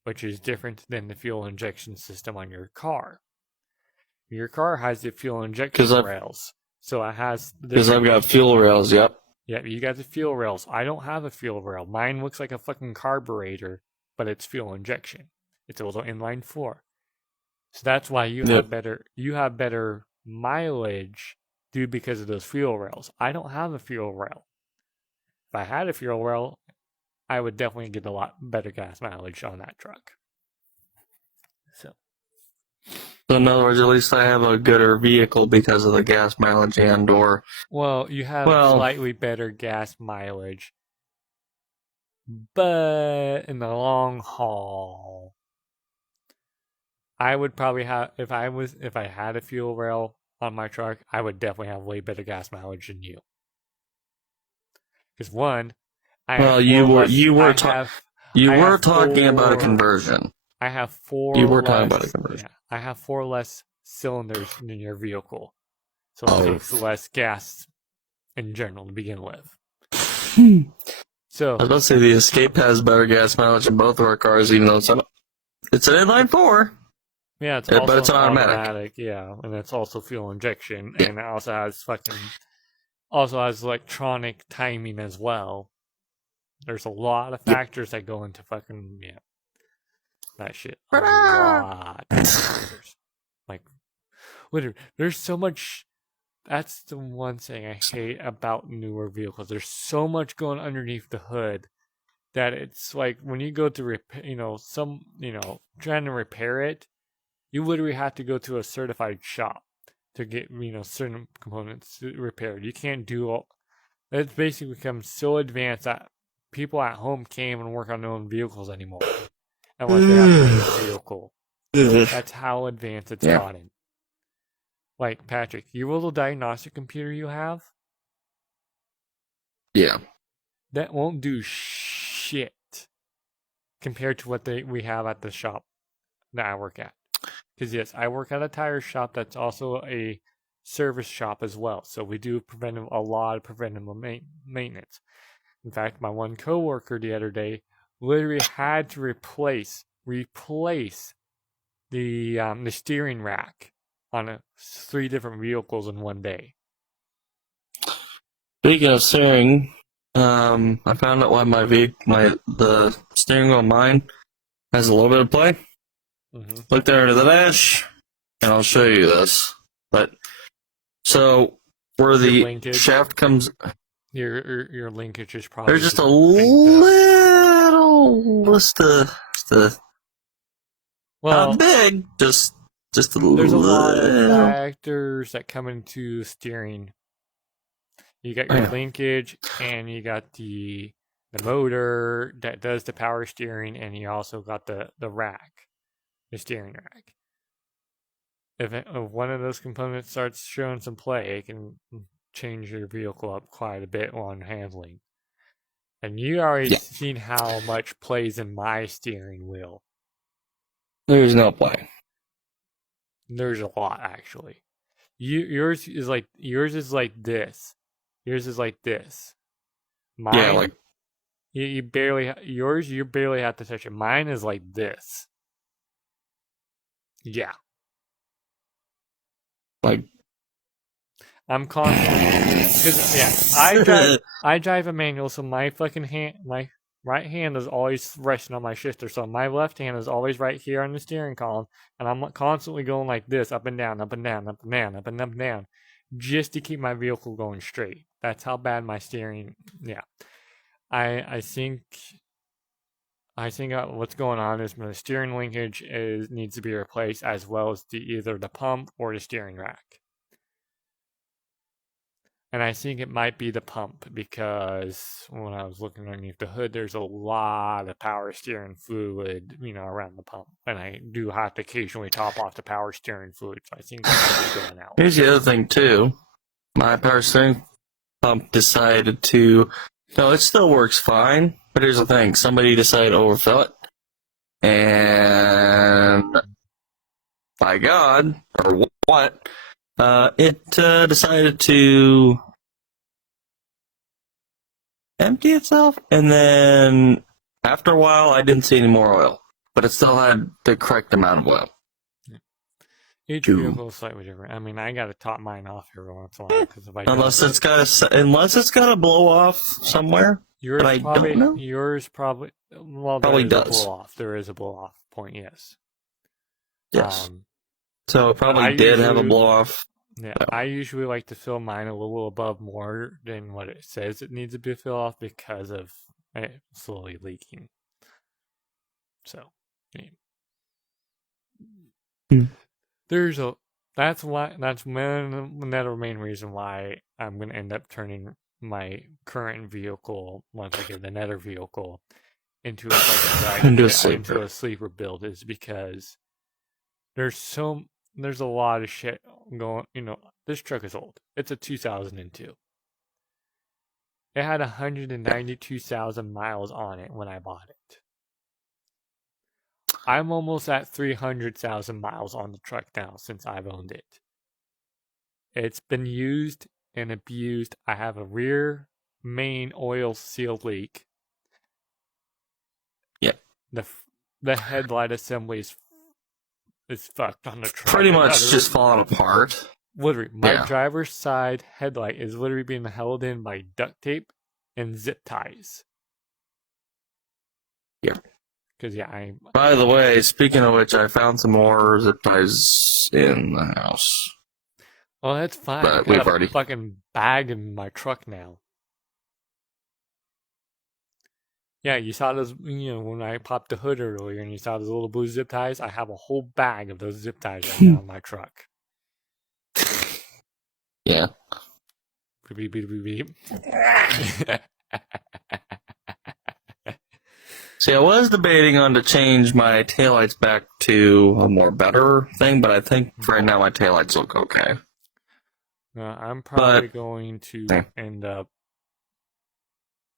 which is different than the fuel injection system on your car. Your car has the fuel injection rails, so it has. Because I've got fuel rails. Yep. Yeah, you got the fuel rails. I don't have a fuel rail. Mine looks like a fucking carburetor, but it's fuel injection. It's also inline four. So that's why you have better mileage due because of those fuel rails. I don't have a fuel rail. If I had a fuel rail, I would definitely get a lot better gas mileage on that truck. So in other words, at least I have a gooder vehicle because of the gas mileage and/or. Well, you have slightly better gas mileage, but in the long haul, I would probably have if I had a fuel rail on my truck, I would definitely have way better gas mileage than you. Because one, you were talking about a conversion. I have four. You were talking about a conversion. Yeah, I have 4 less cylinders in your vehicle, so it takes less gas in general to begin with. So I was about to say the Escape has better gas mileage in both of our cars, even though it's an inline 4. Yeah, but it's automatic. Yeah, and it's also fuel injection, and it also has electronic timing as well. There's a lot of factors that go into fucking that shit. A lot of factors. Like, literally, there's so much. That's the one thing I hate about newer vehicles. There's so much going underneath the hood that it's like when you go to repair, trying to repair it, you literally have to go to a certified shop to get, certain components repaired. You can't do all. It's basically become so advanced that people at home can't even work on their own vehicles anymore unless they have a vehicle. That's how advanced it's gotten. Like, Patrick, your little diagnostic computer you have? Yeah. That won't do shit compared to what we have at the shop that I work at. Because, yes, I work at a tire shop that's also a service shop as well. So we do a lot of preventative maintenance. In fact, my one coworker the other day literally had to replace the steering rack on 3 different vehicles in one day. Speaking of steering, I found out why the steering wheel of mine has a little bit of play. Mm-hmm. Look there into the dash, and I'll show you this. But so where the shaft comes, your linkage is probably there's just a little not big, just a little. There's a lot of factors that come into steering. You got your linkage, and you got the motor that does the power steering, and you also got the rack, the steering rack. If one of those components starts showing some play, it can change your vehicle up quite a bit on handling. And you already seen how much plays in my steering wheel. There's no play. There's a lot, actually. Yours is like this. Yours is like this. Mine, you barely you barely have to touch it. Mine is like this. Yeah. Like, I'm constantly, because I drive a manual, so my right hand is always resting on my shifter, so my left hand is always right here on the steering column, and I'm constantly going like this, up and down, up and down, up and down, up and up and down, just to keep my vehicle going straight. That's how bad my steering. Yeah, I think what's going on is my steering linkage needs to be replaced, as well as either the pump or the steering rack. And I think it might be the pump, because when I was looking underneath the hood, there's a lot of power steering fluid, around the pump. And I do have to occasionally top off the power steering fluid, so I think that might be going out. Here's the other thing, too. My power steering pump decided to... No, it still works fine, but here's the thing. Somebody decided to overfill it. And... by God, or what... it decided to empty itself, and then after a while, I didn't see any more oil, but it still had the correct amount of oil. Each vehicle is slightly different. I mean, I got to top mine off every once in a while, because if I unless it's got a blow off somewhere. Yours but I probably, don't know. Yours probably, well, probably there is does. a blow off. There is a blow off point, yes. Yes. So it probably did have a blow off. Yeah, I usually like to fill mine a little above more than what it says it needs to be filled off, because of it slowly leaking. So, that's another main reason why I'm going to end up turning my current vehicle, once I get the Nether vehicle, into a sleeper build, is because there's a lot of shit going. This truck is old. It's a 2002. It had 192,000 miles on it when I bought it. I'm almost at 300,000 miles on the truck now since I've owned it. It's been used and abused. I have a rear main oil seal leak. Yep. The headlight assembly is fucked on the truck. Pretty much just falling apart. Literally, my driver's side headlight is literally being held in by duct tape and zip ties. Yeah. Because, By the way, speaking of which, I found some more zip ties in the house. Well, that's fine. But I got a fucking bag in my truck now. Yeah, you saw those, when I popped the hood earlier and you saw those little blue zip ties, I have a whole bag of those zip ties right now in my truck. Yeah. Beep, beep, beep, beep. See, I was debating on to change my taillights back to a more better thing, but I think right now my taillights look okay. I'm probably going to end up...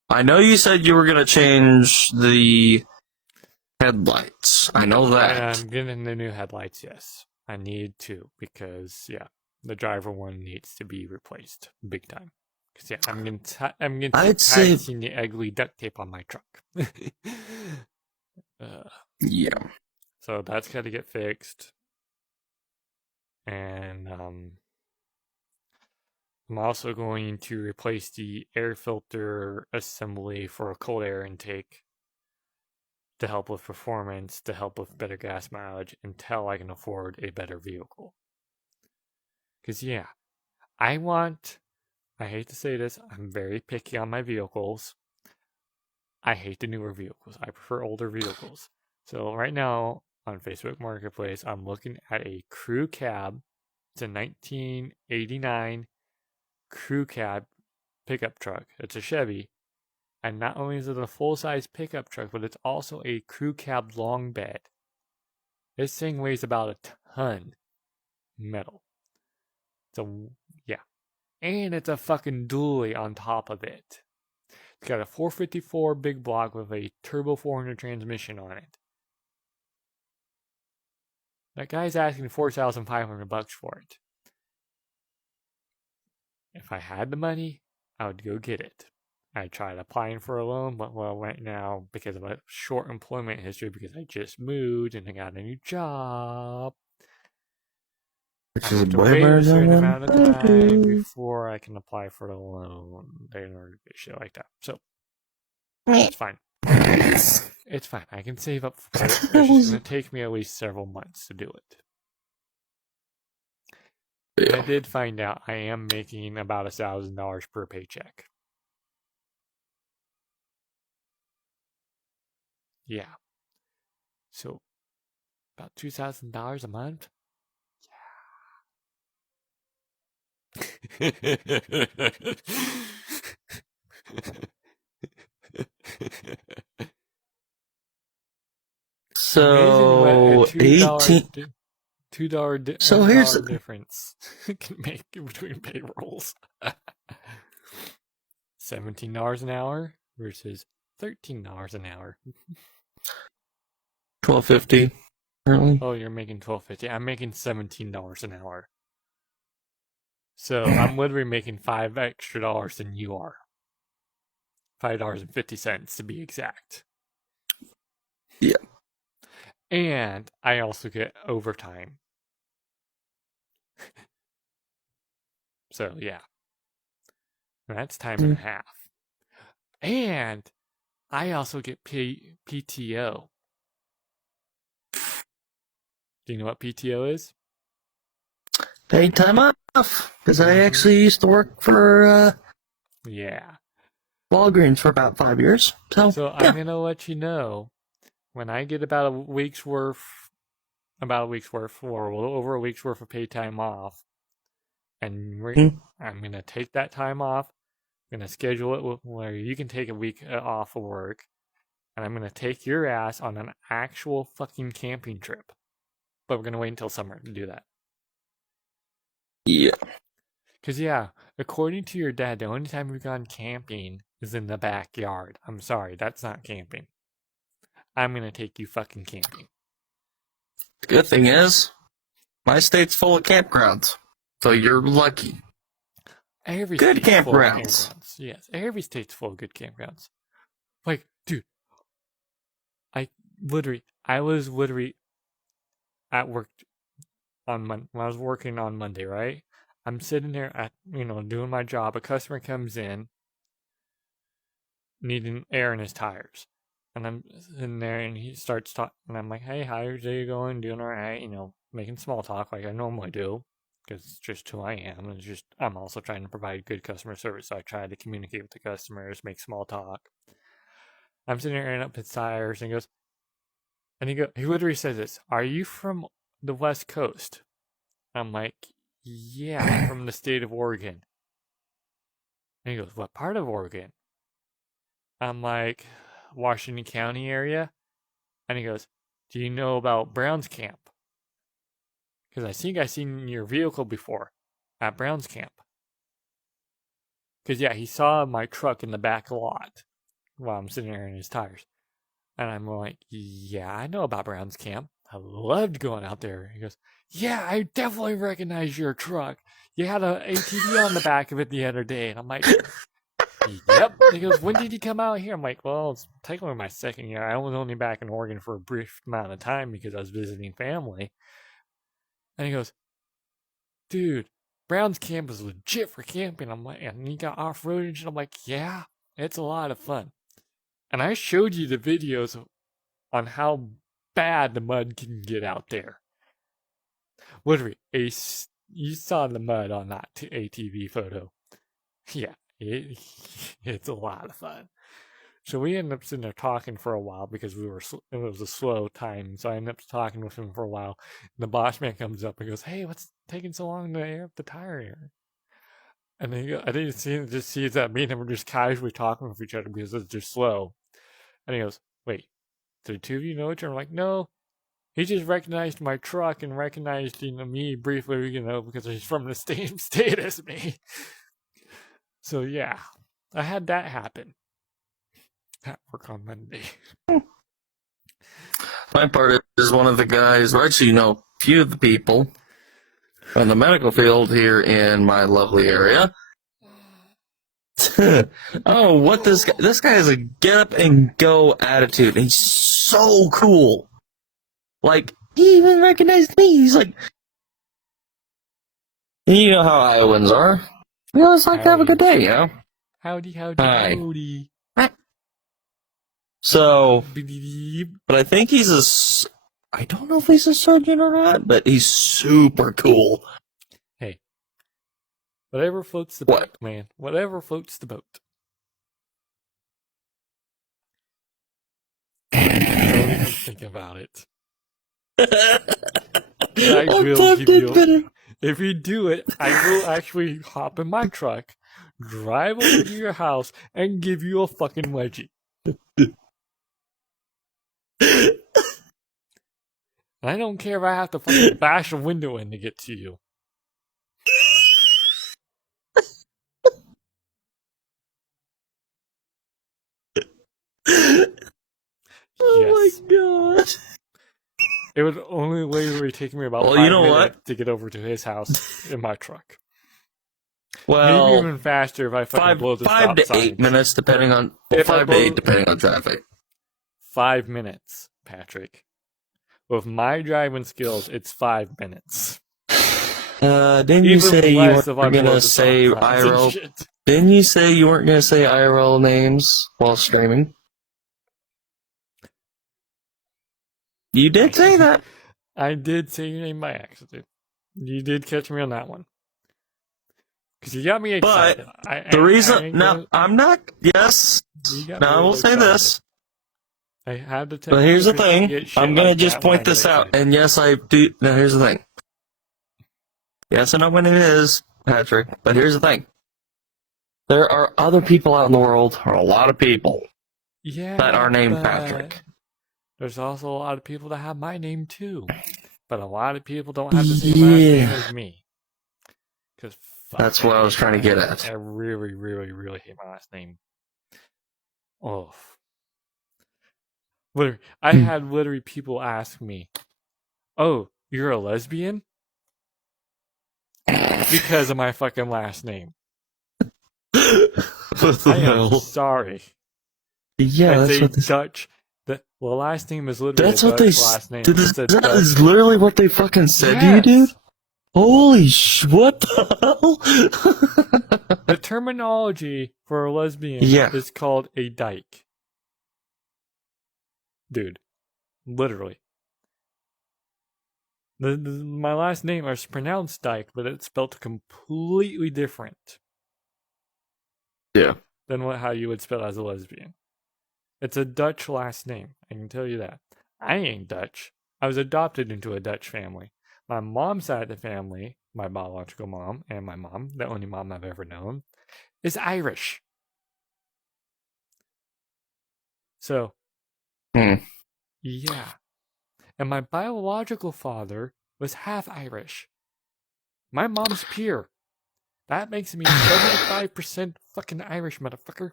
I know you said you were going to change the headlights. I know that. I'm getting the new headlights, yes. I need to, because, the driver one needs to be replaced big time. Because, I'm getting tired of seeing the ugly duct tape on my truck. Yeah. So that's got to get fixed. And I'm also going to replace the air filter assembly for a cold air intake to help with performance, to help with better gas mileage, until I can afford a better vehicle. Because, I hate to say this, I'm very picky on my vehicles. I hate the newer vehicles. I prefer older vehicles. So right now, on Facebook Marketplace, I'm looking at a crew cab. It's a 1989 crew cab pickup truck. It's a Chevy. And not only is it a full-size pickup truck, but it's also a crew cab long bed. This thing weighs about a ton metal. So, yeah. And it's a fucking dually on top of it. It's got a 454 big block with a turbo 400 transmission on it. That guy's asking $4,500 for it. If I had the money, I would go get it. I tried applying for a loan, but right now, because of a short employment history, because I just moved and I got a new job, I have to wait a certain amount of time before I can apply for the loan in order to get shit like that. So, it's fine. It's fine. I can save up for it. It's just going to take me at least several months to do it. Yeah. I did find out I am making about $1,000 per paycheck. Yeah. So, about $2,000 a month? Yeah. So, $18. So here's the difference can make between payrolls. $17 an hour versus $13 an hour. $12.50 currently. Oh, you're making $12.50. I'm making $17 an hour. So I'm literally making $5 extra than you are. $5.50 to be exact. Yeah. And I also get overtime. So, yeah. That's time and a half. And I also get PTO. Do you know what PTO is? Paid time off. Because I actually used to work for yeah, Walgreens for about 5 years. So yeah. I'm going to let you know when I get about a week's worth, or a little over a week's worth of paid time off, and I'm going to take that time off. I'm going to schedule it where you can take a week off of work, and I'm going to take your ass on an actual fucking camping trip. But we're going to wait until summer to do that. Yeah. Because, yeah, according to your dad, the only time we've gone camping is in the backyard. I'm sorry, that's not camping. I'm going to take you fucking camping. The good thing is, my state's full of campgrounds. So you're lucky. Every good campgrounds. Yes, every state's full of good campgrounds. Like, dude, I was literally at work when I was working on Monday, right? I'm sitting there at, doing my job. A customer comes in needing air in his tires. And I'm sitting there and he starts talking. And I'm like, hey, how's your day going? Doing all right? Making small talk like I normally do. Because it's just who I am. I'm also trying to provide good customer service. So I try to communicate with the customers, make small talk. I'm sitting there airing up his tires and he goes, he literally says this, are you from the West Coast? I'm like, yeah, I'm from the state of Oregon. And he goes, what part of Oregon? I'm like, Washington County area. And he goes, do you know about Browns Camp? Because I think I've seen your vehicle before at Browns Camp. Because, yeah, he saw my truck in the back lot while I'm sitting there in his tires. And I'm like, yeah, I know about Browns Camp. I loved going out there. He goes, yeah, I definitely recognize your truck. You had an ATV on the back of it the other day. And I'm like, yep. He goes, when did you come out here? I'm like, well, it's technically my second year. I was only back in Oregon for a brief amount of time because I was visiting family. And he goes, dude, Browns Camp is legit for camping. I'm like, and you got off-roading. I'm like, yeah, it's a lot of fun. And I showed you the videos on how bad the mud can get out there. Literally, you saw the mud on that ATV photo. Yeah, it's a lot of fun. So we ended up sitting there talking for a while because it was a slow time. So I ended up talking with him for a while. And the boss man comes up and goes, hey, what's taking so long to air up the tire here? And then I didn't see that me and him were just casually talking with each other because it's just slow. And he goes, "Wait, do the two of you know each other?" I'm like, "No." He just recognized my truck and recognized me briefly, because he's from the same state as me. So yeah, I had that happen at work on Monday. My part is one of the guys, or actually, a few of the people in the medical field here in my lovely area. Oh, what this guy has a get up and go attitude. He's so cool. Like, he even recognized me. He's like, you know how Iowans are. We always like to have a good day, Howdy, Hi. howdy. So, Beep. but I think I don't know if he's a surgeon or not, but he's super cool. Hey, whatever floats the boat, man. Whatever floats the boat. Don't even think about it. I will give you. If you do it, I will actually hop in my truck, drive over to your house, and give you a fucking wedgie. I don't care if I have to fucking bash a window in to get to you. Oh my god. It would only literally take me about 5 minutes to get over to his house in my truck. Well, maybe even faster if I fucking blow the stop 5 to 8 signs. minutes, depending on 5 to 8, depending on traffic. 5 minutes, Patrick. With my driving skills, it's 5 minutes. Didn't you say you weren't gonna say IRL? Didn't you say you weren't gonna say IRL names while streaming? You did say that. I did say your name by accident. You did catch me on that one. Because you got me excited. But the reason... No, I'm not... Yes. Now I will say this. I had to tell But here's the thing. I'm going to just point this out. And yes, I do... Now here's the thing. Yes, I know when it is, Patrick. But here's the thing. There are other people out in the world, or a lot of people, that are named Patrick. There's also a lot of people that have my name too. But a lot of people don't have the same last name as me. That's what I was trying to get at. I really, really, really hate my last name. Oh. I had literally people ask me, "Oh, you're a lesbian?" Because of my fucking last name. What the hell? I'm sorry. Yeah, that's what Dutch. The last name is literally that's what they. last name. That is literally what they fucking said to you, dude. Holy what the hell? The terminology for a lesbian is called a dyke. Dude, literally. My last name is pronounced Dyke, but it's spelled completely different. Yeah. Than how you would spell as a lesbian. It's a Dutch last name, I can tell you that. I ain't Dutch. I was adopted into a Dutch family. My mom's side of the family, my biological mom, and my mom, the only mom I've ever known, is Irish. So, yeah. And my biological father was half Irish. My mom's pure. That makes me 75% fucking Irish, motherfucker.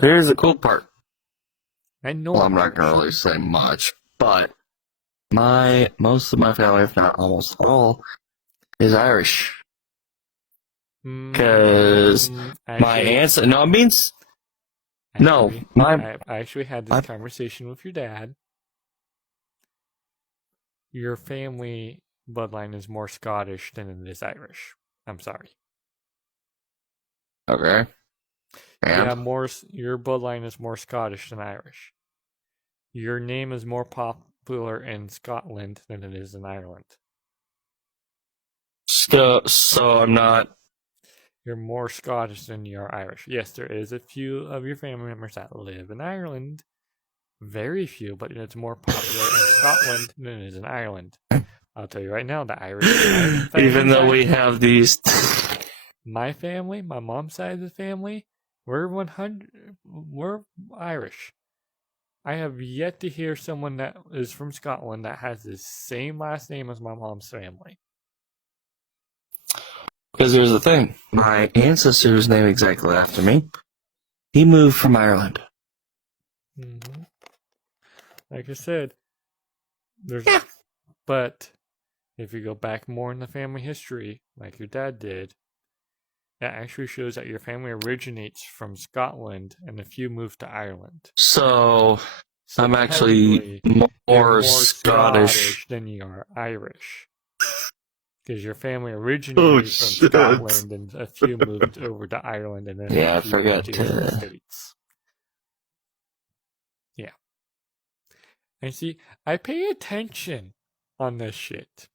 Here's the cool part. I know. Well, I'm not going to really say much, but most of my family, if not almost all, is Irish. Because my ancestors... No, it means... I actually had this conversation with your dad. Your family bloodline is more Scottish than it is Irish. I'm sorry. Okay. Yeah, your bloodline is more Scottish than Irish. Your name is more popular in Scotland than it is in Ireland. So I'm not... You're more Scottish than you are Irish. Yes, there is a few of your family members that live in Ireland. Very few, but it's more popular in Scotland than it is in Ireland. I'll tell you right now, the Irish... Even though we have these... my family, my mom's side of the family, we're Irish. I have yet to hear someone that is from Scotland that has the same last name as my mom's family. Because here's the thing. My ancestor who's named exactly after me, he moved from Ireland. Mm-hmm. Like I said, but if you go back more in the family history, like your dad did, that actually shows that your family originates from Scotland and a few moved to Ireland. So I'm actually more Scottish than you are Irish. Because your family originated from Scotland and a few moved over to Ireland and then I forgot to the States. Yeah. And see, I pay attention on this shit.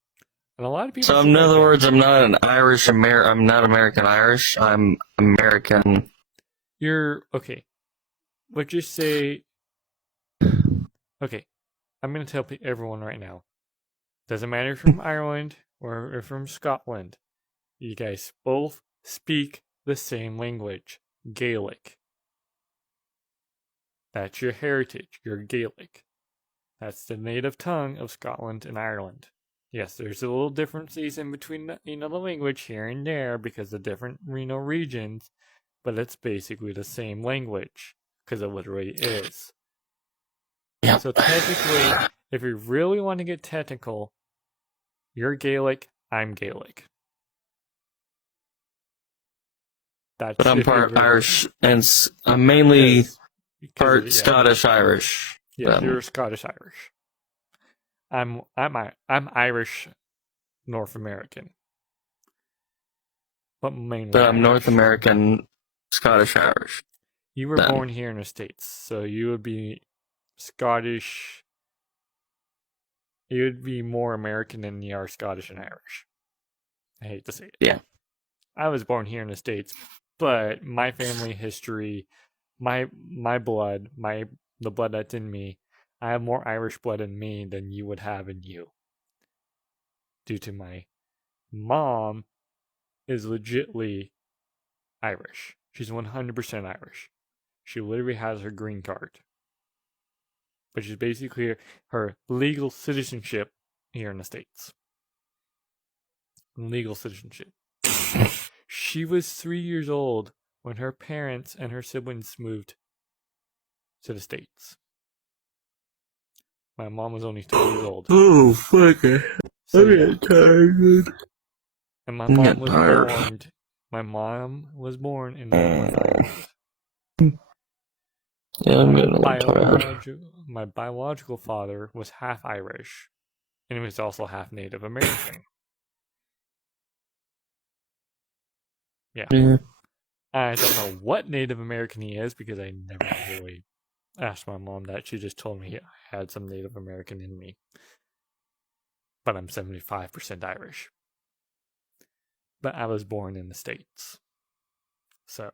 And a lot of people. So in other words, I'm not an Irish I'm not American Irish. I'm American. You're okay. Let's just say. Okay, I'm gonna tell everyone right now. Doesn't matter if you're from Ireland or from Scotland. You guys both speak the same language, Gaelic. That's your heritage. You're Gaelic. That's the native tongue of Scotland and Ireland. Yes, there's a little differences in between the language here and there because of different regions, but it's basically the same language because it literally is. Yep. So technically, if you really want to get technical, you're Gaelic, I'm Gaelic. But I'm part Irish, and I'm mainly part Scottish Irish. Yeah, you're Scottish Irish. I'm Irish North American. But mainly I'm Irish. North American Scottish Irish. You were born here in the States, so you would be Scottish. You would be more American than you are Scottish and Irish. I hate to say it. Yeah. I was born here in the States, but my family history, my blood, the blood that's in me, I have more Irish blood in me than you would have in you. Due to my mom is legitly Irish. She's 100% Irish. She literally has her green card. Which is basically her legal citizenship here in the States. Legal citizenship. She was 3 years old when her parents and her siblings moved to the States. My mom was only 2 years old. Oh, fuck it. So, I'm tired. And my mom was born. My mom was born in Ireland. Yeah, I'm getting tired. My biological father was half Irish, and he was also half Native American. Yeah. I don't know what Native American he is because I never really asked my mom that. She just told me I had some Native American in me. But I'm 75% Irish. But I was born in the States. So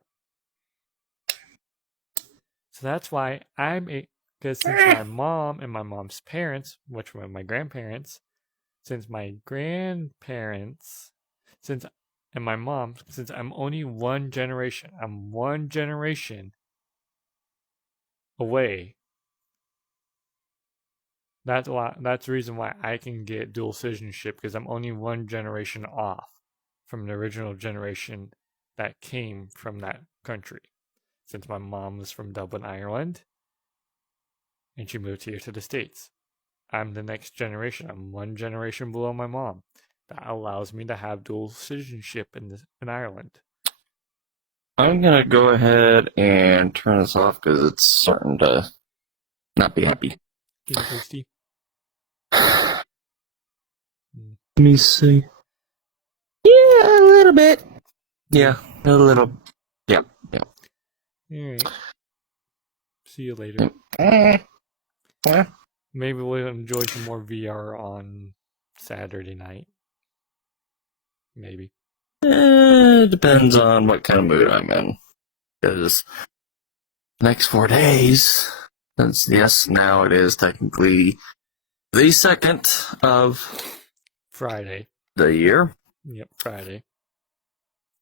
that's why because since my mom and my mom's parents, which were my grandparents, since my grandparents, and my mom, since I'm only one generation away. That's the reason why I can get dual citizenship, because I'm only one generation off from the original generation that came from that country. Since my mom was from Dublin, Ireland, and she moved here to the States. I'm the next generation. I'm one generation below my mom. That allows me to have dual citizenship in Ireland. I'm going to go ahead and turn this off because it's starting to not be happy. Getting toasty. Let me see. Yeah, a little bit. Yeah, a little. Yep. Alright. See you later. Maybe we'll enjoy some more VR on Saturday night. Maybe. It depends on what kind of mood I'm in. Because next 4 days, since now it is technically the 2nd of Friday. The year. Yep, Friday.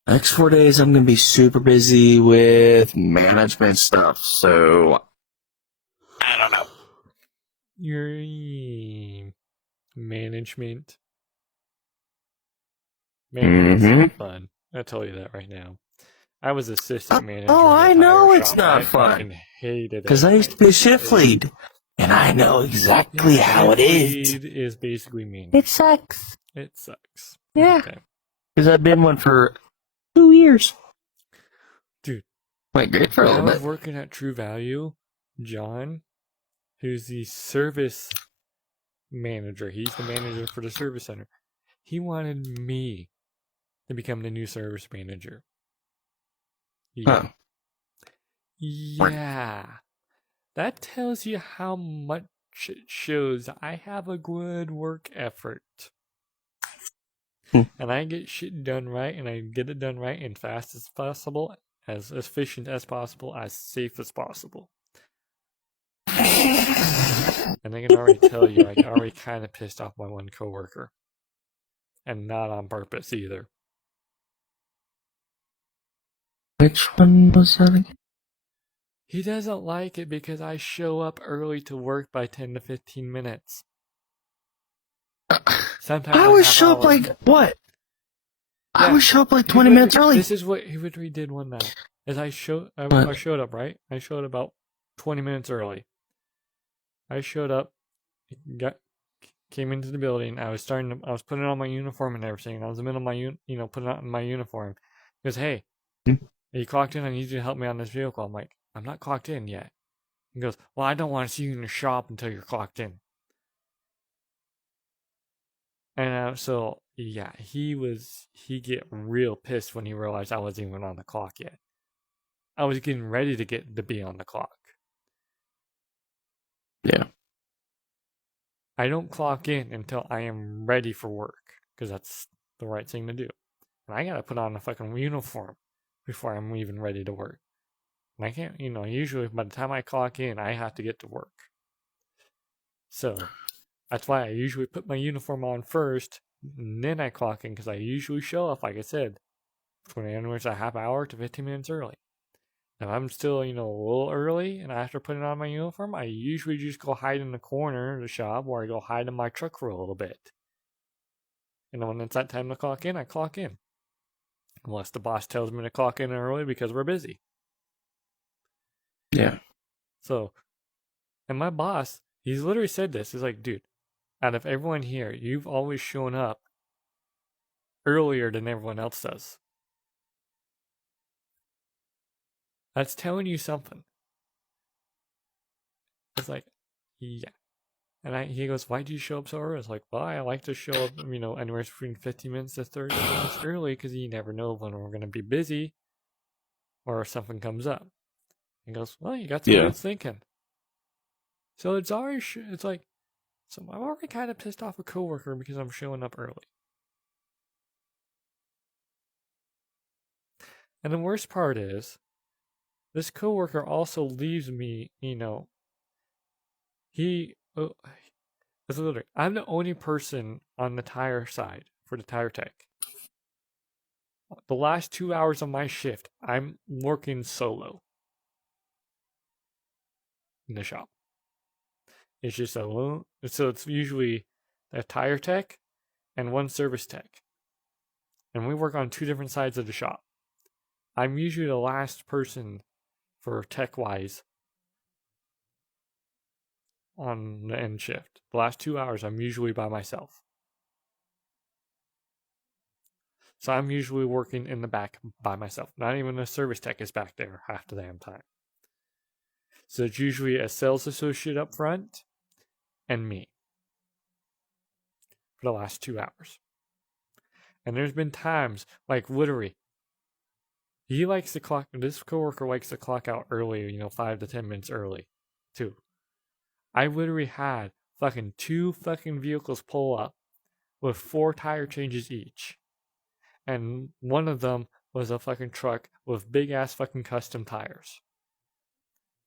Next 4 days, I'm gonna be super busy with management stuff, so I don't know. Your management. Management's not fun. I'll tell you that right now. I was assistant manager. Oh, in I the know tire it's shop. not I fun. fucking hated it. Because I used to be a shift lead, and I know exactly how it is. Shift lead is basically mean. It sucks. It sucks. Yeah. Okay. Because I've been one for 2 years. Dude. Went great for a When I little was bit. working at True Value, John, who's the service manager, he's the manager for the service center. He wanted me to become the new service manager. Yeah. Huh. Yeah. That tells you how much it shows I have a good work effort. And I get shit done right, and I get it done right and fast as possible, as efficient as possible, as safe as possible. And I can already tell you, I already kind of pissed off my one coworker. And not on purpose either. Which one was that again? He doesn't like it because I show up early to work by 10 to 15 minutes. Sometimes I always show up like, what? I always show up like 20 minutes early. This is what he literally did one night. As I showed up, right? I showed about 20 minutes early. I showed up, came into the building. I was putting on my uniform and everything. I was in the middle of my, putting on my uniform. He goes, hey, you clocked in? I need you to help me on this vehicle. I'm like, I'm not clocked in yet. He goes, well, I don't want to see you in the shop until you're clocked in. And so, yeah, he get real pissed when he realized I wasn't even on the clock yet. I was getting ready to be on the clock. Yeah. I don't clock in until I am ready for work, because that's the right thing to do. And I gotta put on a fucking uniform before I'm even ready to work. And I can't, usually by the time I clock in, I have to get to work. So, that's why I usually put my uniform on first, and then I clock in, because I usually show up, like I said, between anywhere a half hour to 15 minutes early. If I'm still, a little early, and after putting on my uniform, I usually just go hide in the corner of the shop, or I go hide in my truck for a little bit. And when it's that time to clock in, I clock in. Unless the boss tells me to clock in early because we're busy. Yeah. So, and my boss, he's literally said this. He's like, dude, out of everyone here, you've always shown up earlier than everyone else does. That's telling you something. It's like, yeah. And he goes, why do you show up so early? It's like, well, I like to show up, anywhere between 15 minutes to 30 minutes early, because you never know when we're going to be busy or if something comes up. He goes, well, you got some good thinking. So it's already, it's like, so I'm already kind of pissed off a coworker because I'm showing up early. And the worst part is, this coworker also leaves me, it's literally, I'm the only person on the tire side for the tire tech. The last 2 hours of my shift, I'm working solo in the shop. It's just so it's usually a tire tech and one service tech. And we work on 2 different sides of the shop. I'm usually the last person for tech-wise on the end shift. The last 2 hours, I'm usually by myself. So I'm usually working in the back by myself. Not even a service tech is back there half the damn time. So it's usually a sales associate up front and me for the last 2 hours. And there's been times, like literally, this coworker likes to clock out early, 5 to 10 minutes early, too. I literally had 2 vehicles pull up with 4 tire changes each. And one of them was a truck with big ass custom tires.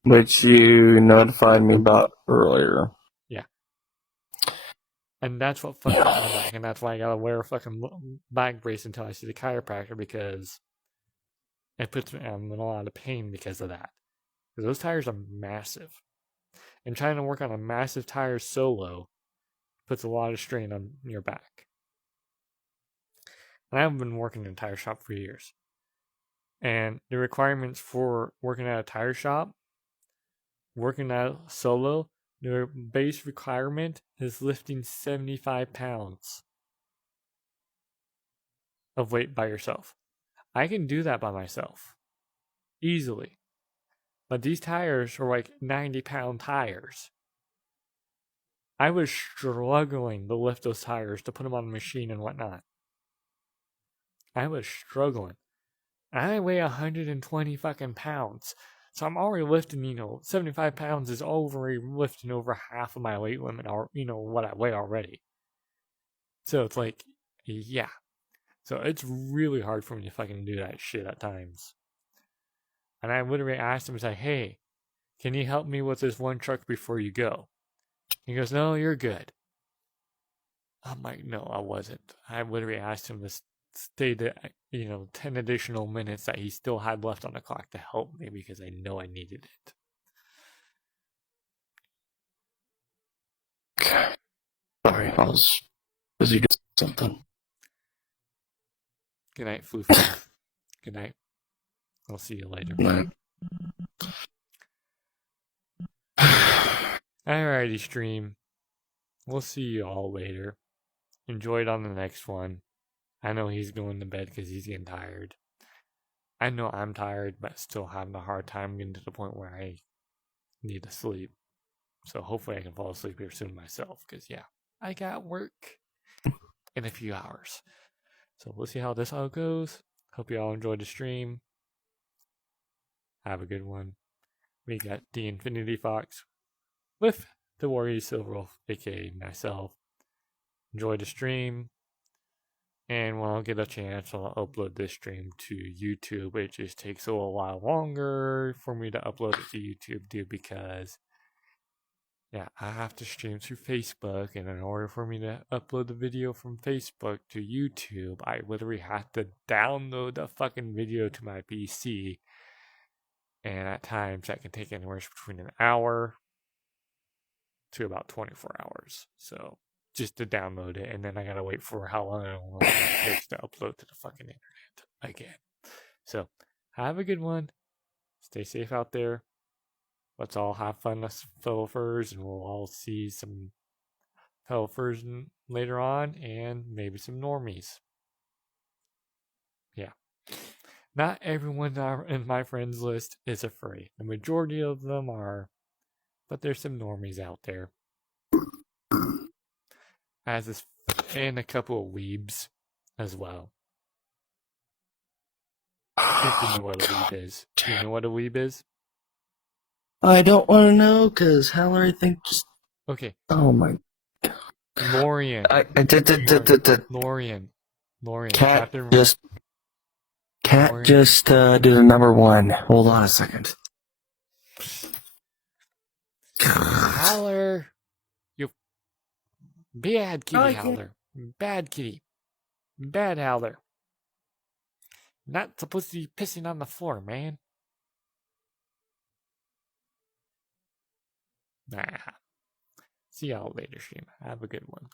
Which you notified me about earlier. Yeah. And that's what fucked up my back, and that's why I gotta wear a back brace until I see the chiropractor, because It puts me in a lot of pain because of that. Because those tires are massive. And trying to work on a massive tire solo puts a lot of strain on your back. And I haven't been working in a tire shop for years. And the requirements for working at a tire shop, working out solo, the base requirement is lifting 75 pounds of weight by yourself. I can do that by myself. Easily. But these tires are like 90-pound tires. I was struggling to lift those tires, to put them on the machine and whatnot. I was struggling. I weigh 120 fucking pounds. So I'm already lifting, 75 pounds is already lifting over half of my weight limit, or, what I weigh already. So it's like, yeah. So it's really hard for me to fucking do that shit at times. And I literally asked him, I was like, hey, can you help me with this one truck before you go? He goes, no, you're good. I'm like, no, I wasn't. I literally asked him to stay the 10 additional minutes that he still had left on the clock to help me because I know I needed it. Okay. Sorry, I was busy doing something. Good night, Foo. Good night. I'll see you later. Right. Alrighty, stream. We'll see you all later. Enjoy it on the next one. I know he's going to bed because he's getting tired. I know I'm tired, but still having a hard time getting to the point where I need to sleep. So hopefully I can fall asleep here soon myself, because yeah, I got work in a few hours. So we'll see how this all goes. Hope you all enjoyed the stream. Have a good one. We got the Infinity Fox with the Warrior Silverwolf, aka myself. Enjoy the stream. And when I'll get a chance, I'll upload this stream to YouTube. It just takes a little while longer for me to upload it to YouTube, dude, because I have to stream through Facebook, and in order for me to upload the video from Facebook to YouTube, I literally have to download the fucking video to my PC. And at times that can take anywhere between an hour to about 24 hours. So just to download it, and then I gotta wait for how long it takes to upload to the fucking internet again. So have a good one. Stay safe out there. Let's all have fun, us fellow furs, and we'll all see some fellow furs later on, and maybe some normies. Yeah. Not everyone in my friends list is a furry. The majority of them are, but there's some normies out there. And a couple of weebs as well. If you know what a weeb is. Do you know what a weeb is? I don't want to know, because Hallery thinks... Okay. Oh my... Lorian. Lorian. Lorian. Cat just did a number one. Hold on a second. Howler. You bad kitty, Howler. Bad kitty. Bad Howler. Not supposed to be pissing on the floor, man. Nah. See y'all later, stream. Have a good one.